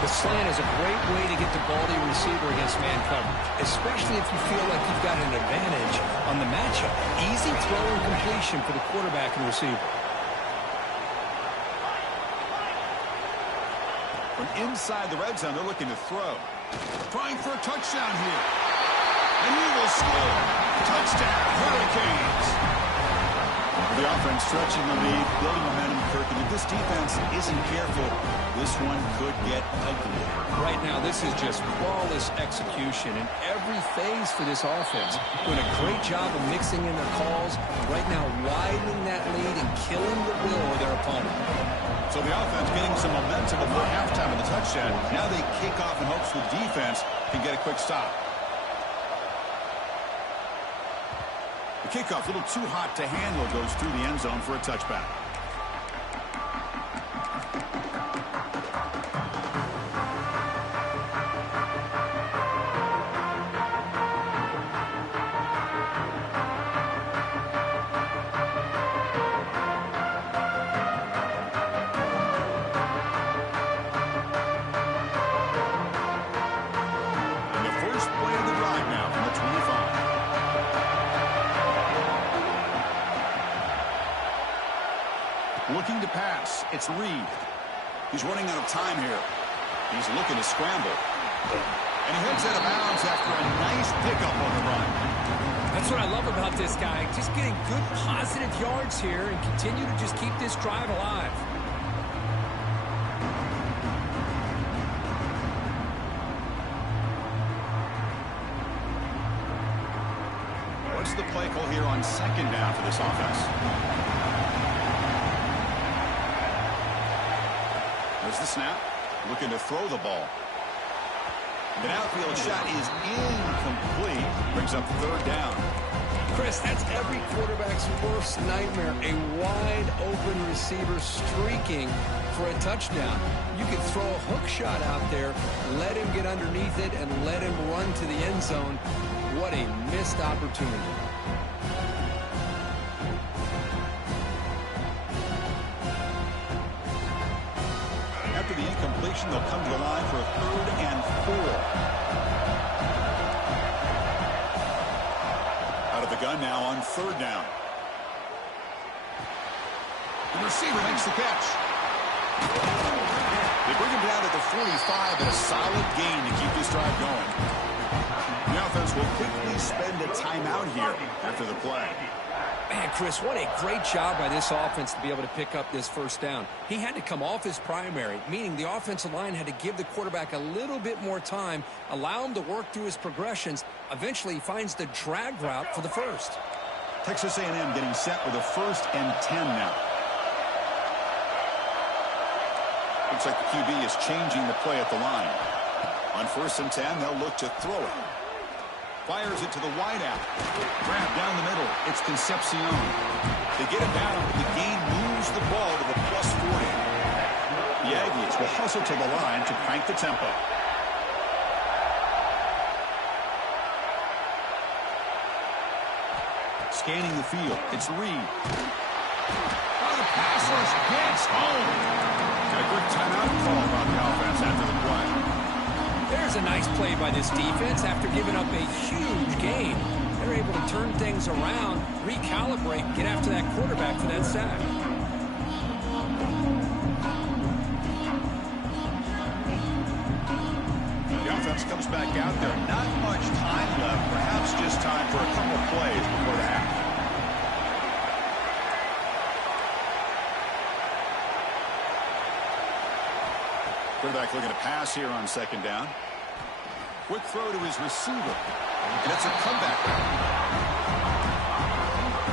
The slant is a great way to get the ball to your receiver against man coverage, especially if you feel like you've got an advantage on the matchup. Easy throw and completion for the quarterback and receiver. From inside the red zone, they're looking to throw. Trying for a touchdown here. And he will score. Touchdown, Hurricanes. The offense stretching the lead, building momentum, Kirk. And if this defense isn't careful, this one could get ugly. Right now, this is just flawless execution in every phase for this offense. Doing a great job of mixing in their calls. Right now, widening that lead and killing the will of their opponent. So the offense getting some momentum before halftime of the touchdown. Now they kick off in hopes the defense can get a quick stop. The kickoff, a little too hot to handle, goes through the end zone for a touchback. Looking to pass. It's Reed. He's running out of time here. He's looking to scramble. And he heads out of bounds after a nice pickup on the run. That's what I love about this guy. Just getting good positive yards here and continue to just keep this drive alive. What's the play call here on second down for this offense? There's the snap. Looking to throw the ball. The outfield shot is incomplete. Brings up third down. Chris, that's every quarterback's worst nightmare. A wide-open receiver streaking for a touchdown. You could throw a hook shot out there, let him get underneath it, and let him run to the end zone. What a missed opportunity. After the incompletion, they'll come to the line for a 3rd and 4. Out of the gun now on 3rd down. The receiver makes the catch. They bring him down at the 45 and a solid gain to keep this drive going. The offense will quickly spend a timeout here after the play. Man, Chris, what a great job by this offense to be able to pick up this first down. He had to come off his primary, meaning the offensive line had to give the quarterback a little bit more time, allow him to work through his progressions. Eventually, he finds the drag route for the first. Texas A&M getting set with a 1st and 10 now. Looks like the QB is changing the play at the line. On 1st and 10, they'll look to throw it. Fires it to the wideout. Grab down the middle. It's Concepcion. They get it down. The gain moves the ball to the plus 40. The Aggies will hustle to the line to crank the tempo. Scanning the field. It's Reed. Oh, the pass rush gets home. Got a quick timeout call on the offense after the play. There's a nice play by this defense after giving up a huge gain. They're able to turn things around, recalibrate, get after that quarterback for that sack. The offense comes back out there. Not much time left. Perhaps just time for a couple plays before the half. Quarterback looking to pass here on second down. Quick throw to his receiver. And it's a comeback.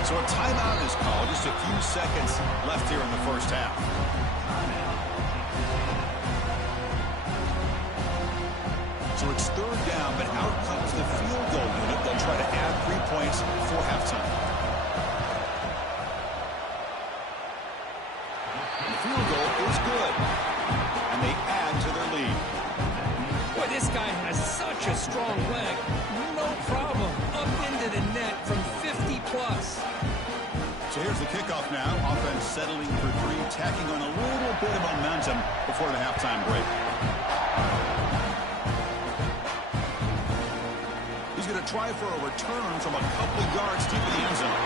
So a timeout is called. Just a few seconds left here in the first half. So it's third down, but out comes the field goal unit. They'll try to add 3 points before halftime. And the field goal is good. And they add to their lead. Boy, this guy has such a strong leg. No problem. Up into the net from 50 plus. So here's the kickoff now. Offense settling for 3, tacking on a little bit of momentum before the halftime break. He's going to try for a return from a couple of yards deep in the end zone.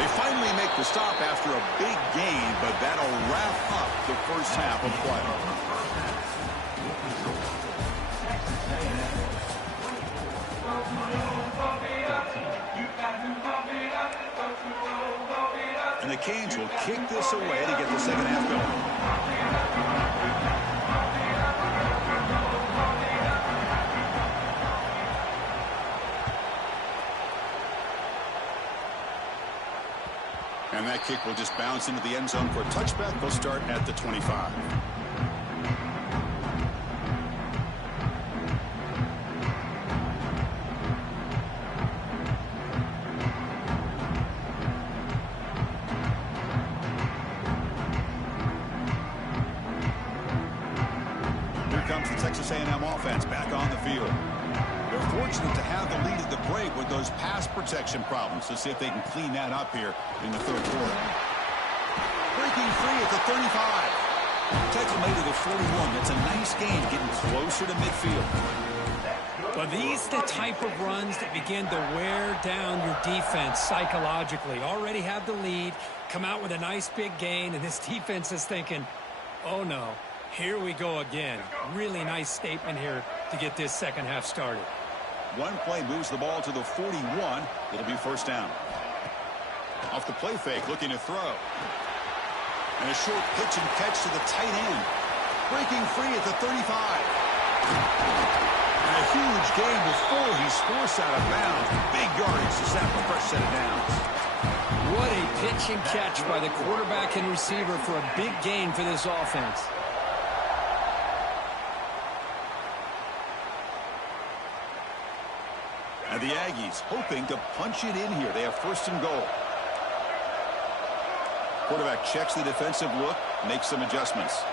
They finally make the stop after a big gain, but that'll wrap up the first half of play. And the Canes will kick this away to get the second half going. And that kick will just bounce into the end zone for a touchback. They'll start at the 25. Texas A&M offense back on the field. They're fortunate to have the lead at the break with those pass protection problems. Let's see if they can clean that up here in the third quarter. Breaking free at the 35. Tackle made to the 41. That's a nice gain, getting closer to midfield. Well, these are the type of runs that begin to wear down your defense psychologically. Already have the lead, come out with a nice big gain, and this defense is thinking, oh no. Here we go again. Really nice statement here to get this second half started. One play moves the ball to the 41. It'll be first down. Off the play fake, looking to throw. And a short pitch and catch to the tight end. Breaking free at the 35. And a huge gain before he's forced out of bounds. Big yardage to set up a fresh set of downs. What a pitch and catch by the quarterback and receiver for a big gain for this offense. And the Aggies hoping to punch it in here. They have first and goal. Quarterback checks the defensive look, makes some adjustments.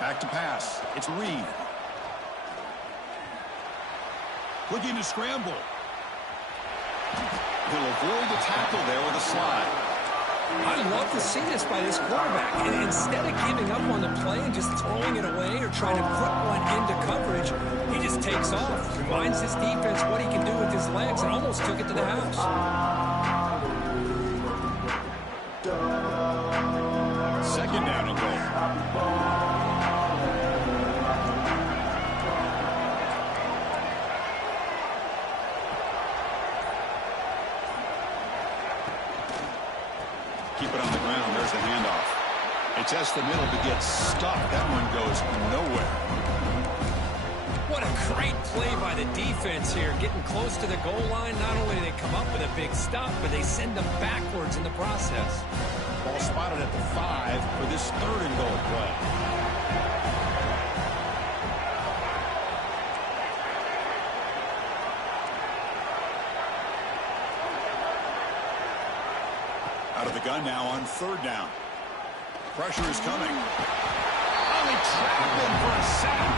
Back to pass. It's Reed. Looking to scramble. He'll avoid the tackle there with a slide. I love to see this by this quarterback. And instead of giving up on the play and just throwing it away or trying to put one into coverage, he just takes off. Reminds his defense what he can do with his legs and almost took it to the house. Second down and goal. Keep it on the ground. There's the handoff. They test the middle to get stuck. That one goes nowhere. What a great play by the defense here. Getting close to the goal line. Not only do they come up with a big stop, but they send them backwards in the process. Ball spotted at the 5 for this third and goal play. Out of the gun now on third down. Pressure is coming. trap him for a sack.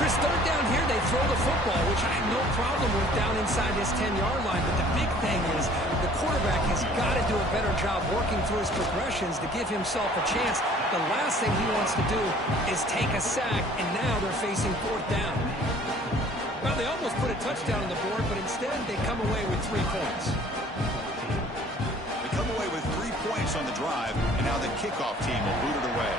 Chris, third down here, they throw the football, which I have no problem with down inside his 10-yard line. But the big thing is the quarterback has got to do a better job working through his progressions to give himself a chance. The last thing he wants to do is take a sack, and now they're facing fourth down. Well, they almost put a touchdown on the board, but instead they come away with 3 points. They come away with 3 points on the drive, and now the kickoff team will boot it away.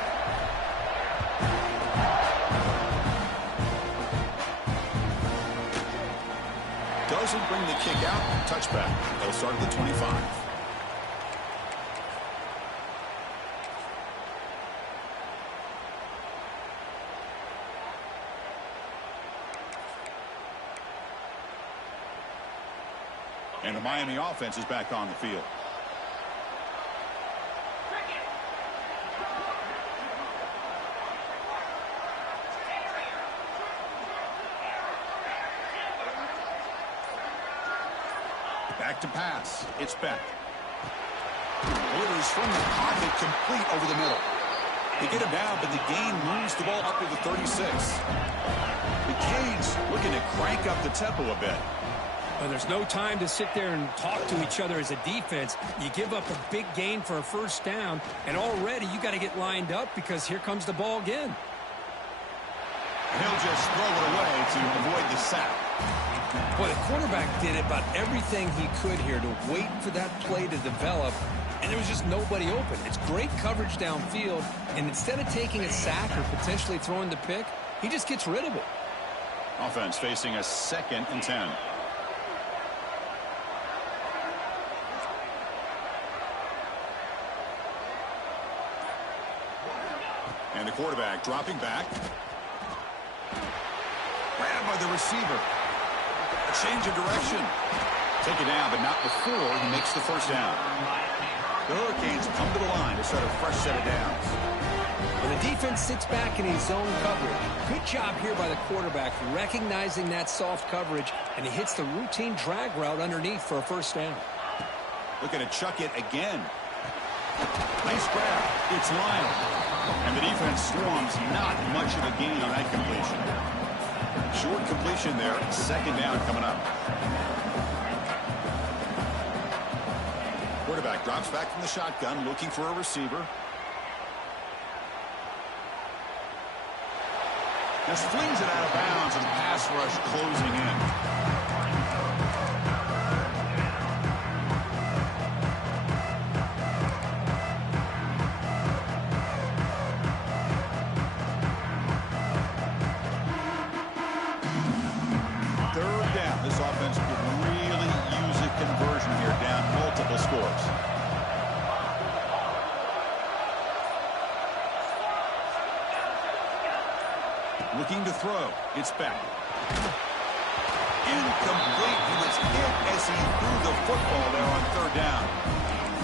Doesn't bring the kick out. Touchback. They'll start at the 25. And the Miami offense is back on the field. Back to pass. It's Beck. Orders from the pocket, complete over the middle. They get him down, but the gain moves the ball up to the 36. The Canes looking to crank up the tempo a bit. Well, there's no time to sit there and talk to each other as a defense. You give up a big gain for a first down, and already you got to get lined up because here comes the ball again. He'll just throw it away to avoid the sack. Well, the quarterback did about everything he could here to wait for that play to develop, and there was just nobody open. It's great coverage downfield, and instead of taking a sack or potentially throwing the pick, he just gets rid of it. Offense facing a 2nd and 10. And the quarterback dropping back. Grabbed by the receiver. A change of direction. Take it down, but not before he makes the first down. The Hurricanes come to the line to start a fresh set of downs. When the defense sits back in his zone coverage, good job here by the quarterback recognizing that soft coverage, and he hits the routine drag route underneath for a first down. Looking to chuck it again. Nice grab. It's Lyle. And the defense swarms, not much of a gain on that completion. Short completion there, 2nd down coming up. Quarterback drops back from the shotgun, looking for a receiver. Just flings it out of bounds, and pass rush closing in. This offense could really use a conversion here, down multiple scores. Looking to throw. It's back. Incomplete. He was hit as he threw the football there on 3rd down.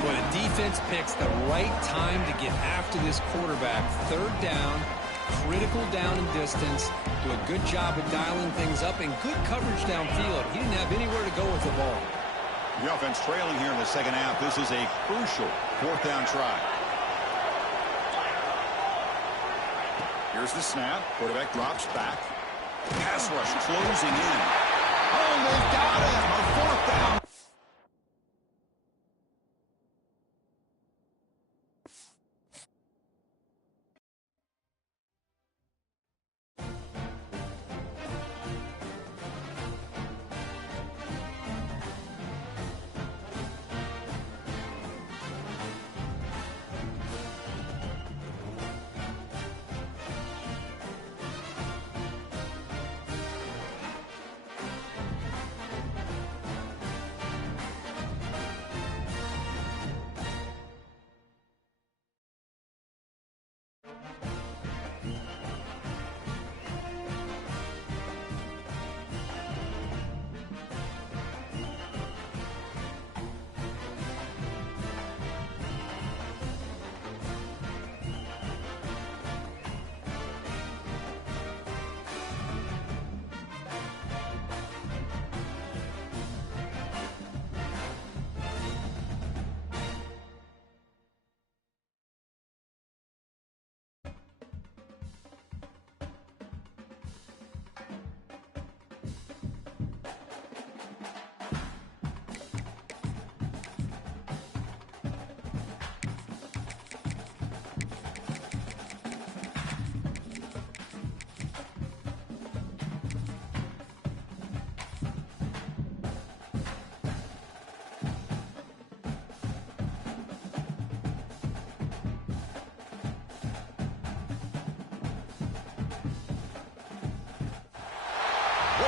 When a defense picks the right time to get after this quarterback, 3rd down, critical down and distance, do a good job of dialing things up, and good coverage downfield. He didn't have anywhere to go with the ball. The offense trailing here in the 2nd half. This is a crucial 4th down try. Here's the snap. Quarterback drops back. Pass rush closing in. Oh, they've got him. A 4th down.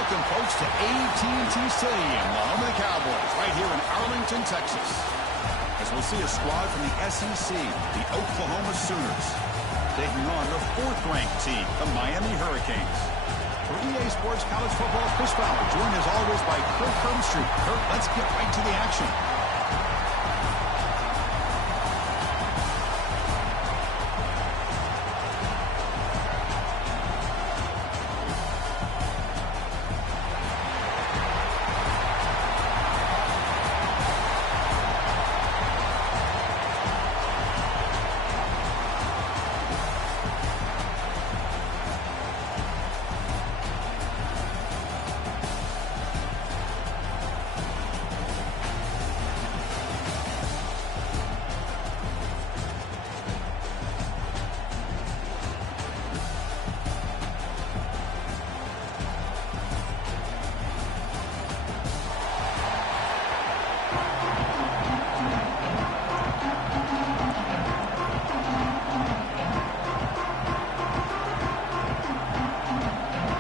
Welcome, folks, to A&T Stadium, the home of the Cowboys, right here in Arlington, Texas. As we'll see a squad from the SEC, the Oklahoma Sooners, taking on the 4th-ranked team, the Miami Hurricanes. For EA Sports College Football, Chris Fowler, joined as always by Kurt Herbstreit. Kurt, let's get right to the action.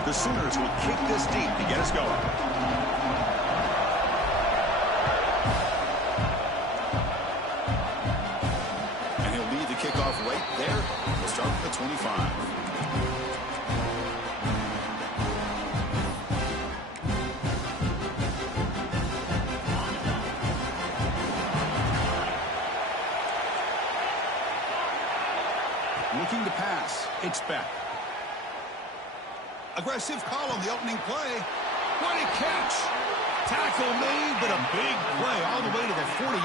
The Sooners will kick this deep to get us going. And he'll lead the kickoff right there. We'll start with the 25. Looking to pass. It's back. Aggressive call on the opening play. What a catch. Tackle made, but a big play all the way to the 48.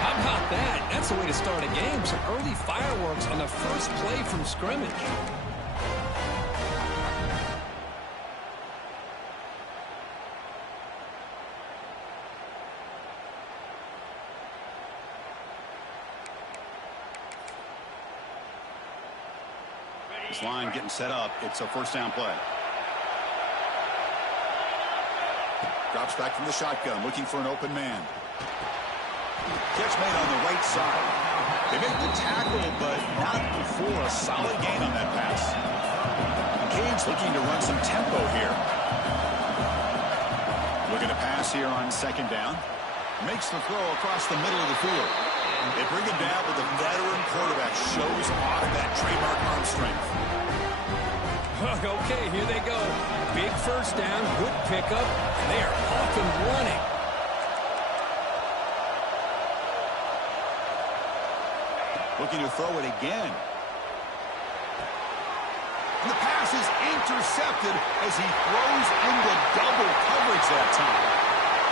How about that? That's the way to start a game. Some early fireworks on the first play from scrimmage. This line getting set up. It's a first down play. Drops back from the shotgun, looking for an open man. Catch made on the right side. They make the tackle, but not before a solid gain on that pass. Cage looking to run some tempo here. Looking to pass here on second down. Makes the throw across the middle of the field. They bring it down, but the veteran quarterback shows off that trademark arm strength. Okay, here they go. Big first down, good pickup, and they are off and running. Looking to throw it again. And the pass is intercepted as he throws into double coverage that time.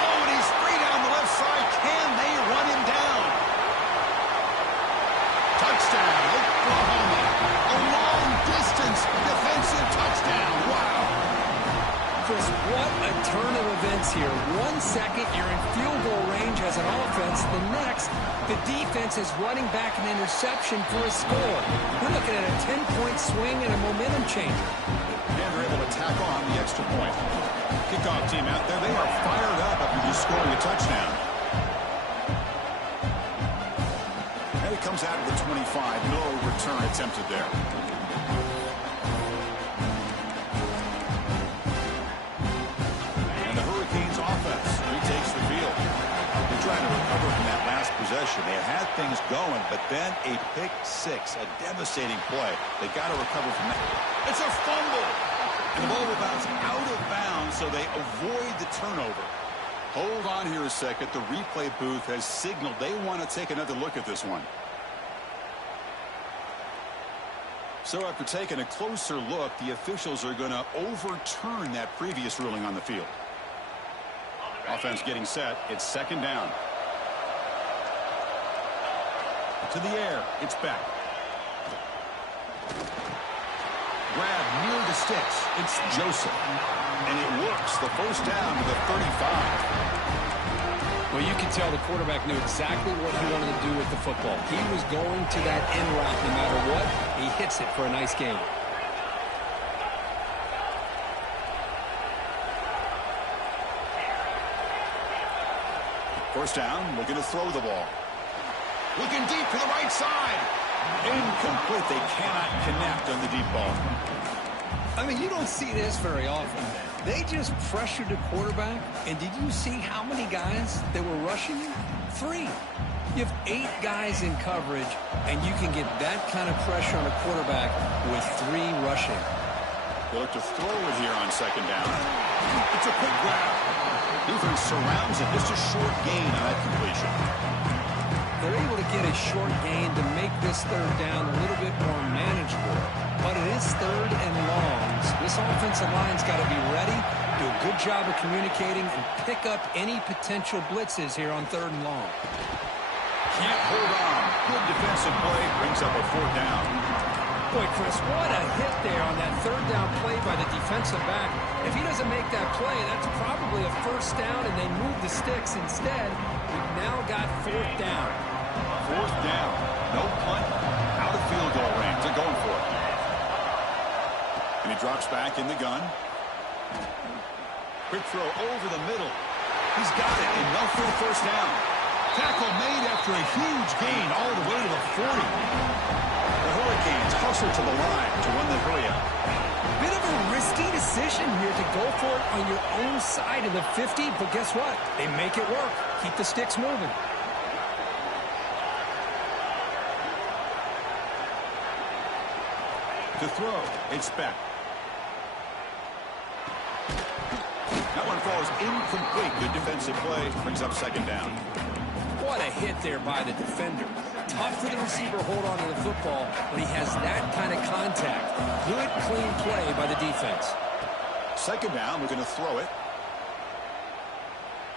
Oh, and he's free down the left side. Can they run him down? Touchdown, Oklahoma. A long-distance defensive touchdown. Wow. Chris, what a turn of events here. 1 second, you're in field goal range as an offense. The next, the defense is running back an interception for a score. We're looking at a 10-point swing and a momentum changer. And they're able to tack on the extra point. Kickoff team out there, they are fired up after just scoring a touchdown. And it comes out of the 25. No return attempted there. And the Hurricanes offense retakes the field. They're trying to recover from that last possession. They had things going, but then a pick six, a devastating play. They got to recover from that. It's a fumble. And the ball will bounce out of bounds, so they avoid the turnover. Hold on here a second. The replay booth has signaled they want to take another look at this one. So after taking a closer look, the officials are going to overturn that previous ruling on the field. Offense getting set. It's second down. To the air. It's back. Grab near the sticks. It's Joseph. And it works. The first down to the 35. Well, you can tell the quarterback knew exactly what he wanted to do with the football. He was going to that end route no matter what. He hits it for a nice gain. First down, looking to throw the ball. Looking deep to the right side. Incomplete. They cannot connect on the deep ball. I mean, you don't see this very often. They just pressured the quarterback, and did you see how many guys they were rushing you? 3. You have 8 guys in coverage, and you can get that kind of pressure on a quarterback with 3 rushing. They look to throw it here on second down. It's a quick grab. Defense surrounds it. Just a short gain on that completion. They're able to get a short gain to make this third down a little bit more manageable. But it is third and long. So this offensive line's got to be ready, do a good job of communicating, and pick up any potential blitzes here on third and long. Can't hold on. Good defensive play. Brings up a 4th down. Boy, Chris, what a hit there on that third down play by the defensive back. If he doesn't make that play, that's probably a first down, and they move the sticks instead. We've now got 4th down. 4th down. No punt. Out of field goal range. They're going for it. And he drops back in the gun. Quick throw over the middle. He's got it. Enough for the first down. Tackle made after a huge gain all the way to the 40. The Hurricanes hustle to the line to run the hurry up. Bit of a risky decision here to go for it on your own side of the 50, but guess what? They make it work. Keep the sticks moving. To throw, it's Beck. That one falls incomplete. Good defensive play. Brings up second down. What a hit there by the defender. Tough for the receiver to hold on to the football when he has that kind of contact. Good, clean play by the defense. Second down, we're going to throw it.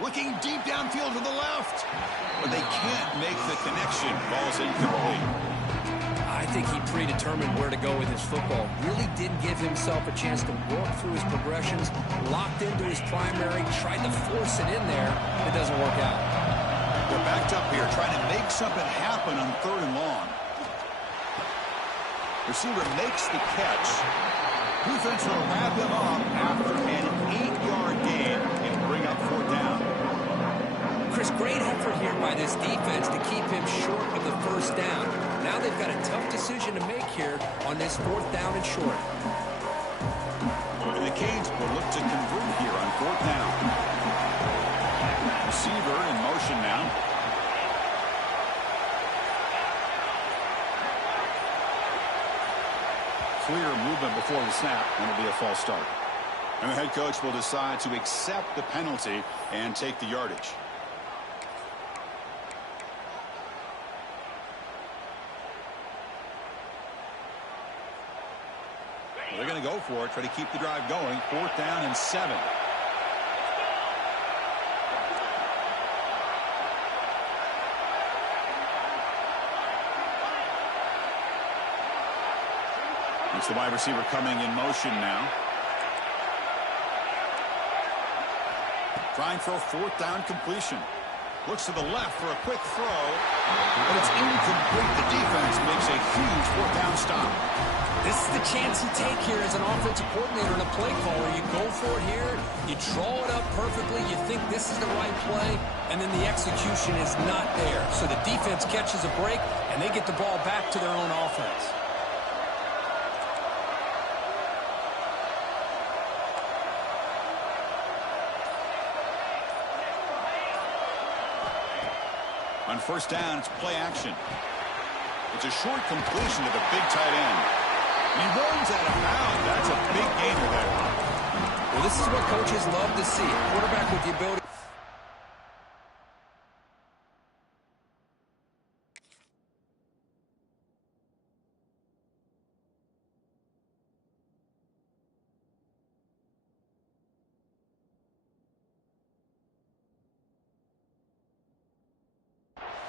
Looking deep downfield to the left. But they can't make the connection. Ball's incomplete. I think he predetermined where to go with his football. Really didn't give himself a chance to work through his progressions. Locked into his primary, tried to force it in there. It doesn't work out. They're backed up here, trying to make something happen on third and long. Receiver makes the catch. Defense will wrap him up after an 8-yard gain and bring up 4th down. Chris, great effort here by this defense to keep him short of the first down. Now they've got a tough decision to make here on this 4th down and short. And the Canes will look to convert here on 4th down. Receiver in motion now. Clear movement before the snap, and it'll be a false start. And the head coach will decide to accept the penalty and take the yardage. They're going to go for it, try to keep the drive going. 4th down and 7. It's the wide receiver coming in motion now. Trying for a 4th down completion. Looks to the left for a quick throw, but it's incomplete. The defense makes a huge 4th down stop. This is the chance you take here as an offensive coordinator and a play caller. You go for it here, you draw it up perfectly, you think this is the right play, and then the execution is not there. So the defense catches a break, and they get the ball back to their own offense. On first down, it's play action. It's a short completion to the big tight end. He runs out of bounds. That's a big gainer there. Well, this is what coaches love to see. A quarterback with the ability.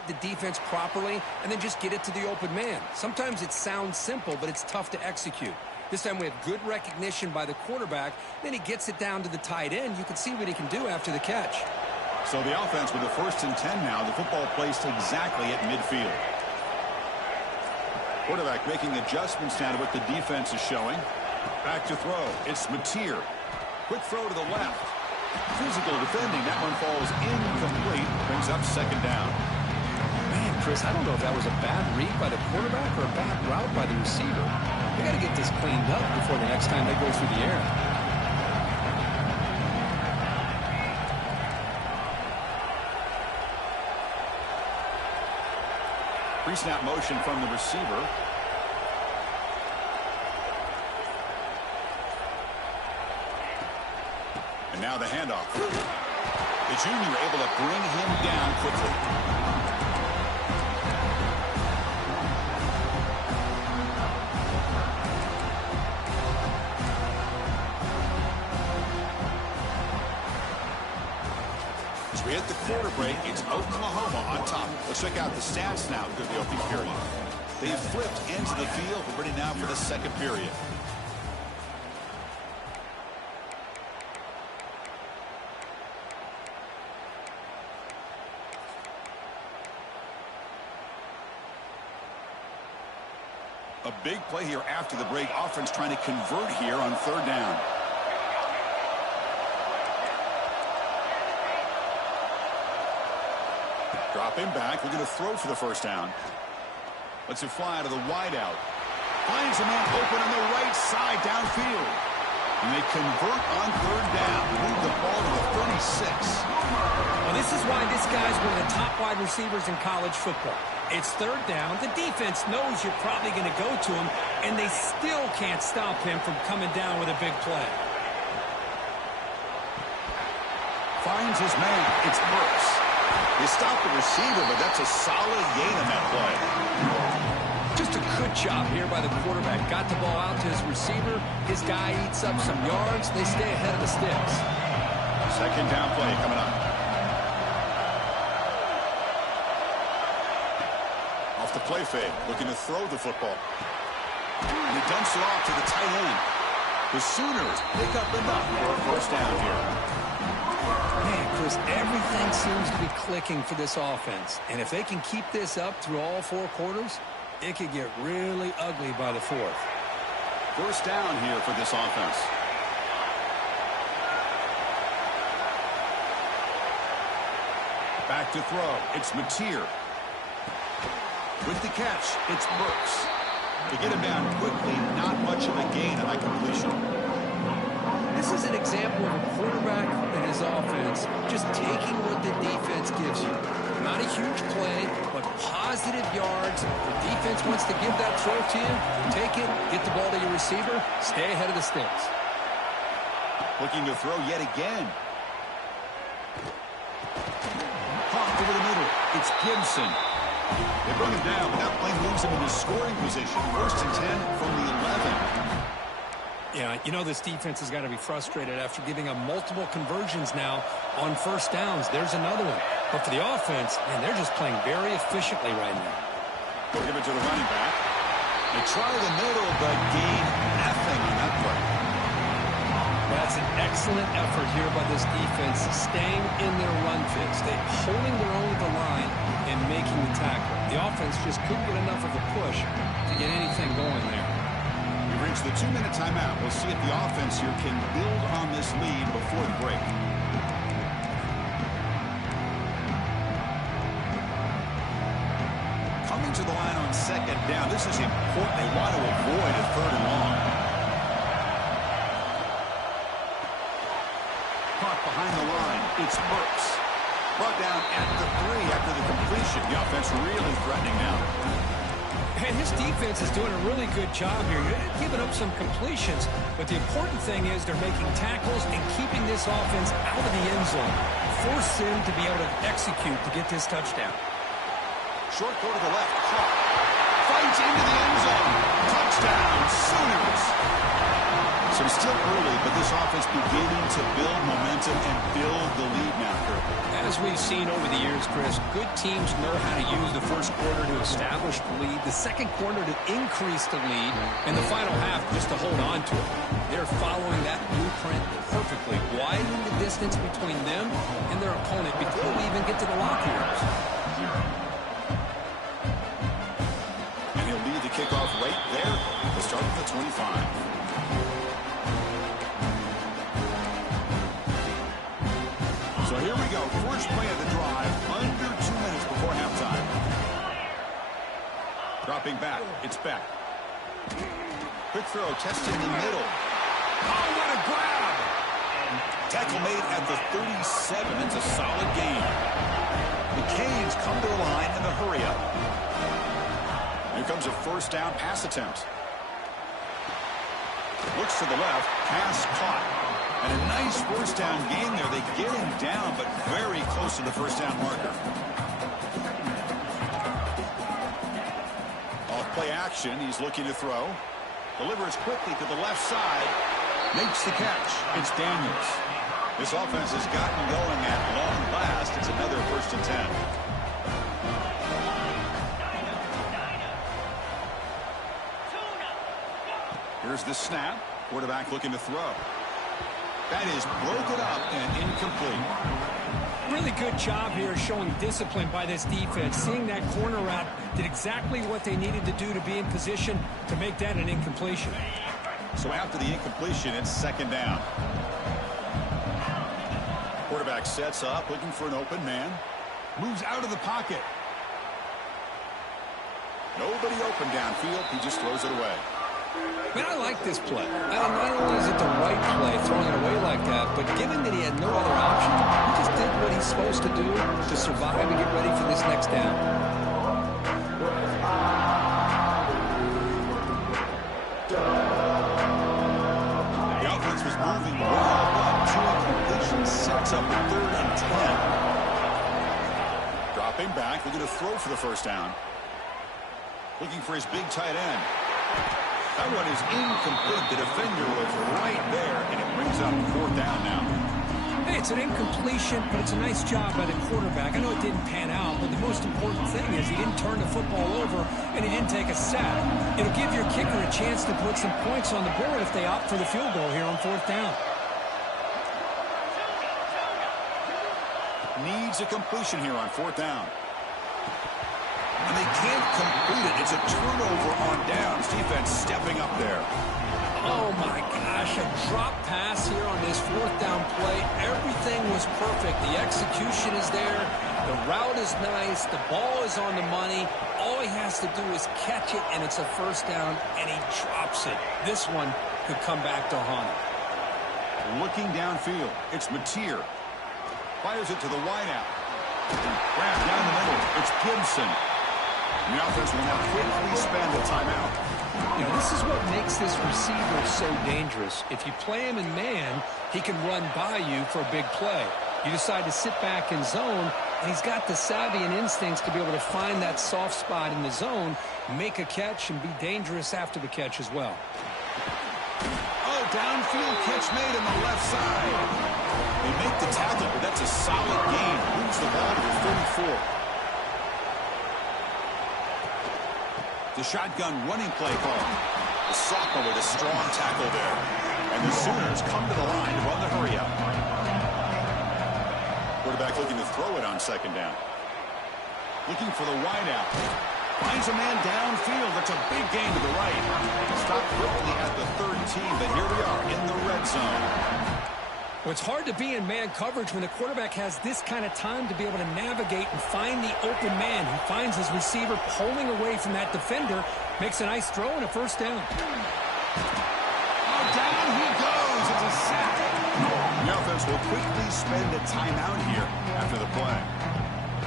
The defense properly and then just get it to the open man. Sometimes it sounds simple, but it's tough to execute. This time we have good recognition by the quarterback. Then he gets it down to the tight end. You can see what he can do after the catch. So the offense with a 1st and 10 now. The football placed exactly at midfield. Quarterback making adjustments now to what the defense is showing. Back to throw. It's Mateer. Quick throw to the left. Physical defending. That one falls incomplete. Brings up second down. Chris, I don't know if that was a bad read by the quarterback or a bad route by the receiver. They got to get this cleaned up before the next time they go through the air. Pre-snap motion from the receiver. And now the handoff. The junior able to bring him down quickly. As we hit the quarter break, it's Oklahoma on top. Let's check out the stats now through the opening period. They've flipped into the field. We're ready now for the second period. A big play here after the break. Offense trying to convert here on third down. Dropping back, looking to throw for the first down. Lets it fly out of the wideout. Finds a man open on the right side downfield. And they convert on third down. Move the ball to the 36. Well, this is why this guy's one of the top wide receivers in college football. It's third down. The defense knows you're probably going to go to him, and they still can't stop him from coming down with a big play. Finds his man. It's Burks. They stop the receiver, but that's a solid gain on that play. Just a good job here by the quarterback. Got the ball out to his receiver. His guy eats up some yards. They stay ahead of the sticks. Second down play coming up. Off the play fake, looking to throw the football. And he dumps it off to the tight end. The Sooners pick up enough for a first down here. Man, Chris, everything seems to be clicking for this offense. And if they can keep this up through all four quarters, it could get really ugly by the fourth. First down here for this offense. Back to throw. It's Mateer. With the catch, it's Burks. To get him down quickly, not much of a gain on that completion. This is an example of a quarterback and his offense just taking what the defense gives you. Not a huge play, but positive yards. The defense wants to give that throw to you. Take it, get the ball to your receiver, stay ahead of the sticks. Looking to throw yet again. Popped over the middle. It's Gibson. They bring him down, but that play moves him into scoring position. First and 10 from the 11. Yeah, you know this defense has got to be frustrated after giving up multiple conversions now on first downs. There's another one. But for the offense, man, they're just playing very efficiently right now. We'll give it to the running back. They try the middle, but gain nothing on that play. That's an excellent effort here by this defense, staying in their run fix. They're holding their own at the line and making the tackle. The offense just couldn't get enough of a push to get anything going there. We've reached the 2-minute timeout. We'll see if the offense here can build on this lead before the break. Coming to the line on second down. This is important. They want to avoid a third and long. Caught behind the line. It's Burks. Brought down at the 3 after the completion. The offense really threatening now. And his defense is doing a really good job here. They're giving up some completions, but the important thing is they're making tackles and keeping this offense out of the end zone. Force him to be able to execute to get this touchdown. Short go to the left. Caught. Fights into the end zone. Touchdown, Sooners. So it's still early, but this offense beginning to build momentum and build the lead now, Kirk. As we've seen over the years, Chris, good teams know how to use the first quarter to establish the lead, the second quarter to increase the lead, and the final half just to hold on to it. They're following that blueprint perfectly, widening the distance between them and their opponent before we even get to the locker rooms. And he'll lead the kickoff right there. We'll start with the 25. So here we go. First play of the drive, under 2 minutes before halftime. Dropping back. It's Beck. Quick throw, testing the middle. Oh, what a grab! Tackle made at the 37. It's a solid gain. The Canes come to the line in the hurry-up. Here comes a first down pass attempt. Looks to the left. Pass caught. And a nice first down gain there. They get him down, but very close to the first down marker. Off-play action. He's looking to throw. Delivers quickly to the left side. Makes the catch. It's Daniels. This offense has gotten going at long last. It's another 1st and 10. Here's the snap. Quarterback looking to throw. That is broken up and incomplete. Really good job here showing discipline by this defense. Seeing that corner route did exactly what they needed to do to be in position to make that an incompletion. So after the incompletion, it's 2nd down. Quarterback sets up, looking for an open man. Moves out of the pocket. Nobody open downfield. He just throws it away. Man, I like this play. Not only is it the right play, throwing it away like that, but given that he had no other option, he just did what he's supposed to do to survive and get ready for this next down. The offense was moving well, but 2 incompletions sets up a 3rd and 10. Dropping back, looking to throw for the first down. Looking for his big tight end. That one is incomplete. The defender was right there, and it brings up 4th down now. Hey, it's an incompletion, but it's a nice job by the quarterback. I know it didn't pan out, but the most important thing is he didn't turn the football over, and he didn't take a sack. It'll give your kicker a chance to put some points on the board if they opt for the field goal here on 4th down. Needs a completion here on 4th down. And they can't complete it. It's a turnover on downs. Defense stepping up there. Oh, my gosh. A drop pass here on this 4th down play. Everything was perfect. The execution is there. The route is nice. The ball is on the money. All he has to do is catch it, and it's a 1st down, and he drops it. This one could come back to haunt him. Looking downfield. It's Mateer. Fires it to the wideout. Grabbed down the middle. It's Gibson. The offense will now quickly spend a timeout. You know, this is what makes this receiver so dangerous. If you play him in man, he can run by you for a big play. You decide to sit back in zone, and he's got the savvy and instincts to be able to find that soft spot in the zone, make a catch, and be dangerous after the catch as well. Oh, downfield catch made on the left side. They make the tackle, but that's a solid gain. Moves the ball to the 34. The shotgun running play call. The sophomore with a strong tackle there. And the Sooners come to the line to run the hurry-up. Quarterback looking to throw it on 2nd down. Looking for the wideout. Finds a man downfield. That's a big gain to the right. Stopped quickly at the 13, but here we are in the red zone. Well, it's hard to be in man coverage when the quarterback has this kind of time to be able to navigate and find the open man. He finds his receiver pulling away from that defender, makes a nice throw and a 1st down. Oh, down he goes. It's a sack. The offense will quickly spend a timeout here after the play.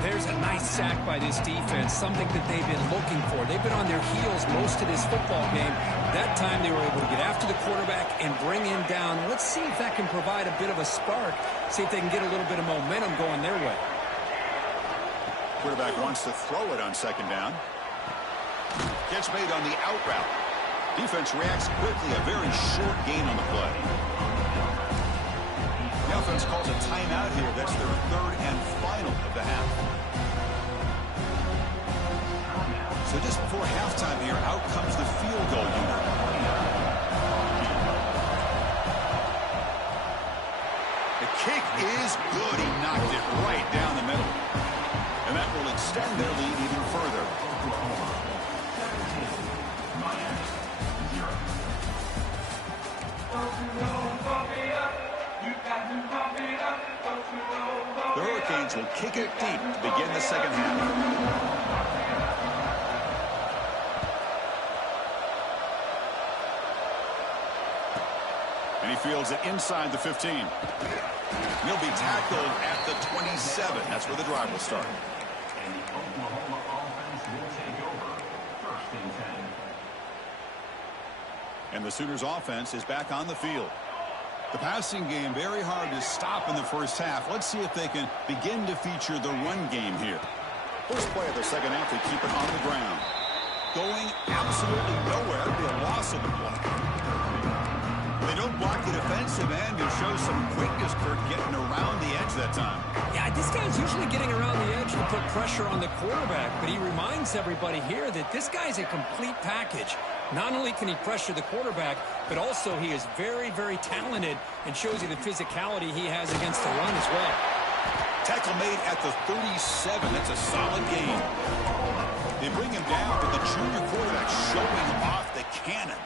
There's a nice sack by this defense, something that they've been looking for. They've been on their heels most of this football game. That time they were able to get after the quarterback and bring him down. Let's see if that can provide a bit of a spark, see if they can get a little bit of momentum going their way. Quarterback wants to throw it on 2nd down. Gets made on the out route. Defense reacts quickly, a very short gain on the play. The offense calls a timeout here. That's their 3rd and final of the half. So just before halftime here, out comes the field goal unit. The kick is good. He knocked it right down the middle. And that will extend their lead even further. The Hurricanes will kick it deep to begin the 2nd half. He fields it inside the 15. He'll be tackled at the 27. That's where the drive will start. And the Oklahoma offense will take over 1st and 10. And the Sooners offense is back on the field. The passing game very hard to stop in the first half. Let's see if they can begin to feature the run game here. First play of the second half, they keep it on the ground. Going absolutely nowhere. It'll be a loss of the play. They don't block the defensive end and show some quickness, Kurt, getting around the edge that time. Yeah, this guy's usually getting around the edge to put pressure on the quarterback, but he reminds everybody here that this guy's a complete package. Not only can he pressure the quarterback, but also he is very, very talented and shows you the physicality he has against the run as well. Tackle made at the 37. That's a solid gain. They bring him down, but the junior quarterback showing off the cannon.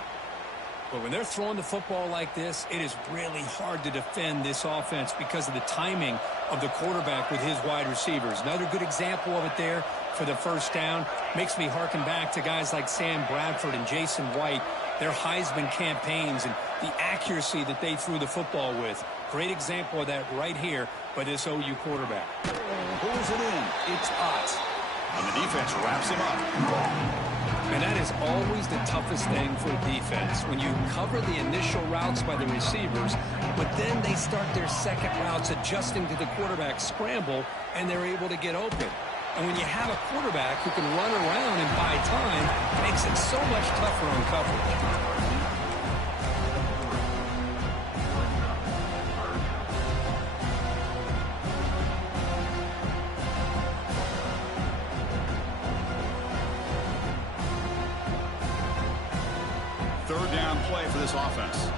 But when they're throwing the football like this, it is really hard to defend this offense because of the timing of the quarterback with his wide receivers. Another good example of it there for the first down. Makes me harken back to guys like Sam Bradford and Jason White, their Heisman campaigns and the accuracy that they threw the football with. Great example of that right here by this OU quarterback. Pulls it in. It's hot. And the defense wraps him up. And that is always the toughest thing for a defense, when you cover the initial routes by the receivers, but then they start their second routes adjusting to the quarterback scramble, and they're able to get open. And when you have a quarterback who can run around and buy time, it makes it so much tougher on coverage. Third down play for this offense.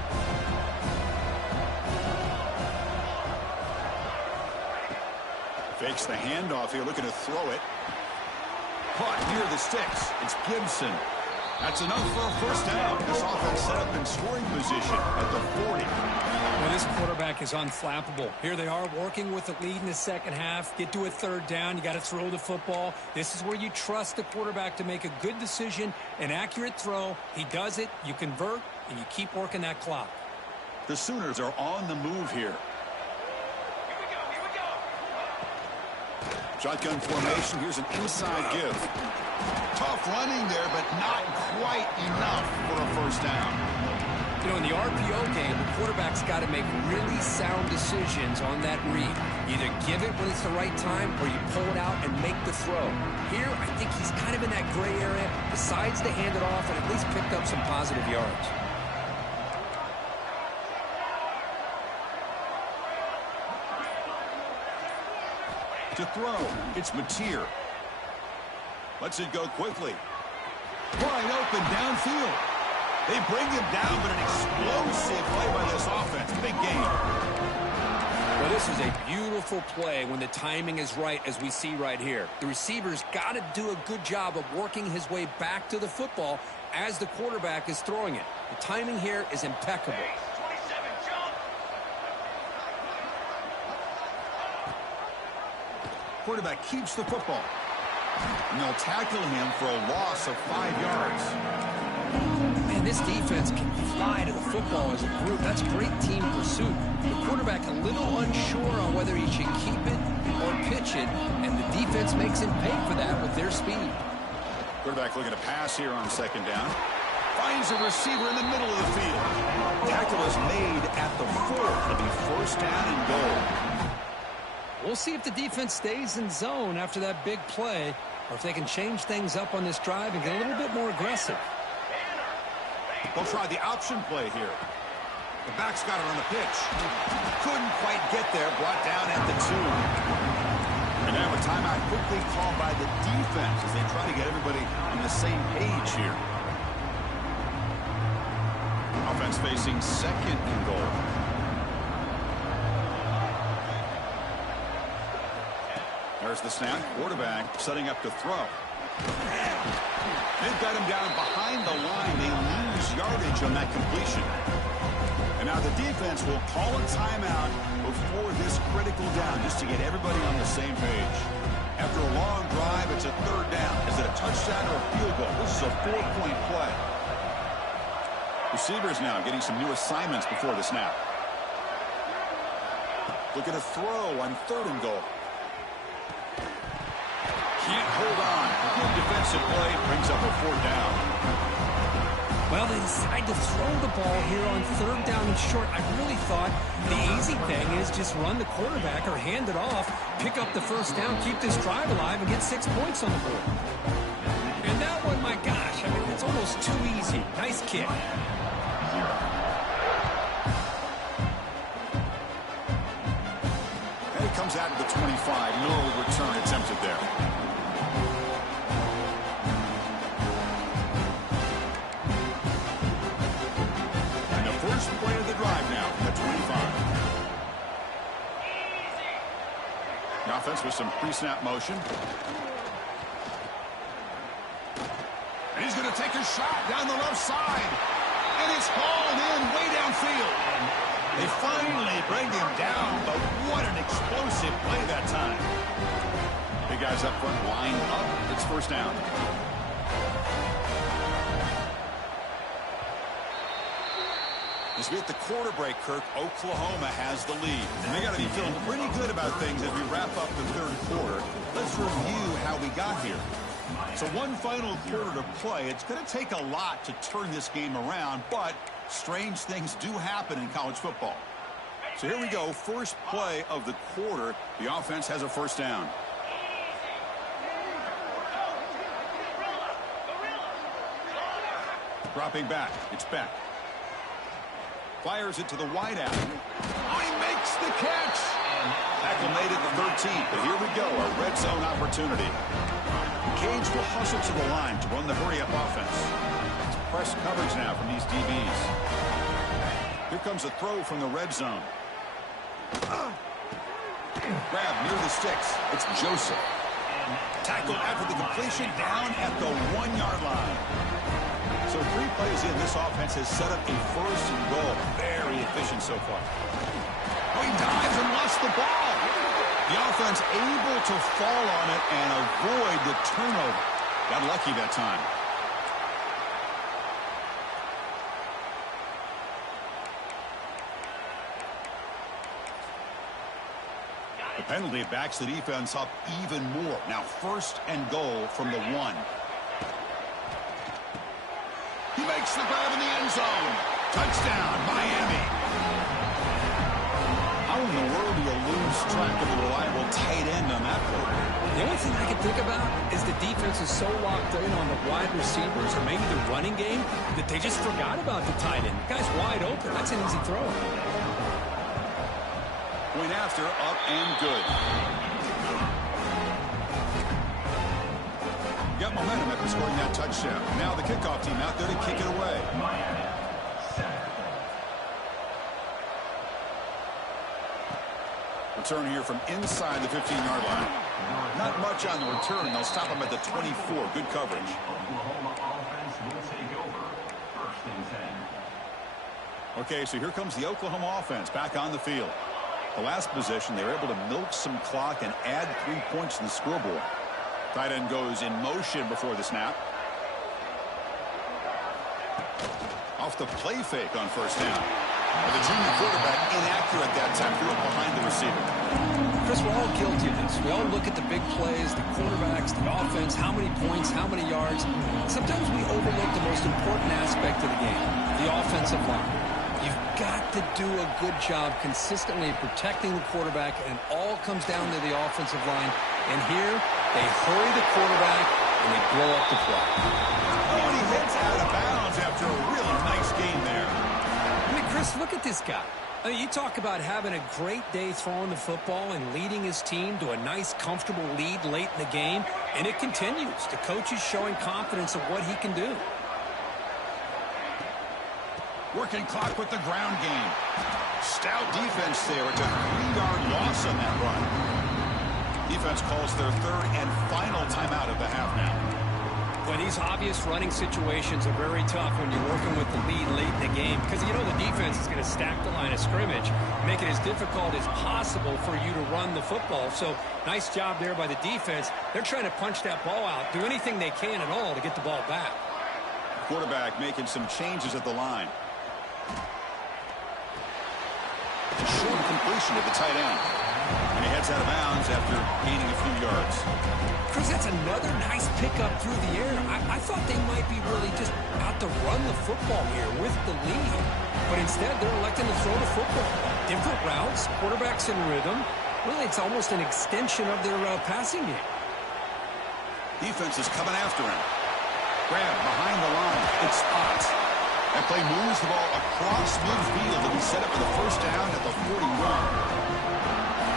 Fakes the handoff here, looking to throw it. Caught near the sticks. It's Gibson. That's enough for a first down. This offense set up in scoring position at the 40. Well, this quarterback is unflappable. Here they are working with the lead in the second half. Get to a third down. You got to throw the football. This is where you trust the quarterback to make a good decision, an accurate throw. He does it. You convert, and you keep working that clock. The Sooners are on the move here. Shotgun formation. Here's an inside give. Tough running there, but not quite enough for a first down. You know, in the RPO game, the quarterback's got to make really sound decisions on that read. Either give it when it's the right time, or you pull it out and make the throw. Here, I think he's kind of in that gray area, decides to hand it off and at least picked up some positive yards. To throw, it's Mateer. Lets it go quickly. Wide open downfield. They bring him down, but an explosive play by this offense. Big game. Well, this is a beautiful play when the timing is right, as we see right here. The receiver's got to do a good job of working his way back to the football as the quarterback is throwing it. The timing here is impeccable. Quarterback keeps the football. And they'll tackle him for a loss of 5 yards. Man, this defense can fly to the football as a group. That's great team pursuit. The quarterback a little unsure on whether he should keep it or pitch it, and the defense makes him pay for that with their speed. Quarterback looking to pass here on second down. Finds a receiver in the middle of the field. Tackle is made at the 4. It'll be first down and goal. We'll see if the defense stays in zone after that big play, or if they can change things up on this drive and get a little bit more aggressive. They'll try the option play here. The back's got it on the pitch. Couldn't quite get there. Brought down at the 2. And now a timeout quickly called by the defense as they try to get everybody on the same page here. Offense facing second and goal. There's the snap. Quarterback setting up to throw. They've got him down behind the line. They lose yardage on that completion. And now the defense will call a timeout before this critical down, just to get everybody on the same page. After a long drive, it's a third down. Is it a touchdown or a field goal? This is a 4-point play. Receivers now getting some new assignments before the snap. Look at a throw on 3rd and goal. Can't hold on. Good defensive play brings up a 4th down. Well, they decide to throw the ball here on 3rd down and short. I really thought the easy thing is just run the quarterback or hand it off, pick up the 1st down, keep this drive alive, and get 6 points on the board. And that one, my gosh, I mean, it's almost too easy. Nice kick. And it comes out of the 25. No return attempted there. First play of the drive now from the 25. The offense with some pre-snap motion. And he's going to take a shot down the left side. And it's hauled in way downfield. They finally bring him down, but what an explosive play that time. Big guys up front lined up. It's 1st down. As we hit the quarter break, Kirk, Oklahoma has the lead. And they got to be feeling pretty good about things as we wrap up the 3rd quarter. Let's review how we got here. So one final quarter to play. It's going to take a lot to turn this game around, but strange things do happen in college football. So here we go. First play of the quarter. The offense has a 1st down. Dropping back. It's Beck. Fires it to the wideout. Oh, he makes the catch. Tackle made at the 13th, but here we go, a red zone opportunity. Cage will hustle to the line to run the hurry-up offense. It's press coverage now from these DBs. Here comes a throw from the red zone. Grab near the sticks. It's Joseph. Tackle after the completion down at the 1-yard line. So 3 plays in, this offense has set up a 1st and goal. Very efficient so far. Oh, he dives and lost the ball. The offense able to fall on it and avoid the turnover. Got lucky that time. The penalty backs the defense up even more. Now 1st and goal from the 1. He makes the grab in the end zone. Touchdown, Miami. How in the world do you lose track of the reliable tight end on that play? The only thing I can think about is the defense is so locked in on the wide receivers or maybe the running game that they just forgot about the tight end. The guy's wide open. That's an easy throw. Point after, up and good. Got momentum after scoring that touchdown. Now the kickoff team out there to kick it away. Return here from inside the 15-yard line. Not much on the return. They'll stop him at the 24. Good coverage. Oklahoma offense will take over. 1st and 10. Okay, so here comes the Oklahoma offense back on the field. The last possession, they were able to milk some clock and add 3 points to the scoreboard. Tight end goes in motion before the snap. Off the play fake on 1st down. And the junior quarterback inaccurate that time. Threw it behind the receiver. Chris, we're all guilty of this. We all look at the big plays, the quarterbacks, the offense, how many points, how many yards. Sometimes we overlook the most important aspect of the game, the offensive line. You've got to do a good job consistently protecting the quarterback, and it all comes down to the offensive line. And here, they hurry the quarterback, and they blow up the play. Oh, and he hits out of bounds after a really nice game there. I mean, Chris, look at this guy. I mean, you talk about having a great day throwing the football and leading his team to a nice, comfortable lead late in the game, and it continues. The coach is showing confidence of what he can do. Working clock with the ground game. Stout defense there. It's a 3-yard loss on that run. Defense calls their 3rd and final timeout of the half now. Well, these obvious running situations are very tough when you're working with the lead late in the game because you know the defense is going to stack the line of scrimmage, make it as difficult as possible for you to run the football. So nice job there by the defense. They're trying to punch that ball out, do anything they can at all to get the ball back. quarterback making some changes at the line. Short completion to the tight end. And he heads out of bounds after gaining a few yards. Chris, that's another nice pickup through the air. I thought they might be really just out to run the football here with the lead. But instead, they're electing to throw the football. Different routes, quarterbacks in rhythm. Really, it's almost an extension of their passing game. Defense is coming after him. Grab behind the line. It's spots. That play moves the ball across midfield to be set up for the first down at the 41.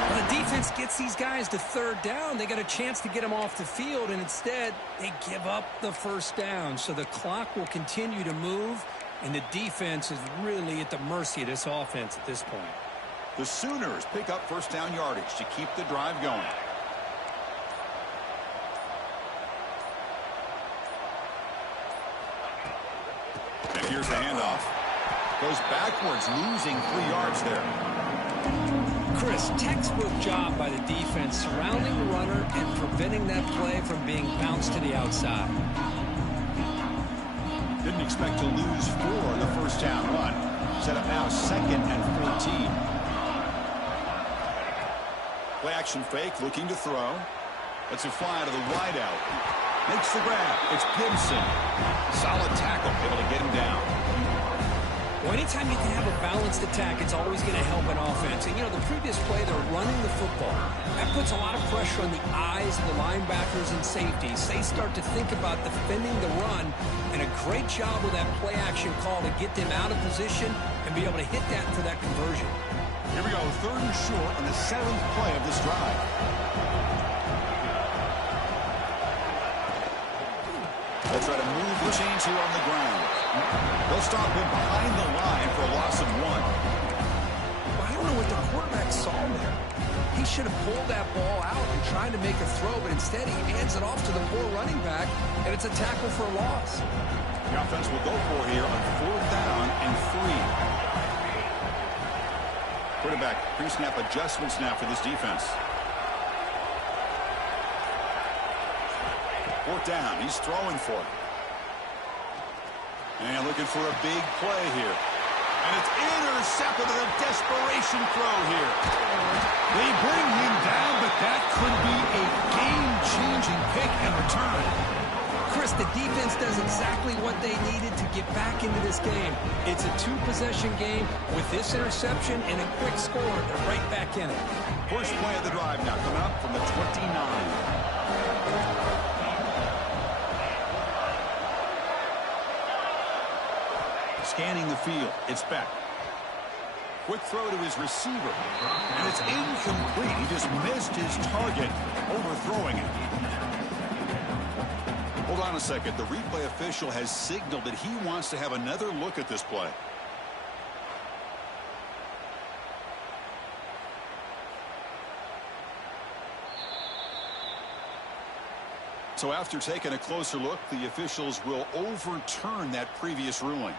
Well, the defense gets these guys to third down. They got a chance to get them off the field, and instead they give up the first down. So the clock will continue to move, and the defense is really at the mercy of this offense at this point. The Sooners pick up first down yardage to keep the drive going. And here's the handoff. Goes backwards, losing 3 yards there. Chris, textbook job by the defense surrounding the runner and preventing that play from being bounced to the outside. Didn't expect to lose 4 on the first down run. Set up now 2nd and 14. Play action fake, looking to throw. Lets it fly out of the wideout. Makes the grab. It's Gibson. Solid tackle, able to get him down. Well, anytime you can have a balanced attack, it's always going to help an offense. And, you know, the previous play, they're running the football. That puts a lot of pressure on the eyes of the linebackers and safeties. They start to think about defending the run, and a great job with that play-action call to get them out of position and be able to hit that for that conversion. Here we go, 3rd and short on the 7th play of this drive. They'll try to move the chains here on the ground. They'll stop him behind the line for a loss of 1. Well, I don't know what the quarterback saw there. He should have pulled that ball out and tried to make a throw, but instead he hands it off to the poor running back, and it's a tackle for a loss. The offense will go for here on 4th down and 3. Quarterback pre-snap adjustments now for this defense. 4th down. He's throwing for it. And looking for a big play here. And it's intercepted on a desperation throw here. They bring him down, but that could be a game-changing pick and return. Chris, the defense does exactly what they needed to get back into this game. It's a 2-possession game. With this interception and a quick score, they're right back in it. First play of the drive now coming up from the 29. Scanning the field. It's Beck. Quick throw to his receiver. And it's incomplete. He just missed his target, overthrowing it. Hold on a second. The replay official has signaled that he wants to have another look at this play. So after taking a closer look, the officials will overturn that previous ruling.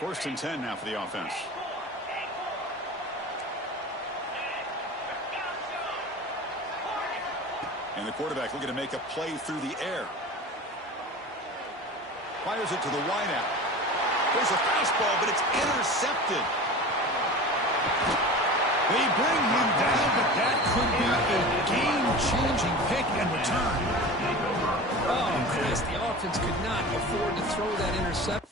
1st and 10 now for the offense. And the quarterback looking to make a play through the air. Fires it to the wideout. There's a fastball, but it's intercepted. They bring him down, but that could be a game-changing pick and return. Oh, Chris, the offense could not afford to throw that interception.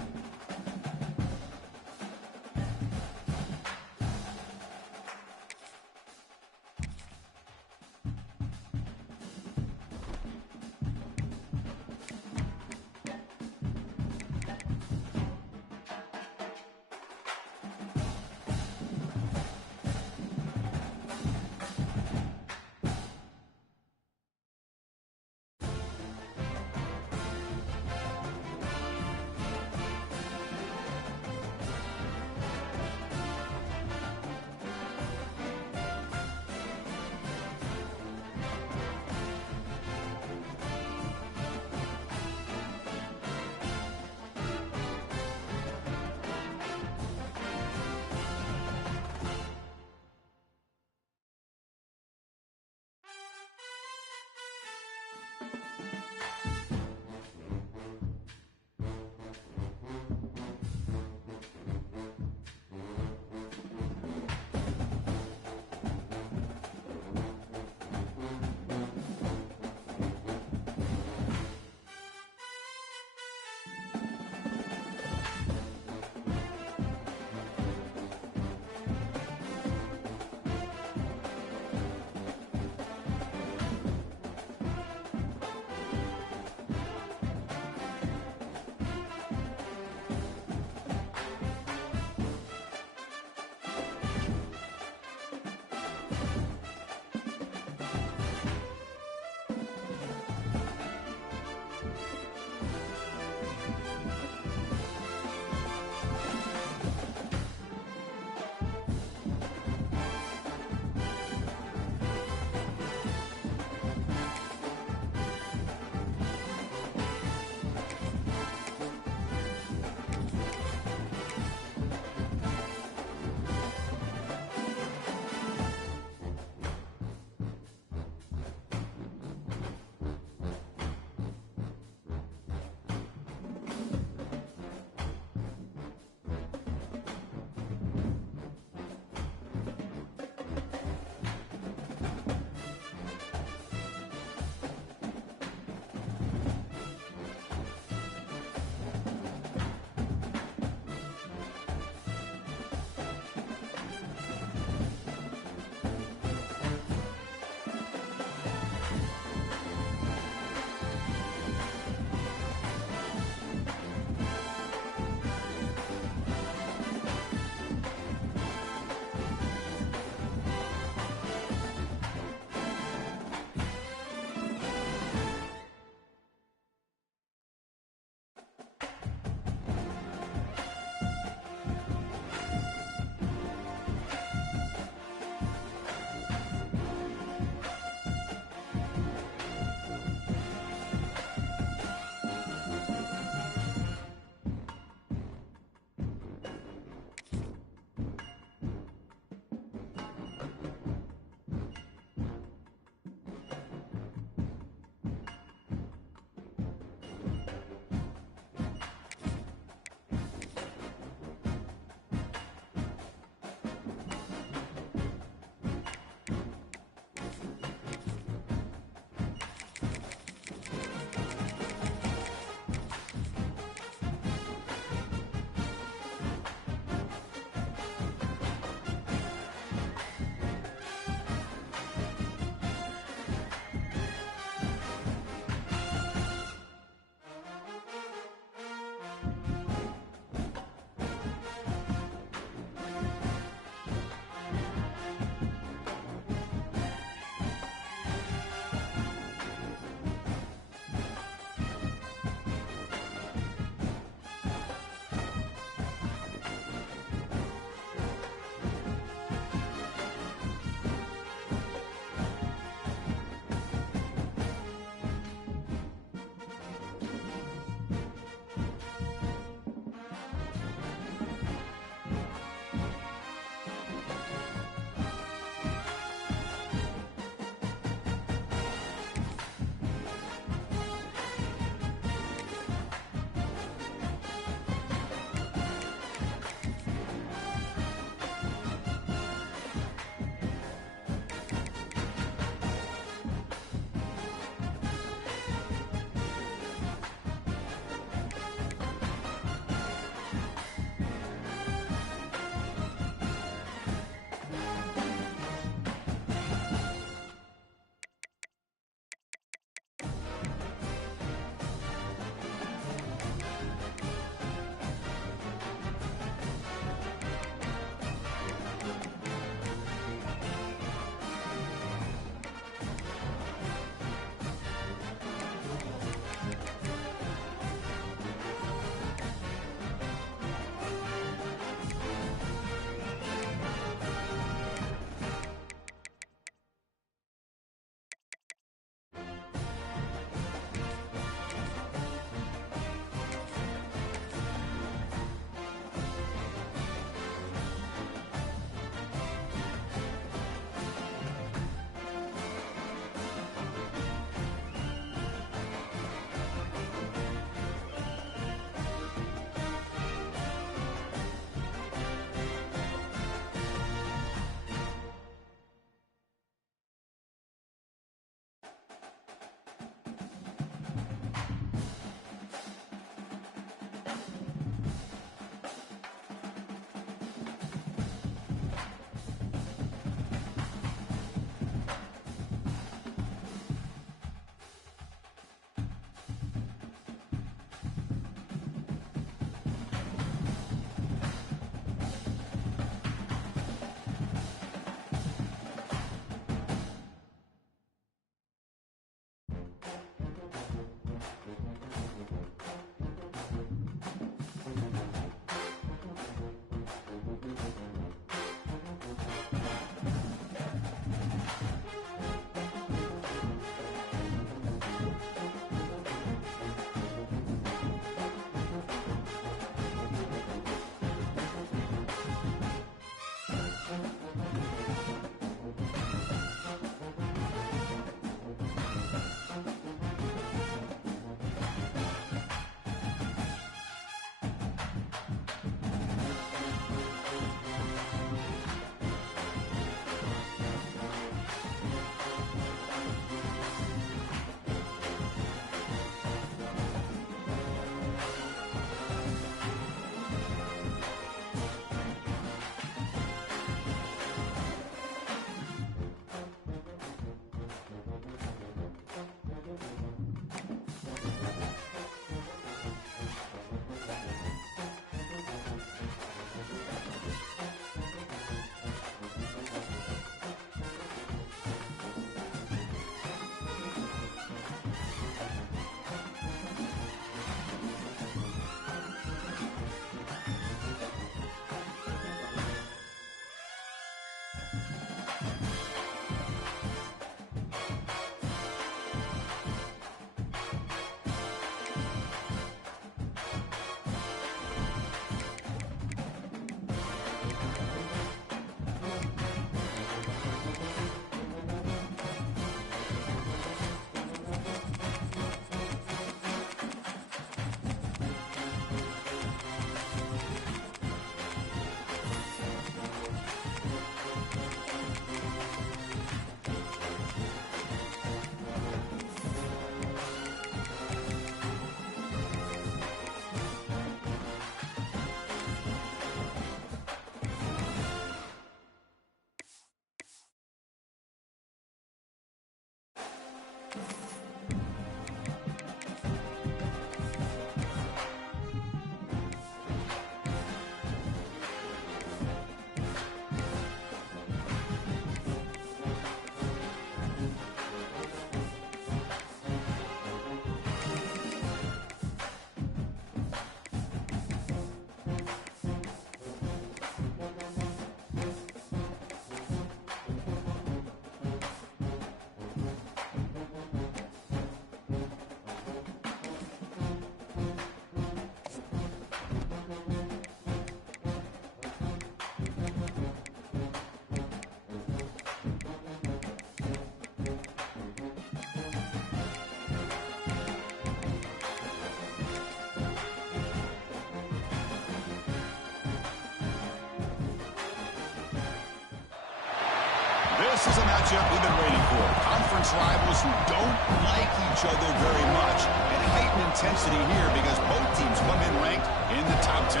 This is a matchup we've been waiting for. Conference rivals who don't like each other very much. And heightened intensity here because both teams come in ranked in the top 10.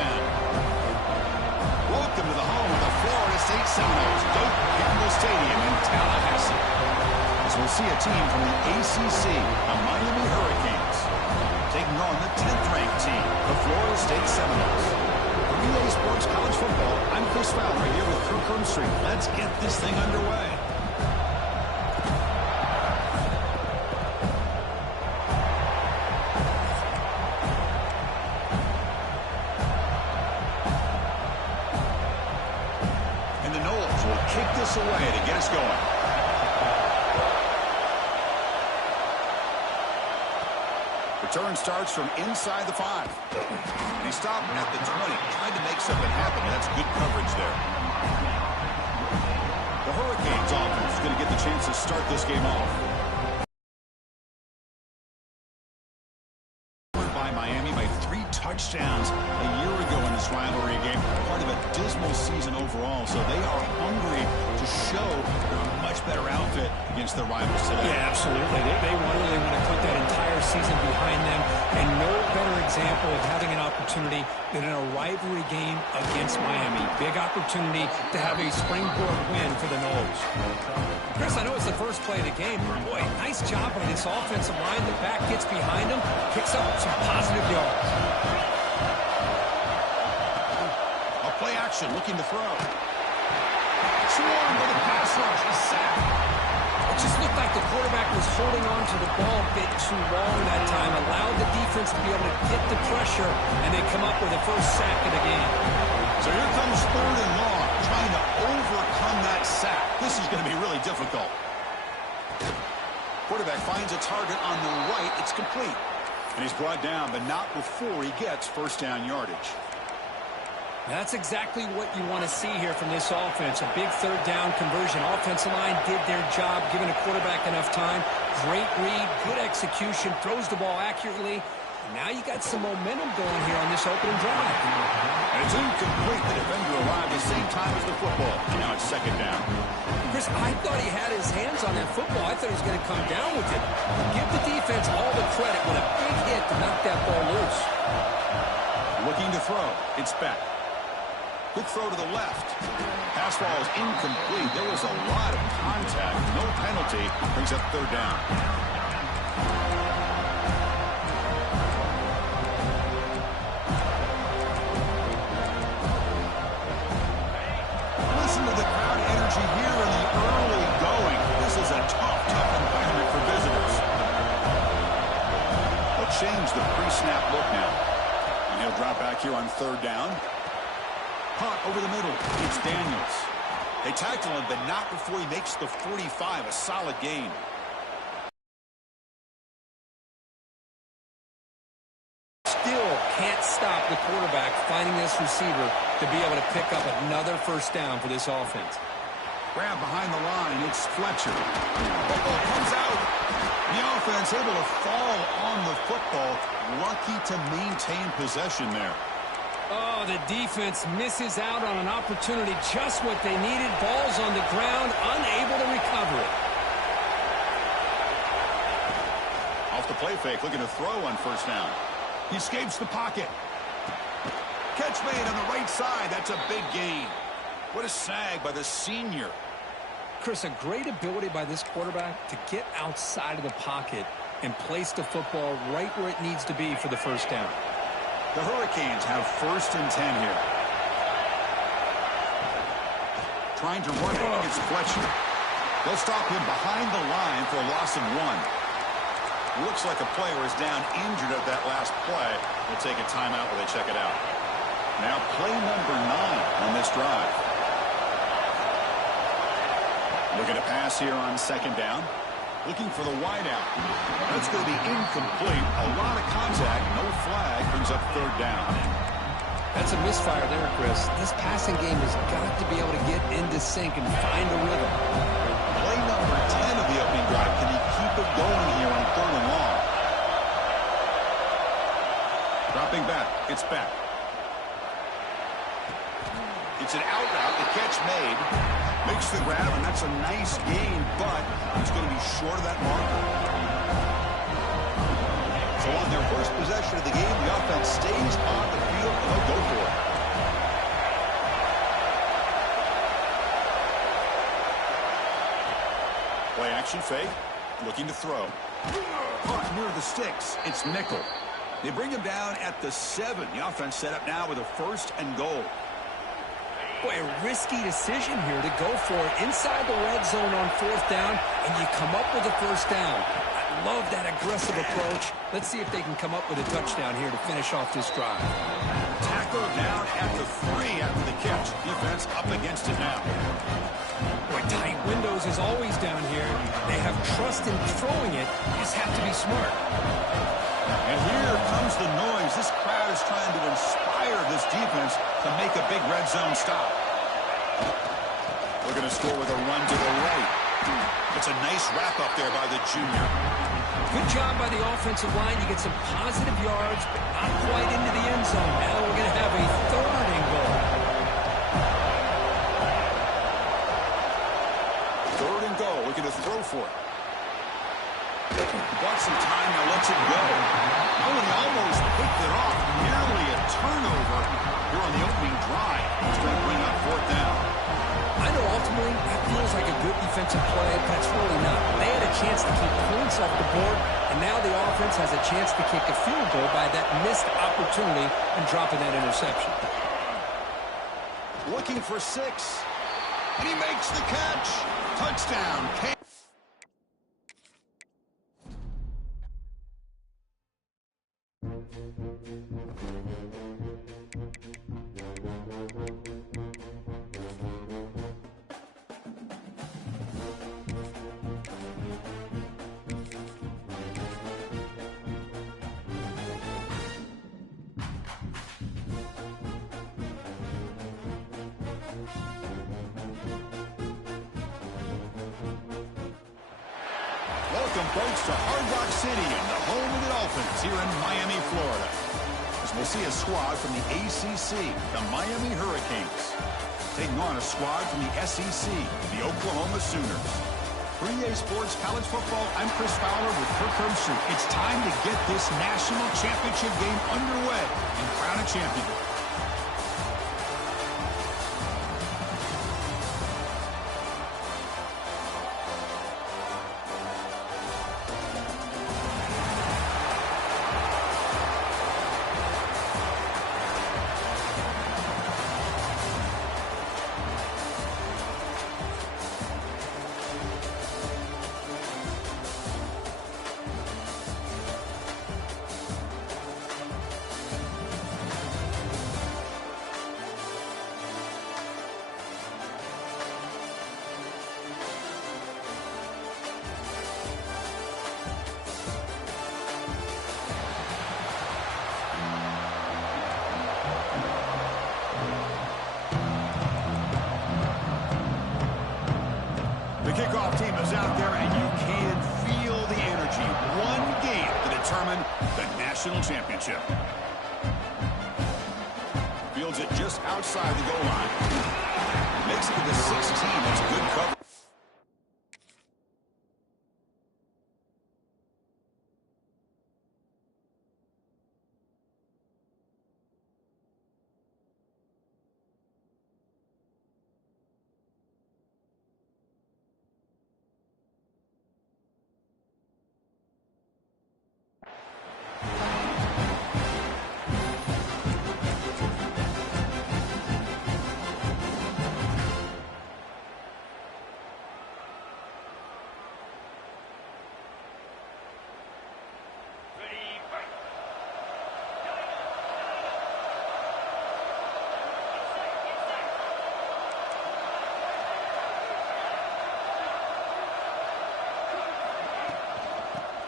Welcome to the home of the Florida State Seminoles, Doak Campbell Stadium in Tallahassee. As we'll see a team from the ACC, the Miami Hurricanes, taking on the 10th-ranked team, the Florida State Seminoles. For EA Sports College Football, I'm Chris Fowler here with Kirk Hermstreet. Let's get this thing underway. And the Noles will kick this away to get us going. Return starts from inside the 5. And he stopped at the 20, trying to make something happen. That's good coverage there. The Hurricanes offense is going to get the chance to start this game off. By Miami by 3 touchdowns a year ago in this rivalry game. Part of a dismal season overall, so they are hungry to show they're a much better outfit against their rivals today. Yeah, absolutely. They really want to put that entire season behind them, and no better example of having an opportunity than in a rivalry game against Miami. Big opportunity to have a springboard win for the Noles. Chris, I know it's the first play of the game. Boy, nice job on this offensive line. The back gets behind him, picks up some positive yards. A play action, looking to throw. Swarm with a pass rush, a sack. Just looked like the quarterback was holding on to the ball a bit too long that time, allowed the defense to be able to get the pressure, and they come up with the first sack of the game. So here comes 3rd and long, trying to overcome that sack. This is going to be really difficult. Quarterback finds a target on the right. It's complete. And he's brought down, but not before he gets first down yardage. That's exactly what you want to see here from this offense. A big 3rd down conversion. Offensive line did their job, giving a quarterback enough time. Great read, good execution, throws the ball accurately. And now you got some momentum going here on this opening drive. And it's incomplete. The defender arrived at the same time as the football. And now it's 2nd down. Chris, I thought he had his hands on that football. I thought he was going to come down with it. Give the defense all the credit with a big hit to knock that ball loose. Looking to throw. It's back. Quick throw to the left. Pass ball is incomplete. There was a lot of contact. No penalty. Brings up 3rd down. Listen to the crowd energy here in the early going. This is a tough environment for visitors. They'll change the pre-snap look now. And he'll drop back here on 3rd down. Punt over the middle. It's Daniels. They tackle him, but not before he makes the 45. A solid gain. Still can't stop the quarterback finding this receiver to be able to pick up another first down for this offense. Grab behind the line. It's Fletcher. Football comes out. The offense able to fall on the football. Lucky to maintain possession there. Oh, the defense misses out on an opportunity, just what they needed. Ball's on the ground, unable to recover it. Off the play fake, looking to throw on first down. He escapes the pocket. Catch made on the right side. That's a big gain. What a sag by the senior. Chris, a great ability by this quarterback to get outside of the pocket and place the football right where it needs to be for the first down. The Hurricanes have 1st and 10 here. Trying to run it against Fletcher. They'll stop him behind the line for a loss of 1. Looks like a player is down injured at that last play. We'll take a timeout while they check it out. Now play number 9 on this drive. Looking to pass here on 2nd down. Looking for the wideout. That's going to be incomplete. A lot of contact. No flag. Brings up 3rd down. That's a misfire there, Chris. This passing game has got to be able to get into sync and find a rhythm. Play number 10 of the opening drive. Can he keep it going here on 3rd and long? Dropping back. It's back. It's an out route. The catch made. Makes the grab, and that's a nice gain, but it's going to be short of that marker. So on their first possession of the game, the offense stays on the field, and they'll go for it. Play action fake, looking to throw. Caught near the sticks. It's nickel. They bring him down at the 7. The offense set up now with a 1st and goal. Boy, a risky decision here to go for it inside the red zone on 4th down, and you come up with a first down. I love that aggressive approach. Let's see if they can come up with a touchdown here to finish off this drive. Tackle down at the 3 after the catch. Defense up against it now. Boy, tight windows is always down here. They have trust in throwing it. You just have to be smart. And here comes the noise. This crowd is trying to inspire this defense to make a big red zone stop. We're going to score with a run to the right. It's a nice wrap up there by the junior. Good job by the offensive line. You get some positive yards, but not quite into the end zone. Now we're going to have a 3rd and goal. 3rd and goal. Looking to throw for it. Got some time, now lets it go. Oh, and he almost picked it off. Nearly a turnover here on the opening drive. It's going to bring up 4th down. I know ultimately that feels like a good defensive play, but it's really not. They had a chance to keep points off the board, and now the offense has a chance to kick a field goal by that missed opportunity and dropping that interception. Looking for 6. And he makes the catch. Touchdown. Welcome, folks, to Hard Rock Stadium, the home of the Dolphins here in Miami, Florida. As we'll see a squad from the ACC, the Miami Hurricanes, taking on a squad from the SEC, the Oklahoma Sooners. For EA Sports College Football, I'm Chris Fowler with Kirk Herbstreit. It's time to get this national championship game underway and crown a champion. The kickoff team is out there, and you can feel the energy. One game to determine the national championship. Fields it just outside the goal line. Makes it to the 16. That's good cover.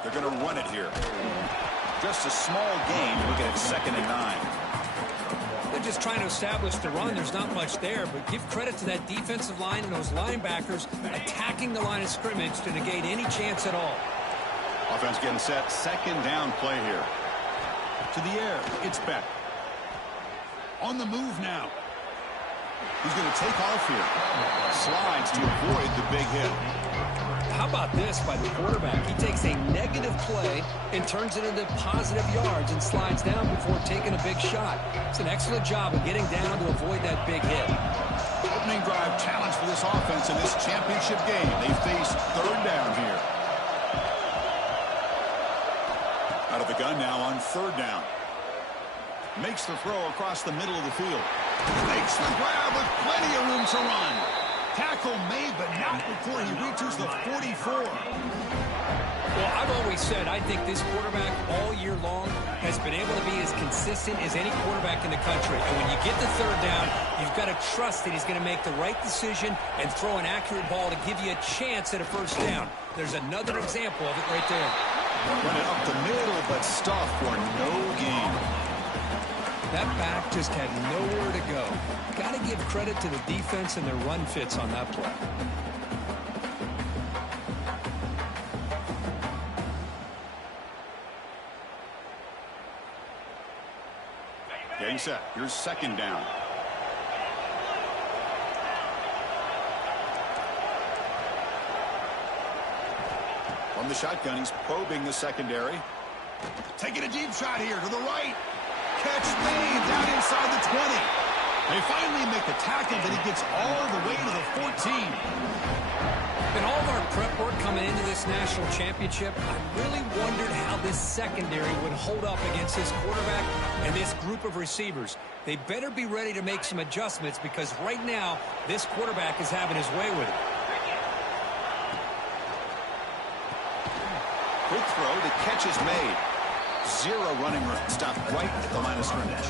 They're going to run it here. Just a small gain. Looking at 2nd and 9. They're just trying to establish the run. There's not much there, but give credit to that defensive line and those linebackers attacking the line of scrimmage to negate any chance at all. Offense getting set. 2nd down play here. To the air. It's Beck. On the move now. He's going to take off here. Slides to avoid the big hit. How about this by the quarterback? He takes a negative play and turns it into positive yards and slides down before taking a big shot. It's an excellent job of getting down to avoid that big hit. Opening drive challenge for this offense in this championship game. They face 3rd down here. Out of the gun now on 3rd down. Makes the throw across the middle of the field. Makes the grab with plenty of room to run. Tackle made, but not before he reaches the 44. Well, I've always said I think this quarterback all year long has been able to be as consistent as any quarterback in the country. And when you get the 3rd down, you've got to trust that he's going to make the right decision and throw an accurate ball to give you a chance at a 1st down. There's another example of it right there. Run it up the middle, but stuffed for no gain. That back just had nowhere to go. Got to give credit to the defense and their run fits on that play. Getting set. Here's 2nd down. From the shotgun, he's probing the secondary. Taking a deep shot here to the right. Catch made down inside the 20. They finally make the tackle, but he gets all the way to the 14. In all of our prep work coming into this national championship, I really wondered how this secondary would hold up against this quarterback and this group of receivers. They better be ready to make some adjustments because right now, this quarterback is having his way with it. Quick throw, the catch is made. Zero running room. Stopped right at the line of scrimmage.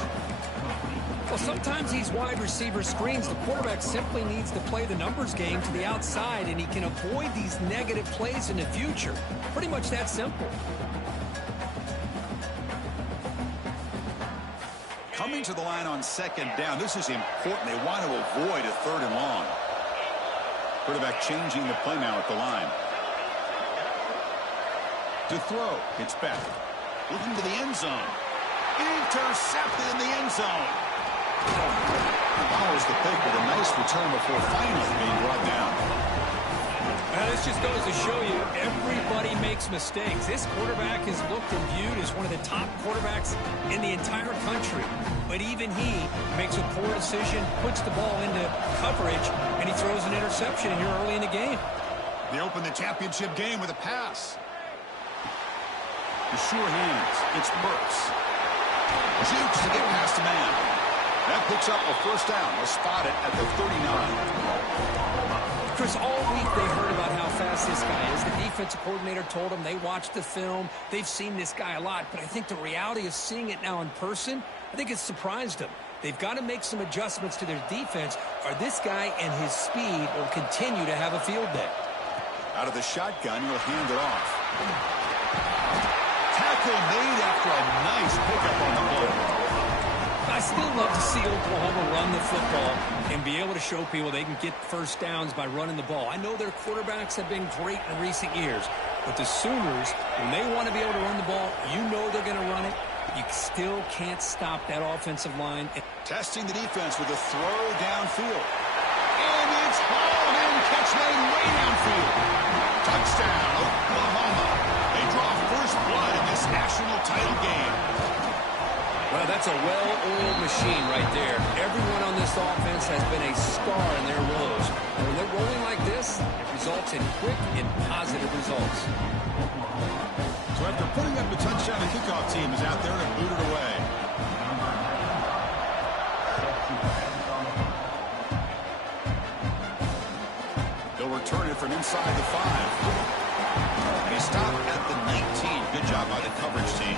Well, sometimes these wide receiver screens, the quarterback simply needs to play the numbers game to the outside, and he can avoid these negative plays in the future. Pretty much that simple. Coming to the line on second down. This is important. They want to avoid a 3rd and long. Quarterback changing the play now at the line. To throw. It's back. Looking to the end zone. Intercepted in the end zone. Follows the pick with a nice return before finally being brought down. Now, this just goes to show you everybody makes mistakes. This quarterback is looked and viewed as one of the top quarterbacks in the entire country. But even he makes a poor decision, puts the ball into coverage, and he throws an interception here early in the game. They open the championship game with a pass. The sure hands. It's Burks. Jukes to get past the man. That picks up a first down. They'll spot it at the 39. Chris, all week they heard about how fast this guy is. The defensive coordinator told them they watched the film. They've seen this guy a lot. But I think the reality of seeing it now in person, I think it's surprised them. They've got to make some adjustments to their defense, or this guy and his speed will continue to have a field day. Out of the shotgun, he'll hand it off. Tackle made after a nice pickup on the play. I still love to see Oklahoma run the football and be able to show people they can get first downs by running the ball. I know their quarterbacks have been great in recent years, but the Sooners, when they want to be able to run the ball, you know they're going to run it. You still can't stop that offensive line. Testing the defense with a throw downfield. And it's hauled in. Catch made way downfield. Touchdown, Oklahoma. They draw first blood in this national title game. Well, that's a well-oiled machine right there. Everyone on this offense has been a star in their roles. And when they're rolling like this, it results in quick and positive results. So after putting up the touchdown, the kickoff team is out there to boot it away. They'll return it from inside the 5. And he stopped at the 19. Good job by the coverage team.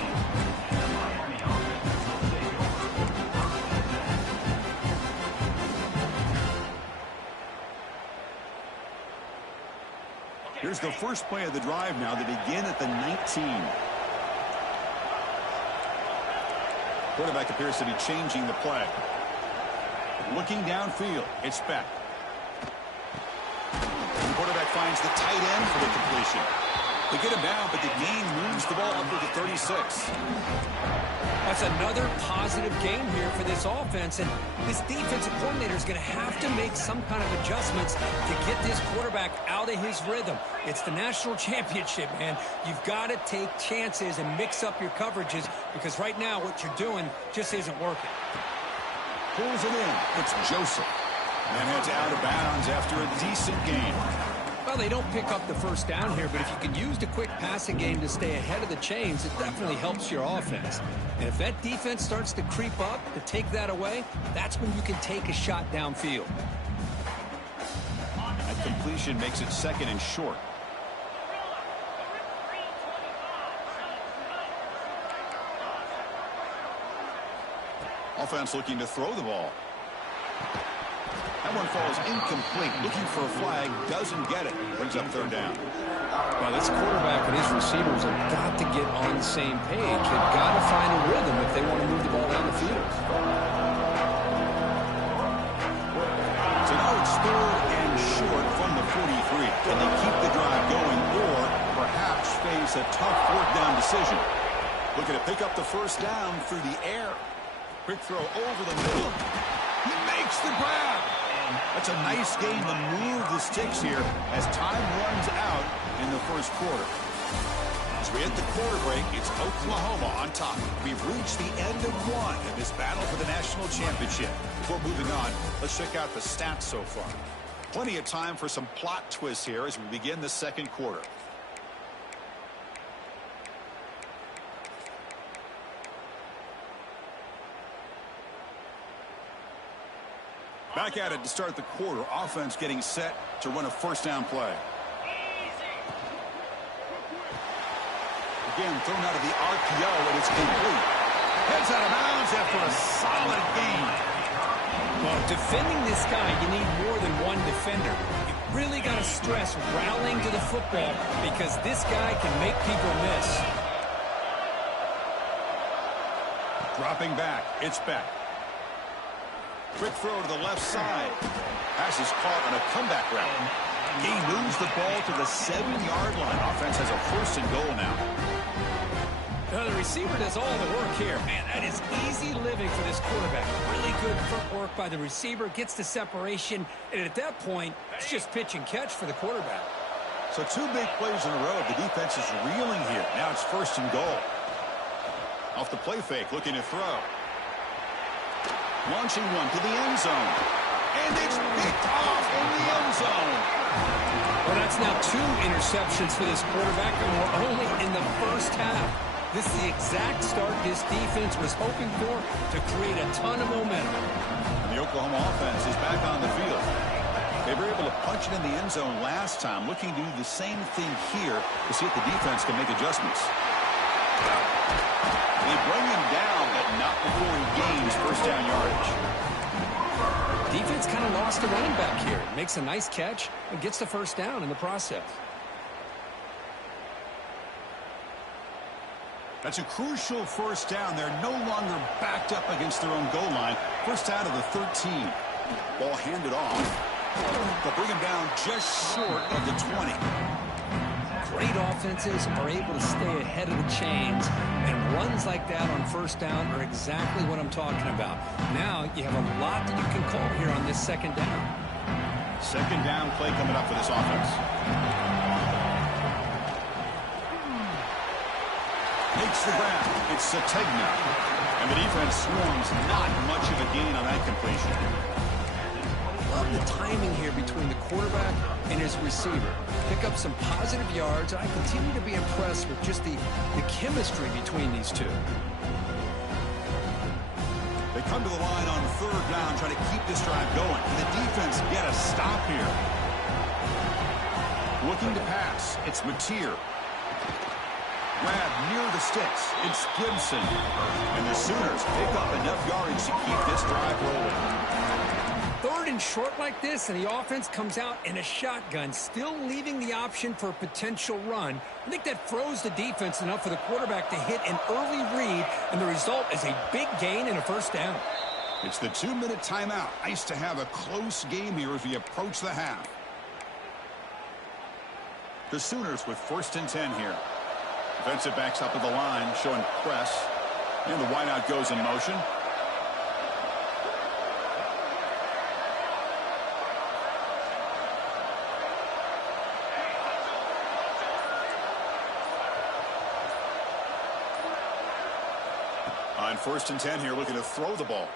Here's the first play of the drive now. They begin at the 19. Quarterback appears to be changing the play. Looking downfield. It's back. The quarterback finds the tight end for the completion. They get him down, but the gain moves the ball up to the 36. That's another positive game here for this offense, and this defensive coordinator is going to have to make some kind of adjustments to get this quarterback out of his rhythm. It's the national championship, man. You've got to take chances and mix up your coverages, because right now what you're doing just isn't working. Pulls it in. It's Joseph. And heads out of bounds after a decent game. Well, they don't pick up the first down here, but if you can use the quick passing game to stay ahead of the chains, it definitely helps your offense. And if that defense starts to creep up to take that away, that's when you can take a shot downfield. That completion makes it 2nd and short. Offense looking to throw the ball. That one falls incomplete. Looking for a flag. Doesn't get it. Brings up 3rd down. Well, this quarterback and his receivers have got to get on the same page. They've got to find a rhythm if they want to move the ball down the field. So now it's 3rd and short from the 43. Can they keep the drive going or perhaps face a tough 4th down decision? Looking to pick up the first down through the air. Quick throw over the middle. He makes the grab. That's a nice game to move the sticks here as time runs out in the first quarter. As we hit the quarter break, it's Oklahoma on top. We've reached the end of one in this battle for the national championship. Before moving on, let's check out the stats so far. Plenty of time for some plot twists here as we begin the second quarter. Back at it to start the quarter. Offense getting set to run a first down play. again, thrown out of the RPO, and it's complete. Heads out of bounds after a solid gain. Well, defending this guy, you need more than one defender. You really got to stress rallying to the football because this guy can make people miss. Dropping back, it's Beck. Quick throw to the left side. Pass is caught on a comeback route. He moves the ball to the 7-yard line. Offense has a 1st and goal now. The receiver does all the work here. Man, that is easy living for this quarterback. Really good footwork by the receiver, gets the separation, and at that point, it's just pitch and catch for the quarterback. So 2 big plays in a row. The defense is reeling here. Now it's 1st and goal. Off the play fake, looking to throw. Launching one to the end zone. And it's picked off in the end zone. Well, that's now 2 interceptions for this quarterback, and we're only in the first half. This is the exact start this defense was hoping for to create a ton of momentum. And the Oklahoma offense is back on the field. They were able to punch it in the end zone last time, looking to do the same thing here to see if the defense can make adjustments. They bring him down, but not before he gains 1st down yardage. Defense kind of lost the running back here. Makes a nice catch and gets the 1st down in the process. That's a crucial 1st down. They're no longer backed up against their own goal line. 1st out of the 13. Ball handed off. They'll bring him down just short of the 20. Great offenses are able to stay ahead of the chains, and runs like that on 1st down are exactly what I'm talking about. Now you have a lot that you can call here on this 2nd down. 2nd down play coming up for this offense. Makes the grab. It's Sategna. And the defense swarms. Not much of a gain on that completion. Love the timing here between the quarterback and his receiver. Pick up some positive yards. I continue to be impressed with just the chemistry between these two. They come to the line on 3rd down, trying to keep this drive going. Can the defense get a stop here? Looking to pass. It's Mateer. Grab near the sticks. It's Gibson. And the Sooners pick up enough yardage to keep this drive rolling. 3rd and short like this, and the offense comes out in a shotgun, still leaving the option for a potential run. I think that froze the defense enough for the quarterback to hit an early read, and the result is a big gain and a 1st down. It's the 2-minute timeout. Nice to have a close game here as we approach the half. The Sooners with 1st and 10 here. Defensive backs up at the line, showing press. And the wideout goes in motion. On 1st and 10 here, looking to throw the ball.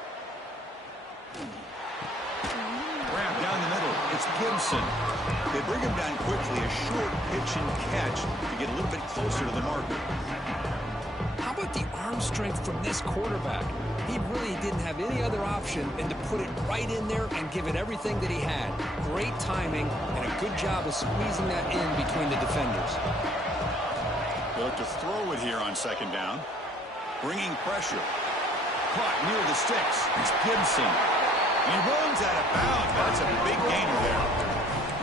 Grab down the middle. It's Gibson. They bring him down quickly. A short pitch and catch to get a little bit closer to the marker. How about the arm strength from this quarterback? He really didn't have any other option than to put it right in there and give it everything that he had. Great timing and a good job of squeezing that in between the defenders. They look to throw it here on 2nd down. Bringing pressure. Caught near the sticks. It's Gibson. He runs out of bounds, but it's a big gainer there.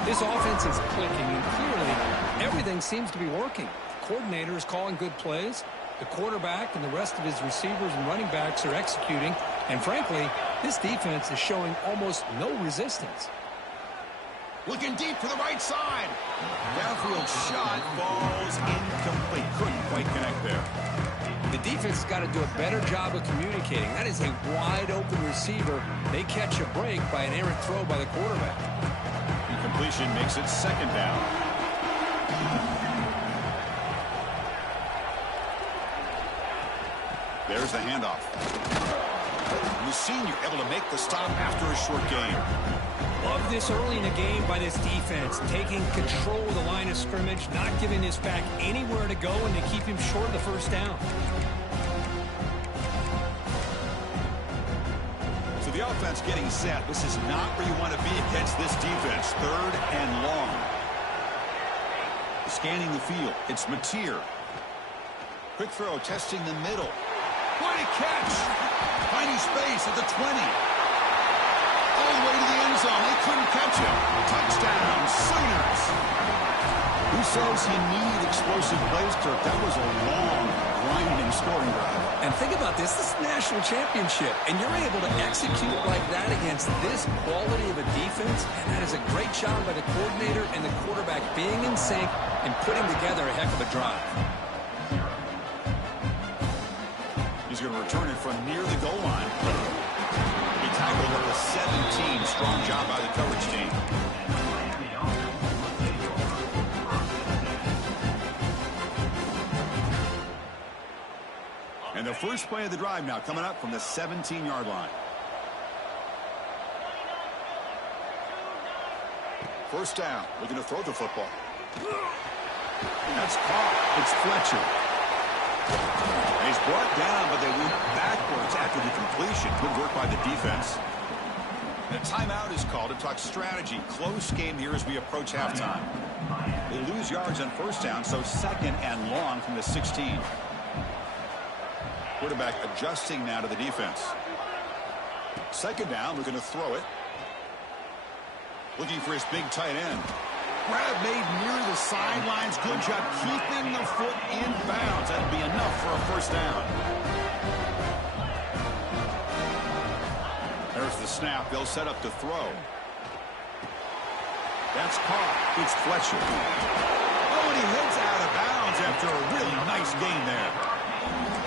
This offense is clicking, and clearly everything seems to be working. The coordinator is calling good plays. The quarterback and the rest of his receivers and running backs are executing. And frankly, this defense is showing almost no resistance. Looking deep to the right side. Downfield shot falls incomplete. Couldn't quite connect there. The defense has got to do a better job of communicating. That is a wide-open receiver. They catch a break by an errant throw by the quarterback. Incompletion makes it 2nd down. There's the handoff. The senior able to make the stop after a short game. Love this early in the game by this defense, taking control of the line of scrimmage, not giving this back anywhere to go, and to keep him short of the 1st down. So the offense getting set. This is not where you want to be against this defense. 3rd and long. Scanning the field. It's Mateer. Quick throw, testing the middle. What a catch! Finding space at the 20. All the way to the end zone. They couldn't catch him. Touchdown, Sooners. Who says you need explosive plays, Kirk? That was a long, grinding scoring drive. And think about this. This is a national championship, and you're able to execute like that against this quality of a defense, and that is a great job by the coordinator and the quarterback being in sync and putting together a heck of a drive. He's going to return it from near the goal line. He tackled at the 17. Strong job by the coverage team. And the first play of the drive now coming up from the 17-yard line. First down, looking to throw the football. That's caught. It's Fletcher. And he's brought down, but they went backwards after the completion. Good work by the defense. The timeout is called to talk strategy. Close game here as we approach halftime. They lose yards on first down, so second and long from the 16. Quarterback adjusting now to the defense. Second down, looking to throw it. Looking for his big tight end. Grab made near the sidelines. Good job keeping the foot in bounds. That'll be enough for a first down. There's the snap. They'll set up to throw. That's caught. It's Fletcher. Oh, and he heads out of bounds after a really nice gain there.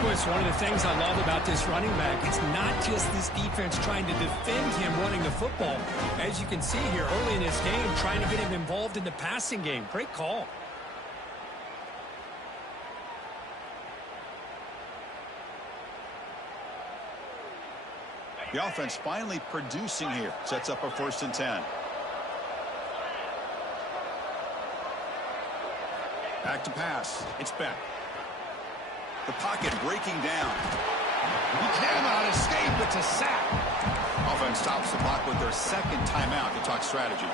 Well, it's one of the things I love about this running back. It's not just this defense trying to defend him running the football. As you can see here early in this game, trying to get him involved in the passing game. Great call. The offense finally producing here. Sets up a 1st and 10. Back to pass. It's Beck. The pocket breaking down. He cannot escape. It's a sack. Offense stops the clock with their second timeout to talk strategy.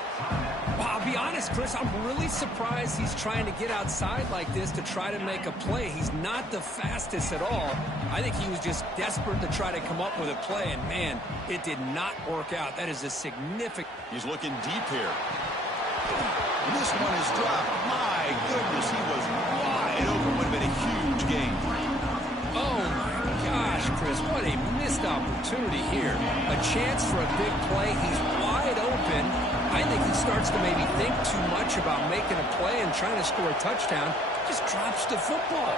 Well, I'll be honest, Chris, I'm really surprised he's trying to get outside like this to try to make a play. He's not the fastest at all. I think he was just desperate to try to come up with a play, and, man, it did not work out. That is a significant... He's looking deep here. This one is dropped. My goodness, he was wide open. Would have been a huge game. Oh, my gosh, Chris, what a missed opportunity here. A chance for a big play. He's wide open. I think he starts to maybe think too much about making a play and trying to score a touchdown. Just drops the football.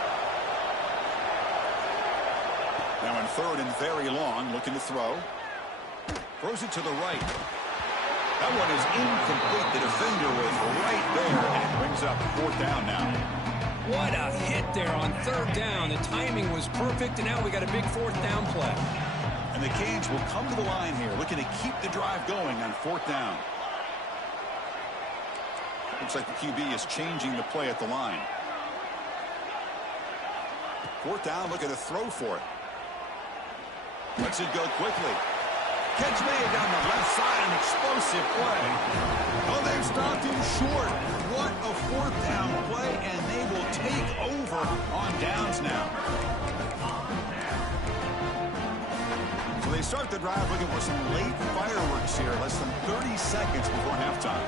Now in 3rd and very long, looking to throw. Throws it to the right. That one is incomplete. The defender was right there, and it brings up 4th down now. What a hit there on 3rd down. The timing was perfect, and now we got a big 4th down play. And the Canes will come to the line here, looking to keep the drive going on 4th down. Looks like the QB is changing the play at the line. 4th down, looking to throw for it. Lets it go quickly. Catch made down the left side, an explosive play. Oh, they've stopped him short. What a 4th down play, and they will take over on downs now. So they start the drive looking for some late fireworks here, less than 30 seconds before halftime.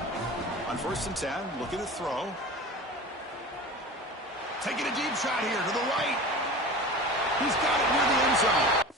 On 1st and 10, looking to throw. Taking a deep shot here to the right. He's got it near the end zone.